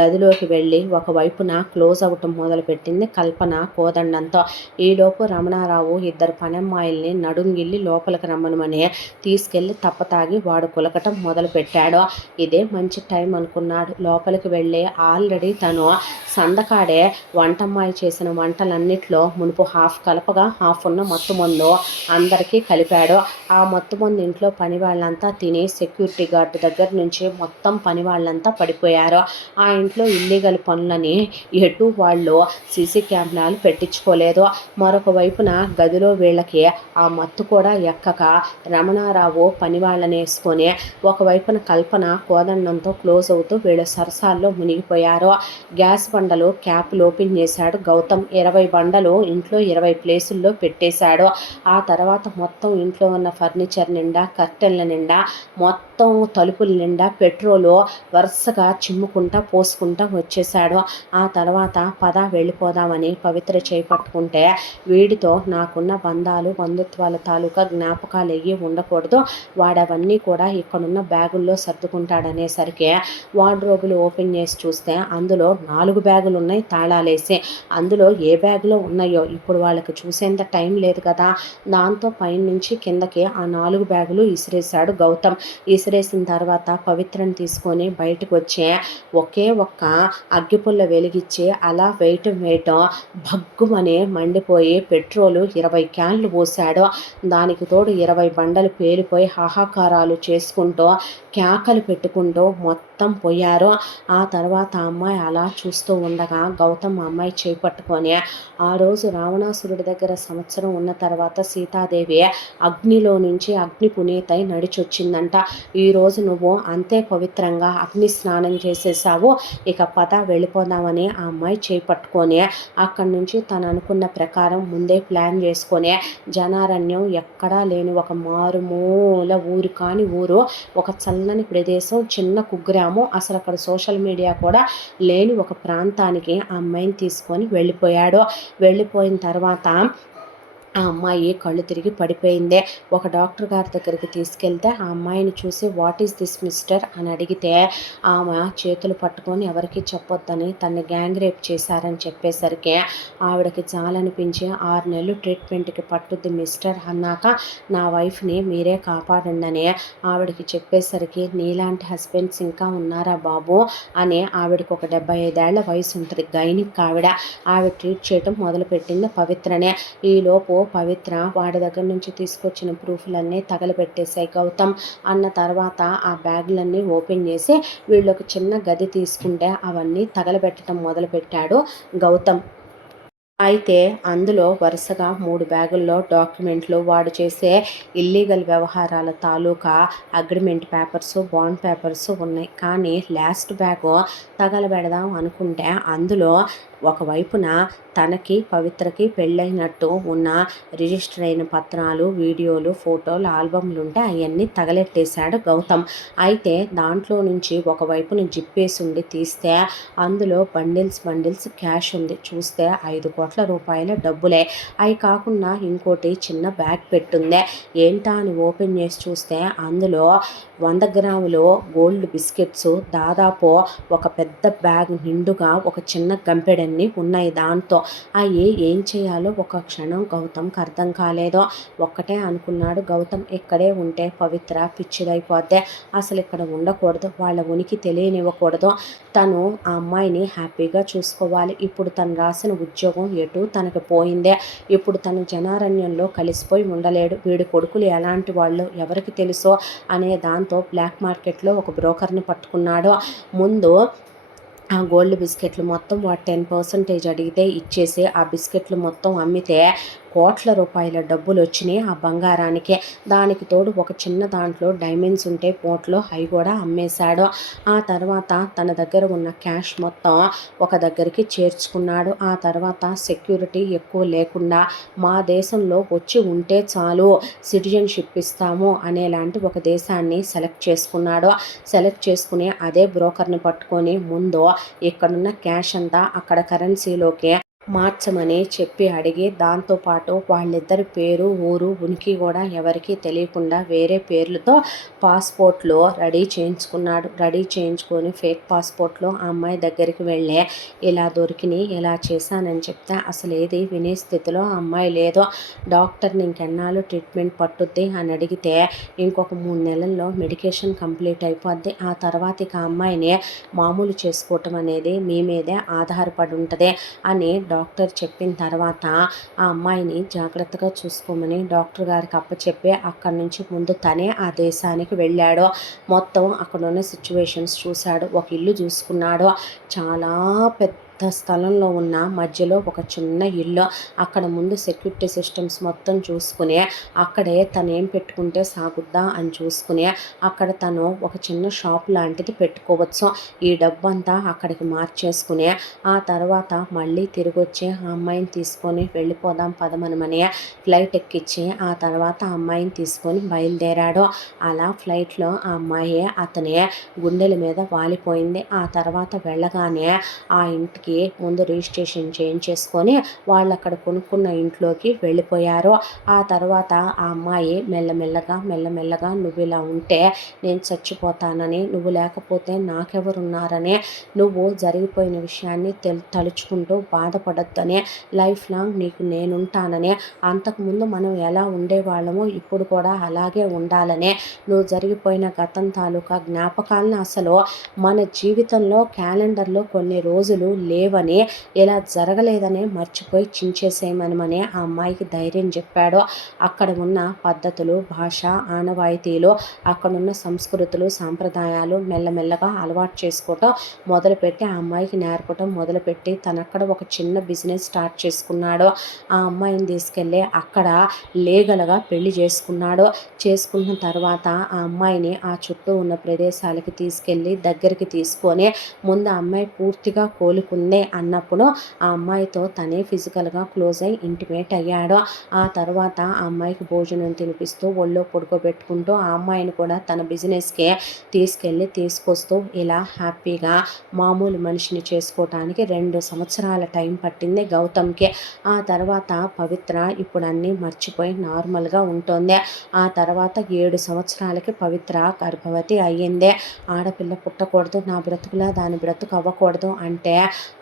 గదిలోకి వెళ్ళి ఒకవైపున క్లోజ్ అవ్వటం మొదలుపెట్టింది కల్పన కోదండంతో. ఈలోపు రమణారావు ఇద్దరు పనమ్మాయిల్ని నడుంగిల్లి లోపలికి రమ్మనమని తీసుకెళ్లి తప్పతాగి వాడు కులకటం మొదలుపెట్టాడు. ఇదే మంచి టైం అనుకున్నాడు. లోపలికి వెళ్ళి ఆల్రెడీ తను సందకాడే వంటమ్మాయి చేసిన వంటలన్నిట్లో మునుపు హాఫ్ కలపగా హాఫ్ ఉన్న మత్తు మందు అందరికీ కలిపాడు. ఆ మత్తు మందు ఇంట్లో పని వాళ్ళంతా తిని సెక్యూరిటీ గార్డు దగ్గర నుంచి మొత్తం పని వాళ్ళంతా పడిపోయారు. ఆ ఇంట్లో ఇల్లీగల్ పనులని ఎటు వాళ్ళు సీసీ కెమెరాలు పెట్టించుకోలేదు. మరొక వైపున గదిలో వీళ్ళకి ఆ మత్తు కూడా ఎక్కక రమణారావు పని వాళ్ళని వేసుకొని ఒకవైపున కల్పన కోదండంతో క్లోజ్ అవుతూ వీళ్ళ సరసాల్లో మునిగిపోయారు. గ్యాస్ బండలు క్యాప్లు ఓపెన్ చేశాడు గౌతమ్. 20 బండలు ఇంట్లో 20 ప్లేసుల్లో పెట్టేశాడు. ఆ తర్వాత మొత్తం ఇంట్లో ఉన్న ఫర్నిచర్ నిండా కర్టెన్ల నిండా మొత్తం తలుపుల నిండా పెట్రోలు వరుసగా చిమ్ముకుంటా పోసుకుంటా వచ్చేశాడు. ఆ తర్వాత పద వెళ్ళిపోదామని పవిత్ర చేపట్టుకుంటే వీడితో నాకున్న బంధాలు బంధుత్వాల తాలూకా జ్ఞాపకాలు ఎయ్యి ఉండకూడదు, వాడవన్నీ కూడా ఇక్కడున్న బ్యాగుల్లో సర్దుకుంటాడనేసరికి వార్డ్రోబులు ఓపెన్ చేసి చూస్తే అందులో 4 బ్యాగులు ఉన్నాయి తాళాలేసి. అందులో ఏ బ్యాగులో ఉన్నాయో ఇప్పుడు వాళ్ళకి చూసేంత టైం లేదు కదా. దాంతో పైనుంచి కిందకి ఆ 4 బ్యాగులు ఇసిరేశాడు గౌతమ్. ఇసిరేసిన తర్వాత పవిత్రను తీసుకొని బయటకు వచ్చి ఒకే ఒక్క అగ్గిపుల్ల వెలిగించి అలా వేయటం భగ్గుమని మండిపోయి పెట్రోలు 20 క్యాన్లు పోశాడు. దానికి తోడు 20 బండలు పేలిపోయి హాహాకారాలు చేసుకుంటూ కేకలు పెట్టుకుంటూ మొత్తం పోయారు. ఆ తర్వాత అమ్మాయి అలా చూస్తూ ఉండగా గౌతమ్ అమ్మాయి చేపట్టుకొని ఆ రోజు రావణాసురుడి దగ్గర సంవత్సరం ఉన్న తర్వాత సీతాదేవి అగ్నిలో నుంచి అగ్ని పునీతై నడిచొచ్చిందంట. ఈరోజు నువ్వు అంతే పవిత్రంగా అగ్ని స్నానం చేసేసావు, ఇక పద వెళ్ళిపోదామని ఆ అమ్మాయి చేపట్టుకొని అక్కడి నుంచి తను అనుకున్న ప్రకారం ముందే ప్లాన్ చేసుకొని జనారణ్యం ఎక్కడా లేని ఒక మారుమూల ఊరు కాని ఊరు, ఒక చల్లని ప్రదేశం, చిన్న కుగ్రామం, అసలు అక్కడ సోషల్ మీడియా కూడా లేని ఒక ప్రాంతానికి ఆ అమ్మాయిని తీసుకొని వెళ్ళిపోయాడు. వెళ్ళిపోయిన తర్వాత ఆ అమ్మాయి కళ్ళు తిరిగి పడిపోయిందే. ఒక డాక్టర్ గారి దగ్గరికి తీసుకెళ్తే ఆ అమ్మాయిని చూసి వాట్ ఈస్ దిస్ మిస్టర్ అని అడిగితే ఆమె చేతులు పట్టుకొని ఎవరికి చెప్పొద్దని తన్ని గ్యాంగ్ రేప్ చేశారని చెప్పేసరికి ఆవిడకి చాలనిపించి 6 నెలలు ట్రీట్మెంట్కి పట్టుద్ది మిస్టర్ అన్నాక నా వైఫ్ని మీరే కాపాడండి ఆవిడకి చెప్పేసరికి నీలాంటి హస్బెండ్స్ ఇంకా ఉన్నారా బాబు అని ఆవిడకి ఒక 75 ఏళ్ల వయసు ఉంటుంది. గైనిక్ ఆవిడ ట్రీట్ చేయటం మొదలుపెట్టింది పవిత్రనే. ఈలోపు పవిత్ర వాడి దగ్గర నుంచి తీసుకొచ్చిన ప్రూఫ్లన్నీ తగలబెట్టేశాయి గౌతమ్. అన్న తర్వాత ఆ బ్యాగులన్నీ ఓపెన్ చేసి వీళ్ళొక చిన్న గది తీసుకుంటే అవన్నీ తగలబెట్టడం మొదలుపెట్టాడు గౌతమ్. అయితే అందులో వరుసగా 3 బ్యాగుల్లో డాక్యుమెంట్లు, వాడు చేసే ఇల్లీగల్ వ్యవహారాల తాలూకా అగ్రిమెంట్ పేపర్సు, బాండ్ పేపర్సు ఉన్నాయి. కానీ లాస్ట్ బ్యాగు తగలబెడదాం అనుకుంటే అందులో ఒకవైపున తనకి పవిత్రకి పెళ్ళైనట్టు ఉన్న రిజిస్టర్ అయిన పత్రాలు, వీడియోలు, ఫోటోలు, ఆల్బమ్లు ఉంటే అవన్నీ తగలెట్టేశాడు గౌతమ్. అయితే దాంట్లో నుంచి ఒకవైపున జిప్పేసి ఉండి తీస్తే అందులో బండిల్స్ క్యాష్ ఉంది. చూస్తే 5 కోట్ల రూపాయల డబ్బులే. అవి కాకుండా ఇంకోటి చిన్న బ్యాగ్ పెట్టుందే. ఏంటా అని ఓపెన్ చేసి చూస్తే అందులో 100 గ్రాములు గోల్డ్ బిస్కెట్స్ దాదాపు ఒక పెద్ద బ్యాగ్ నిండుగా ఒక చిన్న గంపెడన్ని ఉన్నాయి. దాంతో అవి ఏం చేయాలో ఒక క్షణం గౌతమ్కి అర్థం కాలేదు. ఒక్కటే అనుకున్నాడు గౌతమ్, ఇక్కడే ఉంటే పవిత్ర పిచ్చిదైపోద్ది, అసలు ఇక్కడ ఉండకూడదు, వాళ్ళ ఉనికి తెలియనివ్వకూడదు, తను ఆ అమ్మాయిని హ్యాపీగా చూసుకోవాలి. ఇప్పుడు తను రాసిన ఉద్యోగం ఎటు తనకు పోయిందే. ఇప్పుడు తను జనారణ్యంలో కలిసిపోయి ఉండలేడు. వీడి కొడుకులు ఎలాంటి వాళ్ళు ఎవరికి తెలుసో అనే దాంతో బ్లాక్ మార్కెట్లో ఒక బ్రోకర్ని పట్టుకున్నాడు. ముందు ఆ గోల్డ్ బిస్కెట్లు మొత్తం వాడు 10% అడిగితే ఇచ్చేసి ఆ బిస్కెట్లు మొత్తం అమ్మితే కోట్ల రూపాయల డబ్బులు వచ్చినాయి ఆ బంగారానికే. దానికి తోడు ఒక చిన్న దాంట్లో డైమండ్స్ ఉంటే పోట్లో అవి కూడా అమ్మేశాడు. ఆ తర్వాత తన దగ్గర ఉన్న క్యాష్ మొత్తం ఒక దగ్గరికి చేర్చుకున్నాడు. ఆ తర్వాత సెక్యూరిటీ ఎక్కువ లేకుండా మా దేశంలో వచ్చి ఉంటే చాలు సిటిజన్షిప్ ఇస్తాము అనేలాంటి ఒక దేశాన్ని సెలెక్ట్ చేసుకున్నాడు. సెలెక్ట్ చేసుకుని అదే బ్రోకర్ని పట్టుకొని ముందు ఇక్కడున్న క్యాష్ అంతా అక్కడ కరెన్సీలోకి మార్చమని చెప్పి అడిగి, దాంతోపాటు వాళ్ళిద్దరి పేరు ఊరు ఉనికి కూడా ఎవరికీ తెలియకుండా వేరే పేర్లతో పాస్పోర్ట్లు రెడీ చేయించుకున్నాడు. రెడీ చేయించుకొని ఫేక్ పాస్పోర్ట్లో ఆ అమ్మాయి దగ్గరికి వెళ్ళి ఇలా దొరికినాయి, ఇలా చేశానని చెప్తే అసలు ఏది వినే స్థితిలో ఆ అమ్మాయి లేదు. డాక్టర్ని ఇంకెన్నాళ్ళు ట్రీట్మెంట్ పట్టుద్ది అని అడిగితే ఇంకొక 3 నెలల్లో మెడికేషన్ కంప్లీట్ అయిపోద్ది, ఆ తర్వాత ఇక అమ్మాయిని మామూలు చేసుకోవటం అనేది మీ మీదే ఆధారపడి ఉంటుంది అని డాక్టర్ చెప్పిన తర్వాత ఆ అమ్మాయిని జాగ్రత్తగా చూసుకోమని డాక్టర్ గారికి అప్పచెప్పి అక్కడి నుంచి ముందు తనే ఆ దేశానికి వెళ్ళాడు. మొత్తం అక్కడ ఉన్న సిచ్యువేషన్స్ చూశాడు. ఒక ఇల్లు చూసుకున్నాడు. చాలా పెద్ద స్థలంలో ఉన్న మధ్యలో ఒక చిన్న ఇల్లు. అక్కడ ముందు సెక్యూరిటీ సిస్టమ్స్ మొత్తం చూసుకుని అక్కడే తను ఏం పెట్టుకుంటే సాగుద్దా అని చూసుకుని అక్కడ తను ఒక చిన్న షాప్ లాంటిది పెట్టుకోవచ్చు. ఈ డబ్బంతా అక్కడికి మార్చేసుకుని ఆ తర్వాత మళ్ళీ తిరిగి వచ్చి ఆ అమ్మాయిని తీసుకొని వెళ్ళిపోదాం పదమనమని ఫ్లైట్ ఎక్కించి ఆ తర్వాత ఆ అమ్మాయిని తీసుకొని బయలుదేరాడు. అలా ఫ్లైట్లో ఆ అమ్మాయి అతని గుండెల మీద వాలిపోయింది. ఆ తర్వాత వెళ్ళగానే ఆ ఇంటికి ముందు రిజిస్ట్రేషన్ చేయించేసుకొని వాళ్ళు అక్కడ కొనుక్కున్న ఇంట్లోకి వెళ్ళిపోయారు. ఆ తర్వాత ఆ అమ్మాయి మెల్లమెల్లగా నువ్వు ఇలా ఉంటే నేను చచ్చిపోతానని, నువ్వు లేకపోతే నాకెవరున్నారని, నువ్వు జరిగిపోయిన విషయాన్ని తలుచుకుంటూ బాధపడొద్దని, లైఫ్ లాంగ్ నీకు నేనుంటానని, అంతకుముందు మనం ఎలా ఉండేవాళ్ళమో ఇప్పుడు కూడా అలాగే ఉండాలని, నువ్వు జరిగిపోయిన గతం తాలూకా జ్ఞాపకాలను అసలు మన జీవితంలో క్యాలెండర్లో కొన్ని రోజులు లేవని, ఇలా జరగలేదని మర్చిపోయి చించేసేయమని ఆ అమ్మాయికి ధైర్యం చెప్పాడు. అక్కడ ఉన్న పద్ధతులు, భాష, ఆనవాయితీలు, అక్కడున్న సంస్కృతులు, సాంప్రదాయాలు మెల్లమెల్లగా అలవాటు చేసుకోవటం మొదలుపెట్టి ఆ అమ్మాయికి నేర్పటం మొదలుపెట్టి తనక్కడ ఒక చిన్న బిజినెస్ స్టార్ట్ చేసుకున్నాడు. ఆ అమ్మాయిని తీసుకెళ్ళి అక్కడ లీగల్గా పెళ్లి చేసుకున్నాడు. చేసుకున్న తర్వాత ఆ అమ్మాయిని ఆ చుట్టూ ఉన్న ప్రదేశాలకి తీసుకెళ్ళి దగ్గరికి తీసుకొని ముందు ఆ అమ్మాయి పూర్తిగా కోలుకుందే అన్నప్పుడు ఆ అమ్మాయితో తనే ఫిజికల్గా క్లోజ్ అయ్యి ఇంటిమేట్ అయ్యాడు. ఆ తర్వాత ఆ అమ్మాయికి భోజనం తినిపిస్తూ ఒళ్ళో పడుకోబెట్టుకుంటూ ఆ అమ్మాయిని కూడా తన బిజినెస్కి తీసుకొస్తూ ఇలా హ్యాపీగా మామూలు మనిషిని చేసుకోవటానికి 2 సంవత్సరాల టైం పట్టింది గౌతమ్కి. ఆ తర్వాత పవిత్ర ఇప్పుడు అన్నీ మర్చిపోయి నార్మల్గా ఉంటుంది. ఆ తర్వాత 7 సంవత్సరాలకి పవిత్ర గర్భవతి అయ్యింది. ఆడపిల్ల పుట్టకూడదు, నా బ్రతుకులా దాని బ్రతుకు అవ్వకూడదు అంటే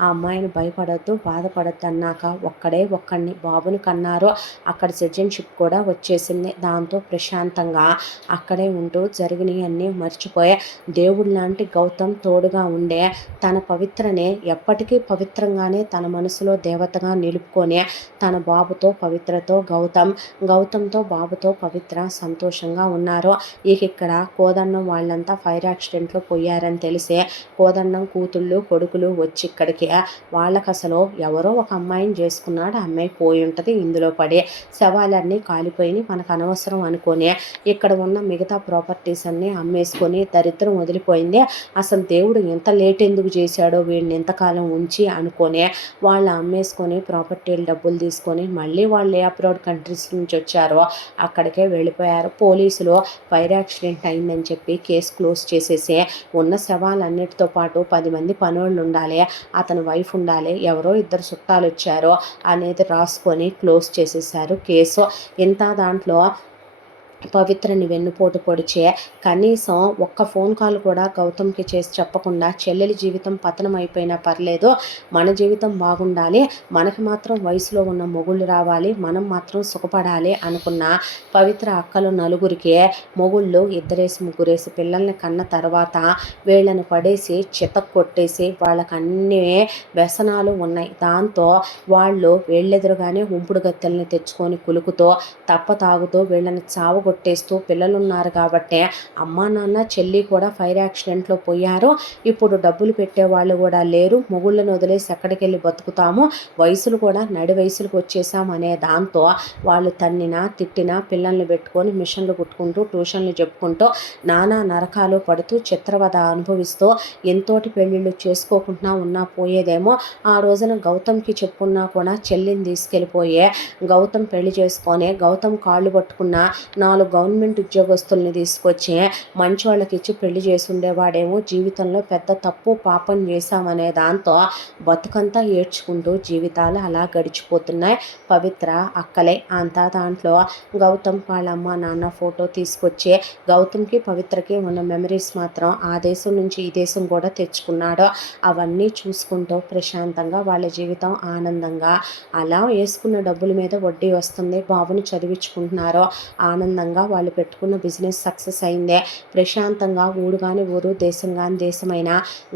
ఆ అమ్మాయిని భయపడొద్దు, బాధపడొద్దు అన్నాక ఒక్కడిని బాబుని కన్నారు. అక్కడ సిటిజన్షిప్ కూడా వచ్చేసింది. దాంతో ప్రశాంతంగా అక్కడే ఉంటూ జరిగినవి అన్నీ మర్చిపోయి దేవుడు లాంటి గౌతమ్ తోడుగా ఉండే తన పవిత్రని ఎప్పటికీ పవిత్రంగానే తన మనసులో దేవతగా నిలుపుకొని తన బాబుతో పవిత్రతో గౌతమ్తో బాబుతో పవిత్ర సంతోషంగా ఉన్నారు. ఇక్కడ కోదండం వాళ్ళంతా ఫైర్ యాక్సిడెంట్లో పోయారని తెలిసి కోదండం కూతుళ్ళు కొడుకులు వచ్చి ఇక్కడికి వాళ్ళకి అసలు ఎవరో ఒక అమ్మాయిని చేసుకున్నాడు, ఆ అమ్మాయి పోయి ఉంటుంది, ఇందులో పడి శవాలన్నీ కాలిపోయి మనకు అనవసరం అనుకొని ఇక్కడ ఉన్న మిగతా ప్రాపర్టీస్ అన్నీ అమ్మేసుకొని దరిద్రం వదిలిపోయింది. అసలు దేవుడు ఎంత లేట్ ఎందుకు చేశాడో వీడిని ఎంతకాలం ఉంచి అనుకొని వాళ్ళు అమ్మేసుకొని ప్రాపర్టీలు డబ్బులు తీసుకొని మళ్ళీ వాళ్ళు ఏ అబ్రాడ్ కంట్రీస్ నుంచి వచ్చారో అక్కడికే వెళ్ళిపోయారు. పోలీసులు ఫైర్ యాక్సిడెంట్ అయిందని చెప్పి కేసు క్లోజ్ చేసేసి ఉన్న శవాలన్నిటితో పాటు 10 మంది పనోళ్ళు ఉండాలి, అతని వైఫ్ ఉండాలి, ఎవరో 2 చుట్టాలు వచ్చారో అనేది రాసుకొని క్లోజ్ చేసేసారు కేసు. ఇంత దాంట్లో పవిత్రని వెన్నుపోటు పొడిచే కనీసం ఒక్క ఫోన్ కాల్ కూడా గౌతమ్కి చేసి చెప్పకుండా చెల్లెలి జీవితం పతనం అయిపోయినా పర్లేదు, మన జీవితం బాగుండాలి, మనకి మాత్రం వయసులో ఉన్న మొగుళ్ళు రావాలి, మనం మాత్రం సుఖపడాలి అనుకున్న పవిత్ర అక్కలు నలుగురికి మొగుళ్ళు 2 3 పిల్లల్ని కన్న తర్వాత వీళ్ళని పడేసి చితక్ కొట్టేసి వాళ్ళకి అన్ని వ్యసనాలు ఉన్నాయి. దాంతో వాళ్ళు వీళ్ళెదురుగానే ఉంపుడు గత్తెల్ని తెచ్చుకొని కులుకుతో తాగుతూ వీళ్ళని చావు కొట్టేస్తూ పిల్లలున్నారు కాబట్టి అమ్మా నాన్న చెల్లి కూడా ఫైర్ యాక్సిడెంట్లో పోయారు. ఇప్పుడు డబ్బులు పెట్టేవాళ్ళు కూడా లేరు. మొగుళ్ళను వదిలేసి ఎక్కడికి వెళ్ళి బతుకుతాము, వయసులు కూడా నడి వయసులకు వచ్చేసాం అనే దాంతో వాళ్ళు తన్నినా తిట్టినా పిల్లల్ని పెట్టుకొని మిషన్లు కుట్టుకుంటూ ట్యూషన్లు చెప్పుకుంటూ నానా నరకాలు పడుతూ చిత్రవద అనుభవిస్తూ ఎంతోటి పెళ్ళిళ్ళు చేసుకోకుండా ఉన్నా పోయేదేమో. ఆ రోజున గౌతమ్కి చెప్పున్నా కూడా చెల్లిని తీసుకెళ్ళిపోయే గౌతమ్ పెళ్లి చేసుకొని గౌతమ్ కాళ్ళు పట్టుకున్న 4 గవర్నమెంట్ ఉద్యోగస్తుల్ని తీసుకొచ్చి మంచి వాళ్ళకి ఇచ్చి పెళ్లి చేసి ఉండేవాడేమో. జీవితంలో పెద్ద తప్పు పాపం చేశామనే దాంతో బతుకంతా ఏడ్చుకుంటూ జీవితాలు అలా గడిచిపోతున్నాయి. పవిత్ర అక్కలే అంతా. దాంట్లో గౌతమ్ వాళ్ళ అమ్మ నాన్న ఫోటో తీసుకొచ్చి గౌతమ్కి పవిత్రకి ఉన్న మెమరీస్ మాత్రం ఆ దేశం నుంచి ఈ దేశం కూడా తెచ్చుకున్నాడు. అవన్నీ చూసుకుంటూ ప్రశాంతంగా వాళ్ళ జీవితం ఆనందంగా అలా వేసుకున్న డబ్బుల మీద వడ్డీ వస్తుంది. బాబుని చదివించుకుంటున్నారు ఆనందంగా. వాళ్ళు పెట్టుకున్న బిజినెస్ సక్సెస్ అయిందే. ప్రశాంతంగా ఊరు కాని ఊరు, దేశం కాని దేశమైన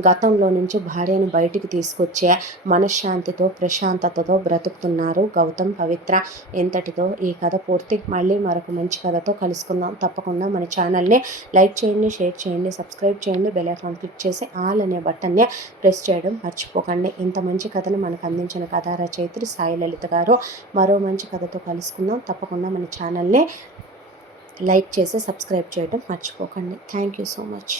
గతంలో నుంచి భార్యను బయటికి తీసుకొచ్చే మనశ్శాంతితో ప్రశాంతతతో బ్రతుకుతున్నారు గౌతమ్ పవిత్ర. ఎంతటితో ఈ కథ పూర్తి. మళ్ళీ మరొక మంచి కథతో కలుసుకుందాం. తప్పకుండా మన ఛానల్ని లైక్ చేయండి, షేర్ చేయండి, సబ్స్క్రైబ్ చేయండి, బెల్ ఐకాన్ క్లిక్ చేసి ఆల్ అనే బటన్ని ప్రెస్ చేయడం మర్చిపోకండి. ఇంత మంచి కథను మనకు అందించిన కథా రచయిత్రి సాయి లలిత గారు. మరో మంచి కథతో కలుసుకుందాం. తప్పకుండా మన ఛానల్ని లైక్ చేసి సబ్స్క్రైబ్ చేయడం మర్చిపోకండి. Thank you so much.